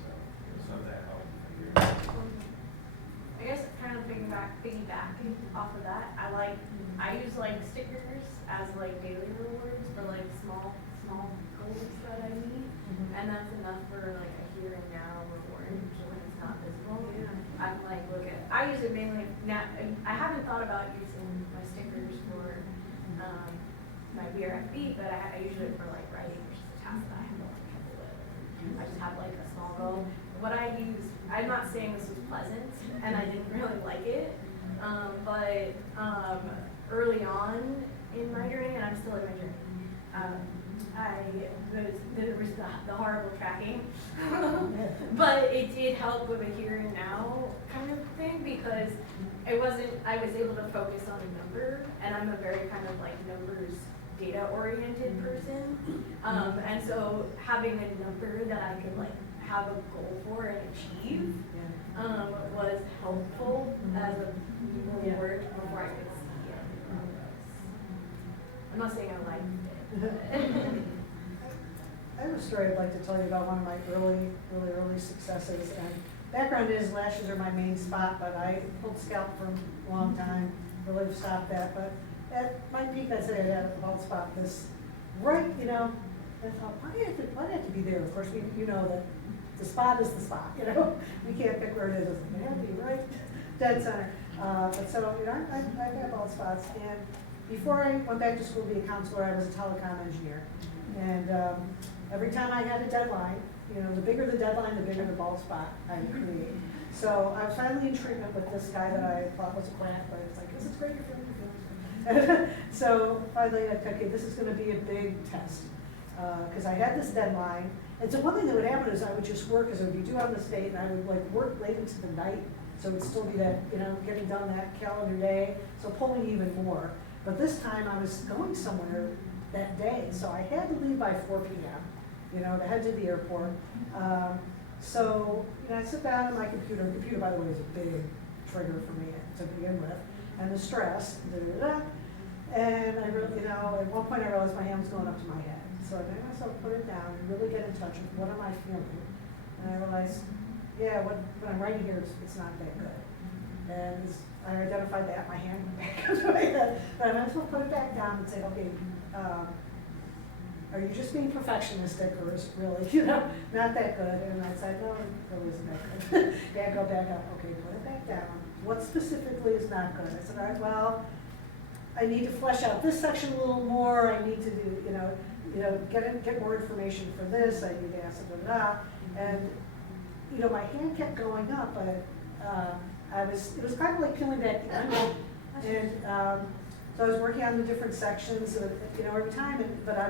So it was something that helped. I guess kind of piggybacking off of that, I use like stickers as like daily rewards for like small goals that I meet, and that's enough for like a here and now reward when it's not visible. I'm like, I use it mainly now. I haven't thought about using my stickers for my BFRB, but I use it for like writing, which is a task that I have a lot of trouble with. I just have like a small goal. What I use, I'm not saying this was pleasant, and I didn't really like it, but early on in my journey, and I'm still in my journey, there was the horrible tracking, but it did help with a here and now kind of thing, because I was able to focus on a number, and I'm a very kind of like numbers data oriented person, and so having a number that I could like have a goal for and achieve was helpful as a reward before I could see it. I'm not saying I liked it. I have a story I'd like to tell you about one of my really early successes. And background is lashes are my main spot, but I pulled scalp for a long time, really stopped that. But at my peak, I'd say I had a bald spot this right, I thought, why do I have to be there? Of course, you know that the spot is the spot, we can't pick where it is. It has to be right dead center. But so, I've had bald spots. And before I went back to school to be a counselor, I was a telecom engineer. And every time I had a deadline, the bigger the deadline, the bigger the bald spot I would create. So I was finally in treatment with this guy that I thought was a quack, but it's like, this is great, you're feeling. So finally I thought, okay, this is going to be a big test. Because I had this deadline. And so one thing that would happen is I would just work, because it would be due on this date, and I would like work late into the night. So it would still be that, getting done that calendar day. So pulling even more. But this time I was going somewhere that day. So I had to leave by 4 p.m., to head to the airport. So I sit down on my computer. The computer, by the way, is a big trigger for me to begin with. And the stress, And I really, at one point I realized my hand was going up to my head. So I made myself put it down and really get in touch with what am I feeling. And I realized, what I'm writing here, it's not that good. And I identified that, my hand went back up to my head. But I might as well put it back down and say, okay, are you just being perfectionistic, or is it really, not that good? And I said, no, it really isn't that good. Go back up. Okay, put it back down. What specifically is not good? I said, all right, well, I need to flesh out this section a little more. I need to do, get more information for this, I need to ask da. And, my hand kept going up, but, it was kind of like peeling back the onion. And, so I was working on the different sections, every time, but I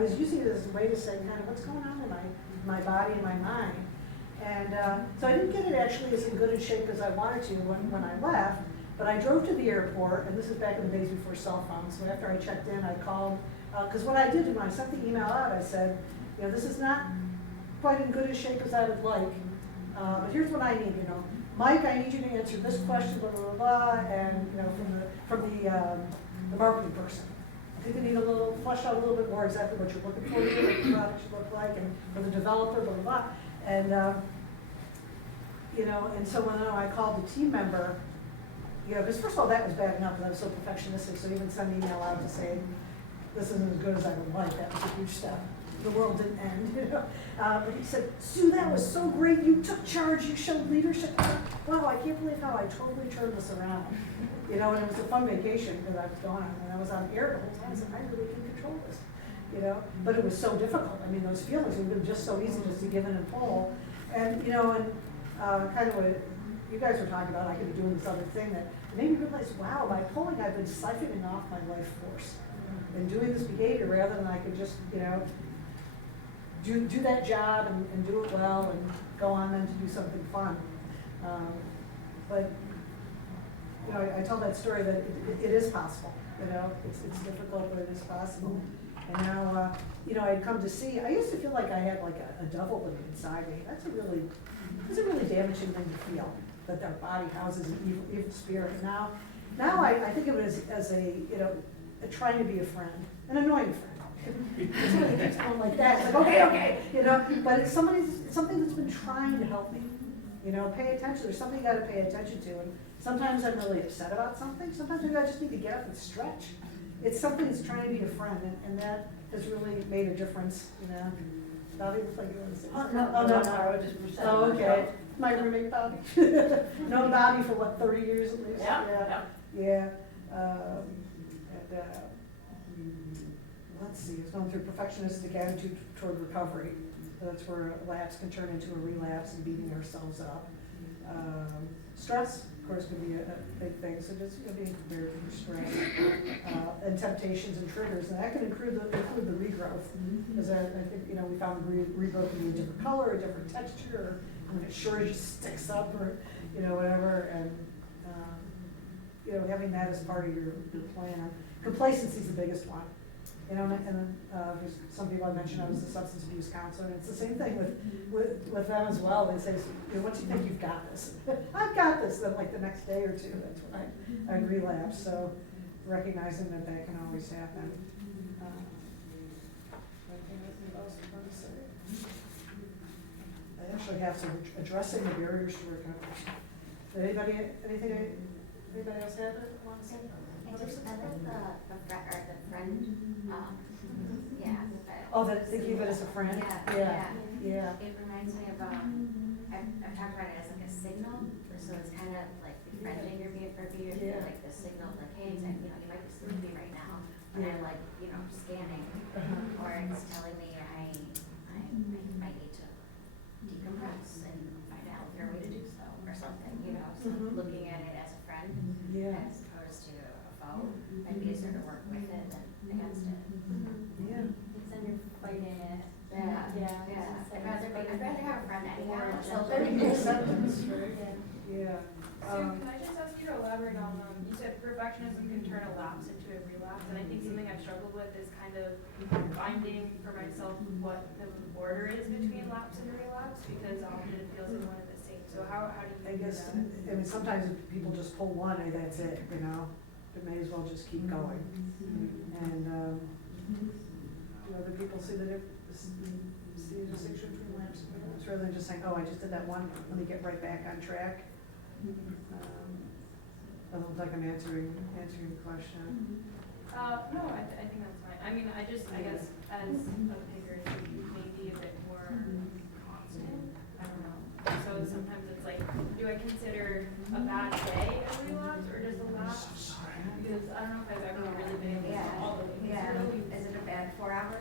was using it as a way to say kind of what's going on in my body and my mind. And so I didn't get it actually as in good a shape as I wanted to when I left, but I drove to the airport, and this is back in the days before cell phones, so after I checked in, I called, because what I did when I sent the email out, I said, this is not quite in good a shape as I would like, but here's what I need, Mike, I need you to answer this question, blah, blah, blah, blah, and, from the marketing person. I think they need flesh out a little bit more exactly what you're looking for, what the product should look like, and for the developer, blah, blah, blah. And, and so when I called the team member, because first of all, that was bad enough, because I was so perfectionistic, so even send an email out to say, this isn't as good as I would like, that was a huge step. The world didn't end, But he said, Sue, that was so great, you took charge, you showed leadership. Wow, I can't believe how I totally turned this around. And it was a fun vacation because I was gone, and I was on air the whole time, I said, I really can control this. But it was so difficult. I mean, those feelings would have been just so easy just to give in and pull. And, kind of what you guys were talking about, I could be doing this other thing that made me realize, wow, by pulling, I've been siphoning off my life force and doing this behavior rather than I could just, do that job and do it well and go on then to do something fun. But, I tell that story that it is possible, it's difficult, but it is possible. And now, I'd come to see, I used to feel like I had like a devil living inside me. That's a really damaging thing to feel, that our body houses an evil spirit. Now I think of it as a trying to be a friend, an annoying friend. Somebody keeps going like that, it's like, okay, but it's something that's been trying to help me. Pay attention, there's something you gotta pay attention to. And sometimes I'm really upset about something, sometimes maybe I just need to get up and stretch. It's something that's trying to be a friend, and that has really made a difference, Bobby, looks like you want to say something. No. Oh, okay. My roommate Bobby. Known Bobby for what, 30 years at least? Yeah. Let's see, it's going through perfectionistic attitude toward recovery. So that's where a lapse can turn into a relapse and beating ourselves up. Stress, of course, could be a big thing. So just being prepared for stress and temptations and triggers, and that can include the regrowth. Because I think we found the regrowth to be a different color, a different texture, or when it sure just sticks up, or whatever. And having that as part of your plan. Complacency is the biggest one. And then there's some people I mentioned, I was a substance abuse counselor, and it's the same thing with them as well. They say, once you think you've got this, I've got this, then like the next day or two, that's when I'd relapse. So recognizing that can always happen. Anything else I want to say? I actually have some addressing the barriers to recovery. Anybody else have it? Want to say? I like the friend, yeah. Oh, that thinking of it as a friend? Yeah. It reminds me of, I've talked about it as like a signal, so it's kind of like befriending your BFRB, or like the signal, like, hey, you might be sleepy right now, but I'm like, scanning, or it's telling me I might need to decompress and find out if there's a way to do so, or something, so looking at it as a friend, as opposed to a foe, might be easier to work with it than against it. Yeah. Because then you're fighting it. Yeah. I'd rather have a friend anyhow. So Acceptance, right? Yeah. Sue, can I just ask you to elaborate on, you said perfectionism can turn a lapse into a relapse, and I think something I've struggled with is kind of finding for myself what the border is between lapse and relapse, because often it feels like one and the same. So how do you do that? Sometimes people just pull one and that's it, It may as well just keep going. And, other people see the distinction between lapse and relapse, rather than just saying, oh, I just did that one, let me get right back on track. I don't think I'm answering the question. No, I think that's fine. I mean, I guess as a figure, maybe a bit more constant. I don't know. So sometimes it's like, do I consider a bad day a relapse or just a lapse? Because I don't know if I've ever really been able to all the things. Is it a bad 4 hours?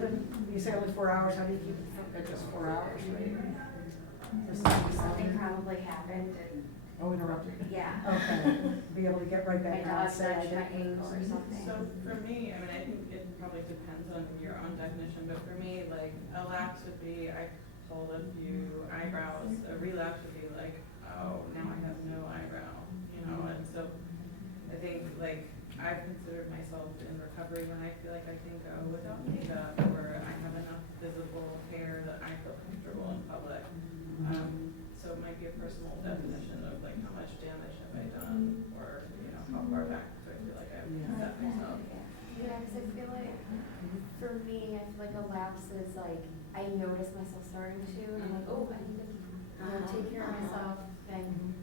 given, you say only 4 hours, how do you keep it at just 4 hours, right? Just Something probably happened and, Oh, interrupted. yeah. Okay, be able to get right My back on, dog say I nudged my didn't ankle or lose. something. So for me, I mean, I think it probably depends on your own definition, but for me, like, a lapse would be, I pulled a few eyebrows. A relapse would be like, oh, now I have no eyebrow, you know, and so I think, like, I've considered myself in recovery when I feel like I can go without makeup, or I have enough visible hair that I feel comfortable in public. So it might be a personal definition of like how much damage have I done, or, you know, how far back do I feel like I've set myself. Yeah, because I feel like, for me, I feel like a lapse is like, I notice myself starting to, and I'm like, oh, I need to, take care of myself, and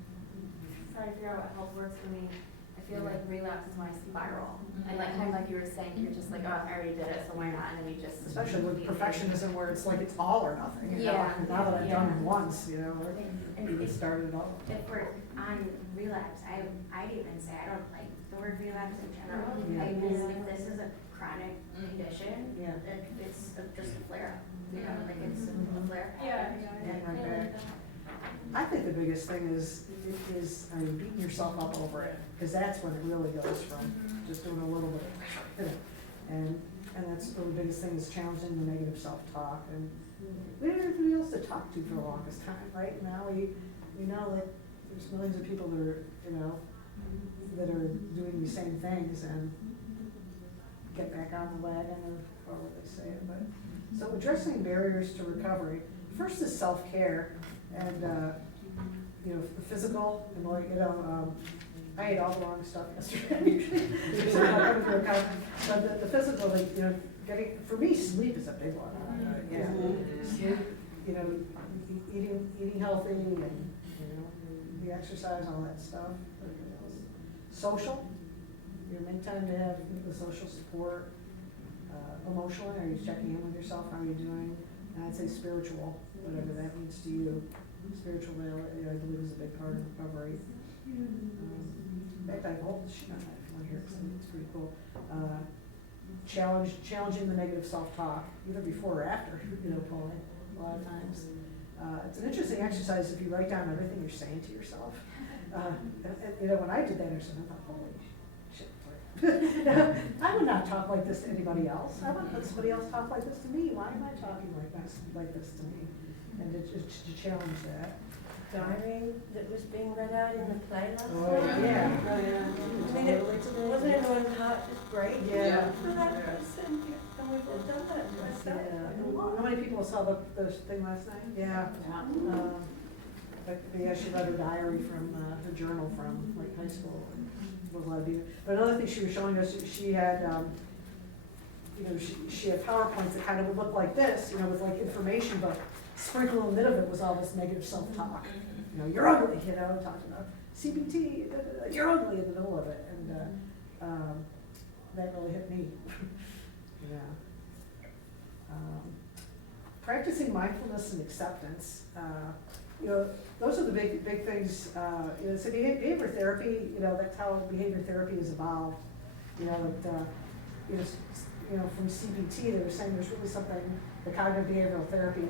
try to figure out what health works for me. I feel like relapse is my spiral, and like, kind of like you were saying, you're just like, oh, I already did it, so why not, and then you just. Especially with perfectionism where it's like it's all or nothing. You know? Yeah. Now that I've done it Yeah. once, you know, or And we if- started it all. If we're on relapse, I'd even say I don't like the word relapse in general. Yeah. I mean, if this is a chronic condition, Yeah. it's just a flare up, you know, like it's a flare up. Yeah. And right back. I think the biggest thing is beating yourself up over it, because that's when it really goes from just doing a little bit of, and that's the biggest thing is challenging the negative self-talk, and we didn't have anybody else to talk to for the longest time, right? Now we know that there's millions of people that are, you know, that are doing these same things and get back on the wagon, or however they say it, but. So addressing barriers to recovery, first is self-care, and, you know, the physical, and like, you know, I ate all the wrong stuff yesterday. But the physical, like, you know, for me, sleep is a big one. Yeah, sleep, you know, eating healthy, and, you know, the exercise, all that stuff. Everything else. Social, you make time to have the social support. Emotionally, are you checking in with yourself? How are you doing? And I'd say spiritual, whatever that means to you. Spiritual, I believe, is a big part of recovery. In fact, I have a whole sheet on that if you want to hear it, 'cause it's pretty cool. Challenging the negative self-talk, either before or after, you know, pulling, a lot of times. It's an interesting exercise if you write down everything you're saying to yourself. You know, when I did that, I thought, holy shit. I would not talk like this to anybody else. I wouldn't let somebody else talk like this to me. Why am I talking like this to me? And to challenge that. Diary that was being read out in the play last Oh, night. yeah. I mean, wasn't everyone's heart just break? Yeah. For that person, and we've all done that to ourselves. Yeah. How many people saw the thing last night? Yeah. But yeah, she read her diary from her journal from like high school. And was a lot of people. But another thing she was showing us, she had, you know, she had PowerPoints that kind of would look like this, you know, with like information, but sprinkled in the middle of it was all this negative self-talk. You know, you're ugly, you know, talking about CBT, you're ugly in the middle of it, and that really hit me. Yeah. Practicing mindfulness and acceptance. You know, those are the big things. You know, so behavior therapy. You know, that's how behavior therapy has evolved. You know, that you know, from CBT, they were saying there's really something, the cognitive behavioral therapy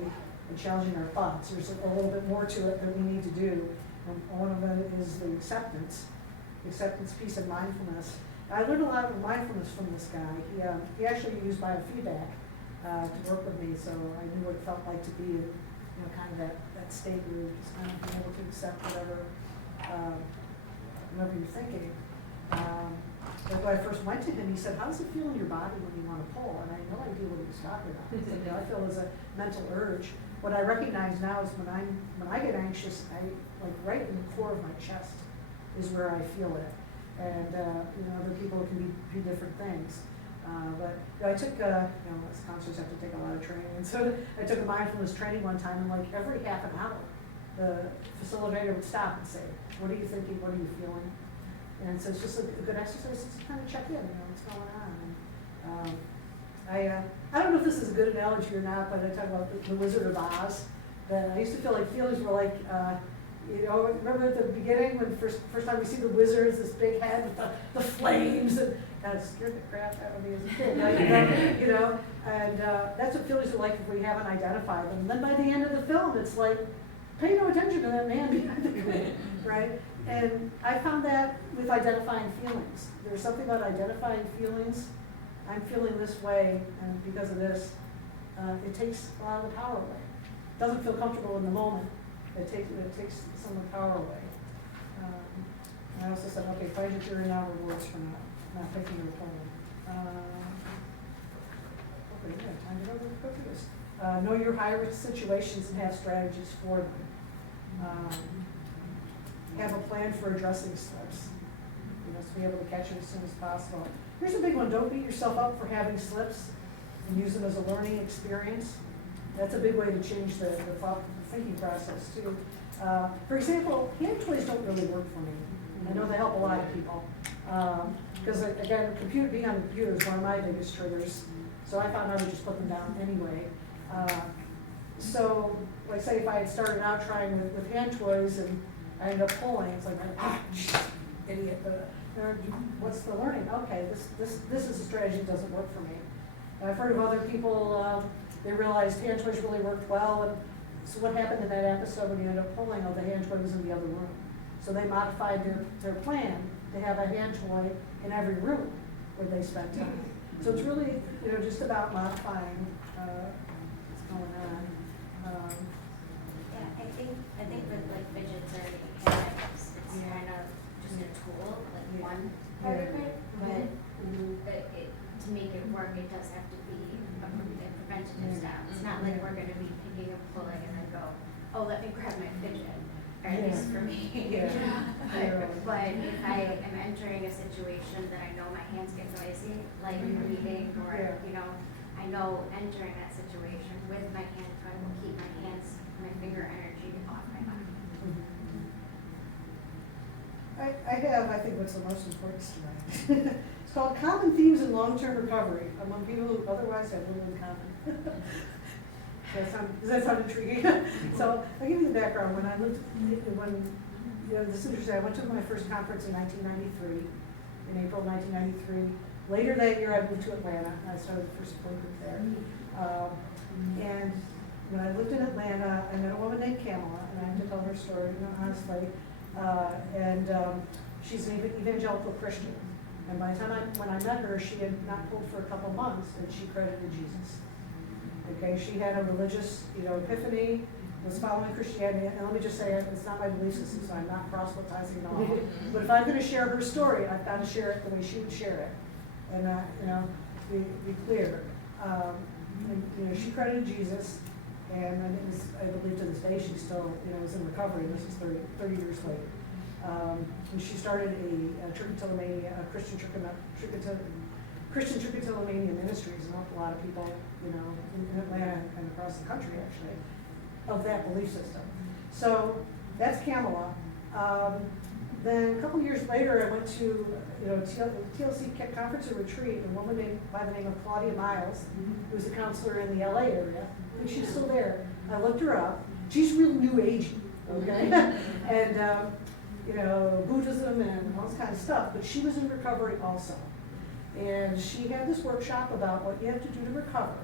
and challenging our thoughts. There's a little bit more to it that we need to do, and one of them is the acceptance piece of mindfulness. I learned a lot of mindfulness from this guy. He actually used biofeedback to work with me, so I knew what it felt like to be, you know, kind of that state where you're just kind of being able to accept whatever you're thinking. Like when I first went to him, he said, "How does it feel in your body when you want to pull?" And I had no idea what he was talking about. He said, "You know, I feel as a mental urge." What I recognize now is when I get anxious, I like right in the core of my chest is where I feel it. And you know, other people can be different things. But you know, I took, you know, as counselors have to take a lot of training, and so I took a mindfulness training one time, and like every half an hour, the facilitator would stop and say, "What are you thinking? What are you feeling?" And so it's just a good exercise to kind of check in, you know, what's going on. And, I don't know if this is a good analogy or not, but I talk about the Wizard of Oz. That I used to feel like feelings were like, You know, remember at the beginning when first time we see the wizards, this big head with the flames, and kind of scared the crap out of me as a kid, right? You know, and that's what feelings are like if we haven't identified them. And then by the end of the film, it's like, pay no attention to that man behind the curtain, right? And I found that with identifying feelings. There's something about identifying feelings. I'm feeling this way, and because of this, it takes a lot of the power away. It doesn't feel comfortable in the moment. It takes some of the power away. And I also said, okay, find your jury now rewards for not picking your opponent. Okay, yeah, time to go through this. Know your high-risk situations and have strategies for them. Have a plan for addressing slips. You must be able to catch it as soon as possible. Here's a big one, don't beat yourself up for having slips and use them as a learning experience. That's a big way to change the thinking process too. For example, hand toys don't really work for me. I know they help a lot of people. Because again, being on the computer is one of my biggest triggers. So I found I would just put them down anyway. So, like say if I had started out trying with hand toys and I ended up pulling, it's like, idiot, what's the learning? Okay, this is a strategy that doesn't work for me. I've heard of other people, they realized hand toys really worked well, and so what happened in that episode when you ended up pulling, the hand toy was in the other room. So they modified their plan to have a hand toy in every room where they spent time. So it's really, just about modifying what's going on. Yeah, I think with like fidgets or mechanics, it's kind of just a tool, like one part of it, but to make it work, it does have to be a preventative step. It's not like we're going to be picking and pulling and then go, oh, let me grab my fidget, or at least for me. But if I am entering a situation that I know my hands get noisy, like reading, or I know entering that situation with my hand toy will keep my hands, my finger energy off my body. I think what's the most important tonight. It's called Common Themes in Long-Term Recovery Among People Who Otherwise Have Little in Common. Does that sound intriguing? So I'll give you the background. When I lived, this is interesting. I went to my first conference in 1993, in April 1993. Later that year, I moved to Atlanta. I started the first support group there. And when I lived in Atlanta, I met a woman named Kamala, and I have to tell her story, honestly. She's an evangelical Christian. And by the time when I met her, she had not pulled for a couple months, and she credited Jesus. Okay, she had a religious, epiphany, was following Christianity, and let me just say, it's not my belief system, so I'm not proselytizing at all. But if I'm going to share her story, I've got to share it the way she would share it, and be clear. She credited Jesus, and I believe to this day she still, is in recovery. This is 30 years later. And she started a trichotillomania, a Christian trichotillomania ministries, and helped a lot of people, in Atlanta and across the country, actually, of that belief system. So that's Kamala. Then a couple years later, I went to TLC conference and retreat. A woman by the name of Claudia Miles, who was a counselor in the LA area. I think she's still there. I looked her up. She's real new agey, okay? And Buddhism and all this kind of stuff. But she was in recovery also. And she had this workshop about what you have to do to recover.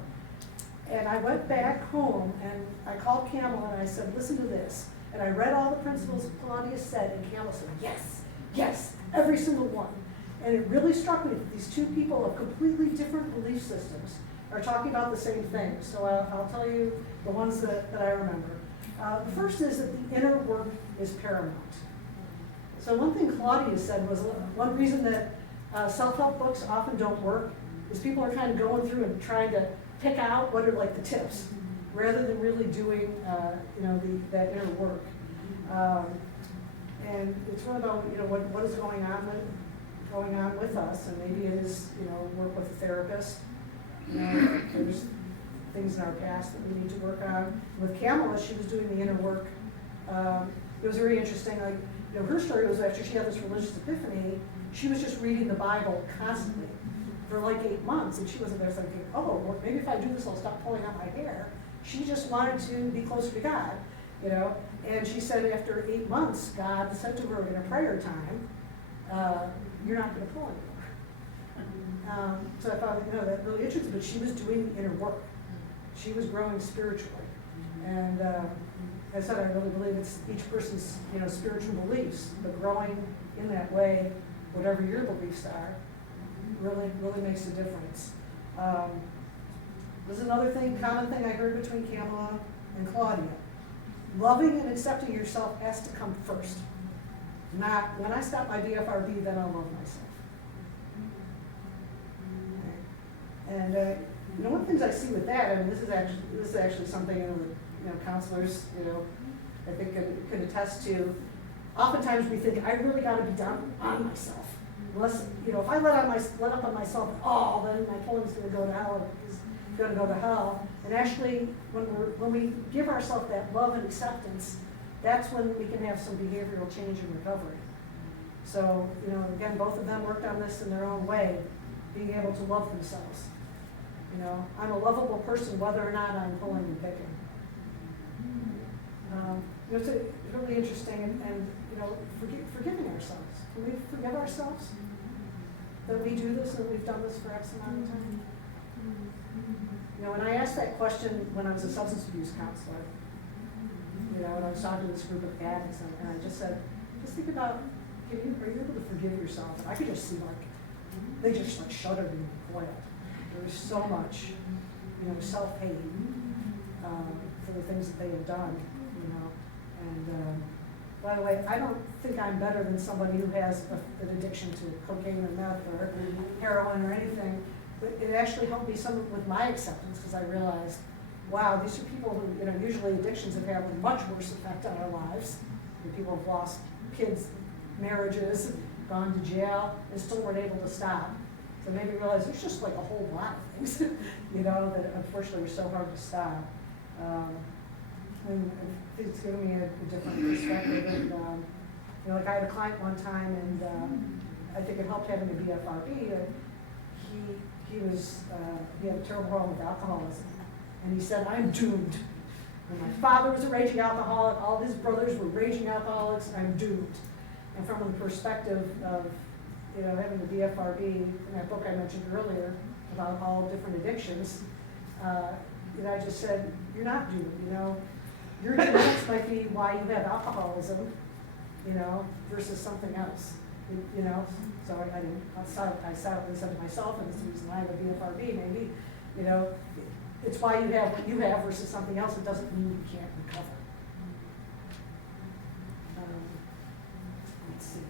And I went back home and I called Kamala and I said, listen to this. And I read all the principles Claudia said, and Kamala said, yes, every single one. And it really struck me that these two people of completely different belief systems are talking about the same thing. So I'll tell you the ones that I remember. The first is that the inner work is paramount. So one thing Claudia said was one reason that self-help books often don't work is people are kind of going through and trying to pick out what are like the tips, rather than really doing that inner work. And it's really about what is going on with us, and maybe it is work with a therapist. There's things in our past that we need to work on. With Kamala, she was doing the inner work. It was very interesting. Her story was after she had this religious epiphany, she was just reading the Bible constantly for like 8 months, and she wasn't there thinking, oh, well, maybe if I do this, I'll stop pulling out my hair. She just wanted to be closer to God. you know? And she said after 8 months, God said to her in a prayer time, you're not gonna pull anymore. So I thought, you know, that really interesting, but she was doing inner work. She was growing spiritually. And I said, I really believe it's each person's, you know, spiritual beliefs, but growing in that way, whatever your beliefs are, really makes a difference. There's another thing, common thing I heard between Kamala and Claudia. Loving and accepting yourself has to come first. Not, when I stop my BFRB, then I'll love myself. Okay. And you know, one of the things I see with that, I mean, this is actually something, you know, counselors, you know, I think can attest to. Oftentimes we think, I really got to be down on myself. Unless, you know, if I let up on myself, oh, then my pulling's going to go to hell. It's going to go to hell. And actually, when we give ourselves that love and acceptance, that's when we can have some behavioral change and recovery. So, you know, again, both of them worked on this in their own way, being able to love themselves. You know, I'm a lovable person whether or not I'm pulling and picking. You know, it's really interesting, and you know, forgiving ourselves. Can we forgive ourselves that we do this and we've done this for X amount of time? You know, when I asked that question when I was a substance abuse counselor, you know, and I was talking to this group of addicts, and I just said, just think about, are you able to forgive yourself? And I could just see they just shuddered and recoiled. There was so much, you know, self-hate for the things that they had done, you know. And by the way, I don't think I'm better than somebody who has an addiction to cocaine or meth or heroin or anything. But it actually helped me some with my acceptance, because I realized, wow, these are people who, you know, usually addictions have had a much worse effect on our lives. And people have lost kids, marriages, gone to jail, and still weren't able to stop. So it made me realize there's just like a whole lot of things, you know, that unfortunately are so hard to stop. And it's given me a different perspective. And, you know, like I had a client one time, and I think it helped having a BFRB. He had a terrible problem with alcoholism. And he said, I'm doomed. And my father was a raging alcoholic, all his brothers were raging alcoholics, I'm doomed. And from the perspective of, you know, having the BFRB, in that book I mentioned earlier about all different addictions, you know, I just said, you're not doomed, you know. Your genetics might be why you have alcoholism, you know, versus something else, you know. So I silently said to myself, and it's the reason I have a BFRB, maybe, you know, it's why you have what you have versus something else. It doesn't mean you can't recover. Let's see.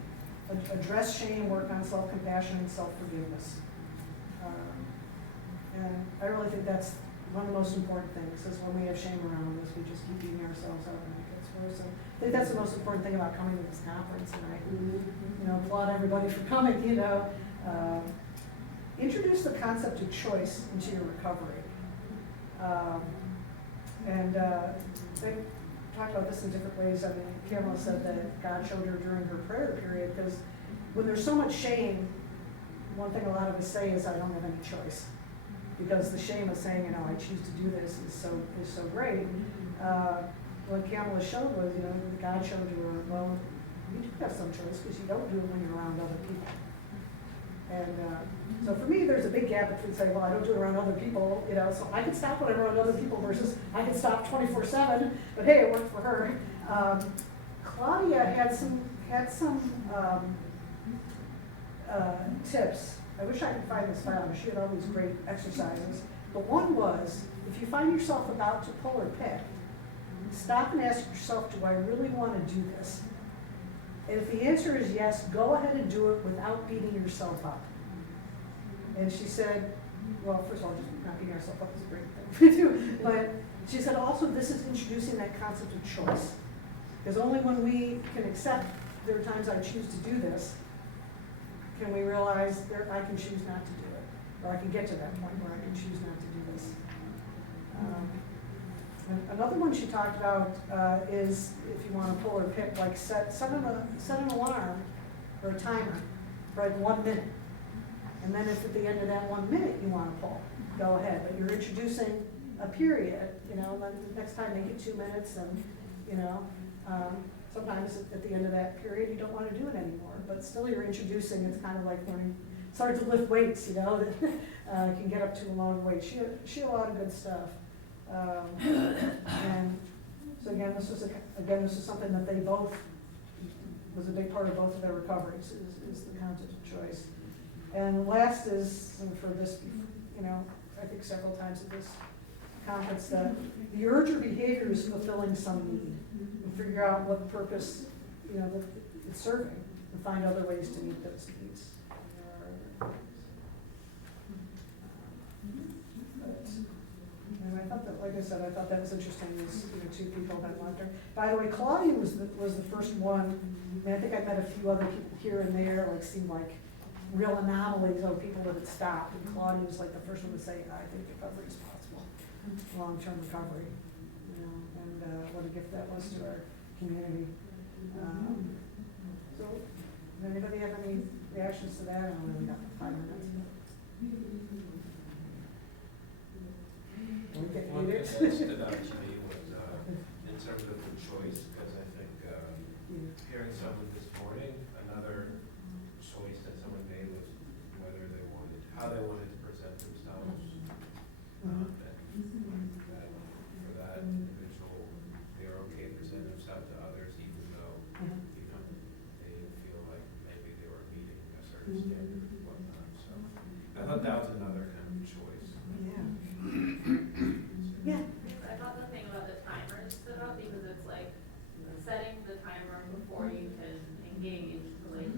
Address shame, work on self-compassion and self-forgiveness. And I really think that's one of the most important things, is when we have shame around us, we just keep beating ourselves up and it gets worse. And I think that's the most important thing about coming to this conference, and I, you know, applaud everybody for coming, you know. Introduce the concept of choice into your recovery. They talked about this in different ways. I mean, Kamala said that God showed her during her prayer period, because when there's so much shame, one thing a lot of us say is, I don't have any choice. Because the shame of saying, you know, I choose to do this is so great. What Kamala showed was, you know, God showed her, well, you do have some choice, because you don't do it when you're around other people. And so for me, there's a big gap between saying, well, I don't do it around other people, you know, so I can stop when I'm around other people versus I can stop 24/7, but hey, it worked for her. Claudia had some tips. I wish I could find this file. She had all these great exercises. But one was, if you find yourself about to pull or pick, stop and ask yourself, do I really want to do this? And if the answer is yes, go ahead and do it without beating yourself up. And she said, well, first of all, just not beating yourself up is a great thing to do. But she said also, this is introducing that concept of choice. Because only when we can accept there are times I choose to do this, can we realize I can choose not to do it. Or I can get to that point where I can choose not to do this. Another one she talked about is, if you want to pull or pick, like set an alarm or a timer for like 1 minute. And then if at the end of that 1 minute you want to pull, go ahead. But you're introducing a period, you know, then the next time make it 2 minutes, and you know? Sometimes at the end of that period, you don't want to do it anymore, but still you're introducing, it's kind of like learning, starting to lift weights, you know, that can get up to a long weight. She had a lot of good stuff. And so again, this is something that they both, was a big part of both of their recoveries, is the content of choice. And last is, and for this, you know, I think several times at this conference, that the urge or behavior is fulfilling some need. And figure out what purpose, you know, that it's serving, and find other ways to meet those needs. And I thought that, like I said, I thought that was interesting, is, you know, two people that went there. By the way, Claudia was the first one. I mean, I think I met a few other people here and there, like seemed like real anomalies of people that had stopped. And Claudia was like the first one to say, I think recovery is possible, long-term recovery. You know, and what a gift that was to our community. So, does anybody have any reactions to that? I don't know, we got 5 minutes. One thing that stood out to me was in terms of the choice, because I think hearing someone this morning, another choice that someone made was whether they wanted, how they wanted to present themselves. And that for that individual, they're okay presenting themselves to others, even though you know they didn't feel like maybe they were meeting a certain standard and whatnot. So I thought that was another kind of choice. Yeah. I thought the thing about the timer stood out because it's like setting the timer before you can engage to like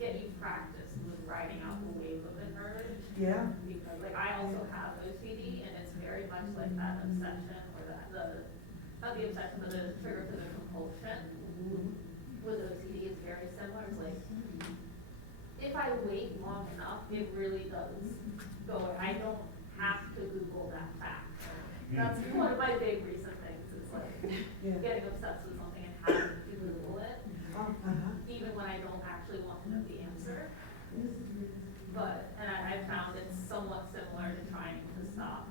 get you practice with riding out the wave of an urge. Yeah. Because like I also have OCD and it's very much like that obsession or that not the obsession but the trigger to the compulsion. With OCD it's very similar. It's like if I wait long enough, it really does go. I don't have to Google that fact. That's one of my big recent things is like getting obsessed with something and having to Google it, even when I don't actually want to know the answer. But, and I found it's somewhat similar to trying to stop,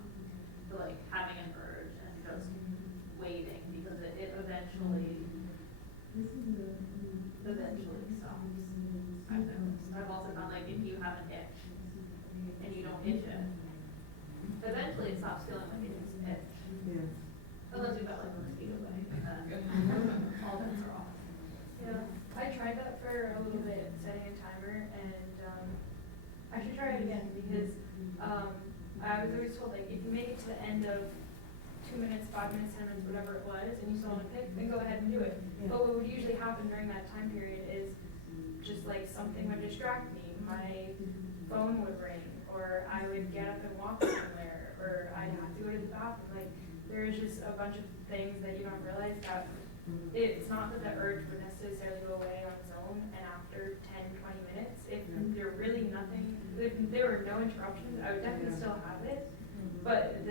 to like having an urge and just waiting because it eventually stops. I've noticed. I've also found like if you have an itch and you don't itch it, eventually it stops feeling like it is itch. Yeah. Unless you've got like a mosquito bite, all bets are off. Yeah, I tried that for a little bit, setting a timer, and I should try it again because I was always told like if you make it to the end of 2 minutes, 5 minutes, 10 minutes, whatever it was, and you still want to pick, then go ahead and do it. Yeah. But what would usually happen during that time period is just like something would distract me. My phone would ring, or I would get up and walk somewhere, or I'd have to go to the bathroom. Like there's just a bunch of things that you don't realize that it's not that the urge would necessarily go away on its own, and after 10, 20 minutes, if there really nothing, if there were no interruptions, I would definitely still have it, but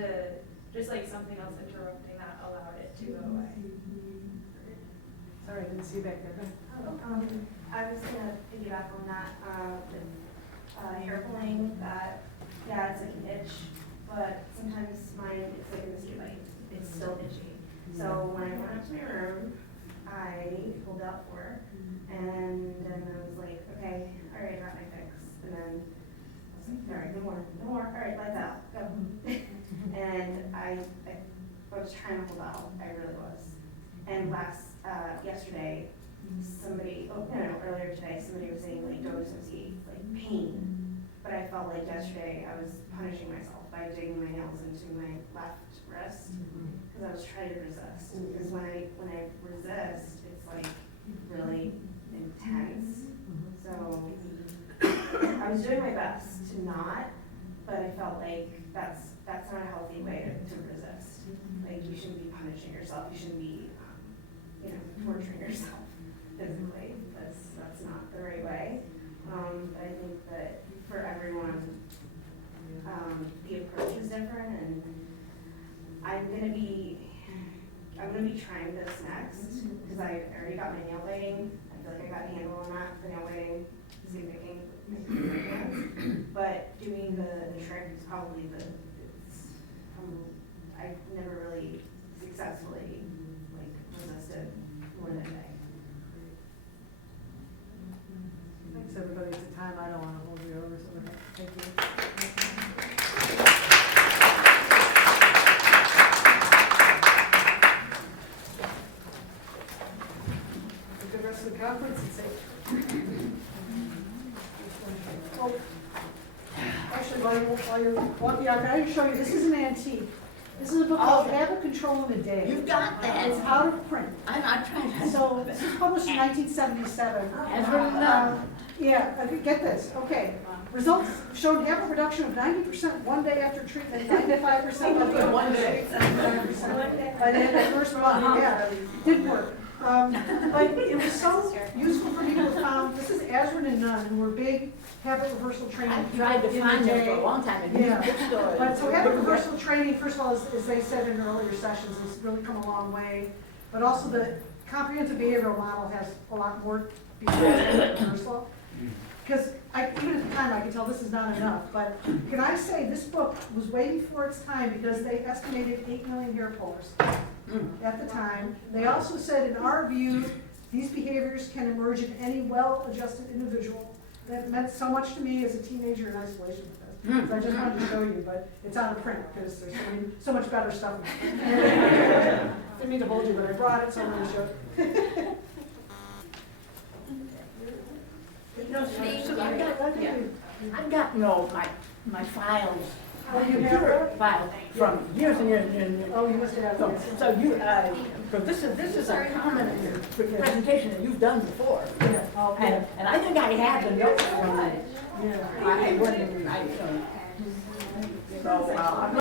just like something else interrupting that allowed it to go away. Sorry, I didn't see you back there. I was gonna piggyback on that, with hair pulling, that, yeah, it's like an itch, but sometimes mine, it's like a mosquito bite, it's still itchy. So when I went up to my room, I pulled out for her, and then I was like, okay, all right, I got my fix. And then I was like, all right, no more, all right, lights out, go. And I was trying to hold out, I really was. And yesterday, earlier today, somebody was saying like don't associate like pain, but I felt like yesterday I was punishing myself by digging my nails into my left wrist because I was trying to resist. Because when I resist, it's like really intense. So I was doing my best to not, but I felt like that's not a healthy way to resist. Like you shouldn't be punishing yourself. You shouldn't be torturing yourself physically. That's not the right way. But I think that for everyone, the approach is different, and I'm gonna be trying this next because I already got my nail biting. I feel like I got a handle on that. The nail biting, skin picking, but doing the trick is probably I've never really successfully like resisted to the conference and say. Oh, actually, while you're walking out, can I show you, this is an antique. This is a book called Habit Control in a Day. You've got that. It's out of print. I'm not trying to. So this was published in 1977. Yeah, I think, get this, okay. Results showed habit reduction of 90% one day after treatment, 95% by the One day. 79% by the end of the first month, yeah, did work. But it was so useful for people who found, this is Azrin and Nunn, who were big habit reversal training I've people tried to in the find them day. for a long time in Yeah. bookstores. But so habit reversal training, first of all, as they said in earlier sessions, has really come a long way. But also the comprehensive behavioral model has a lot more besides habit reversal. Because even at the time, I could tell this is not enough, but can I say this book was way before its time because they estimated 8 million hair pullers at the time. They also said, in our view, these behaviors can emerge in any well-adjusted individual. That meant so much to me as a teenager in isolation with this. So I just wanted to show you, but it's out of print because there's so much better stuff. Didn't mean to hold you, but I brought it, so I'm going to show it. You know, Steve, I've got my files, Oh, you have computer it? files from years and years and years. And years. Oh, you must have So, it. so you, so this is a common presentation that you've done before. Yeah. Oh, okay. And I think I have the notes from it. Yeah. I wouldn't, so, I'm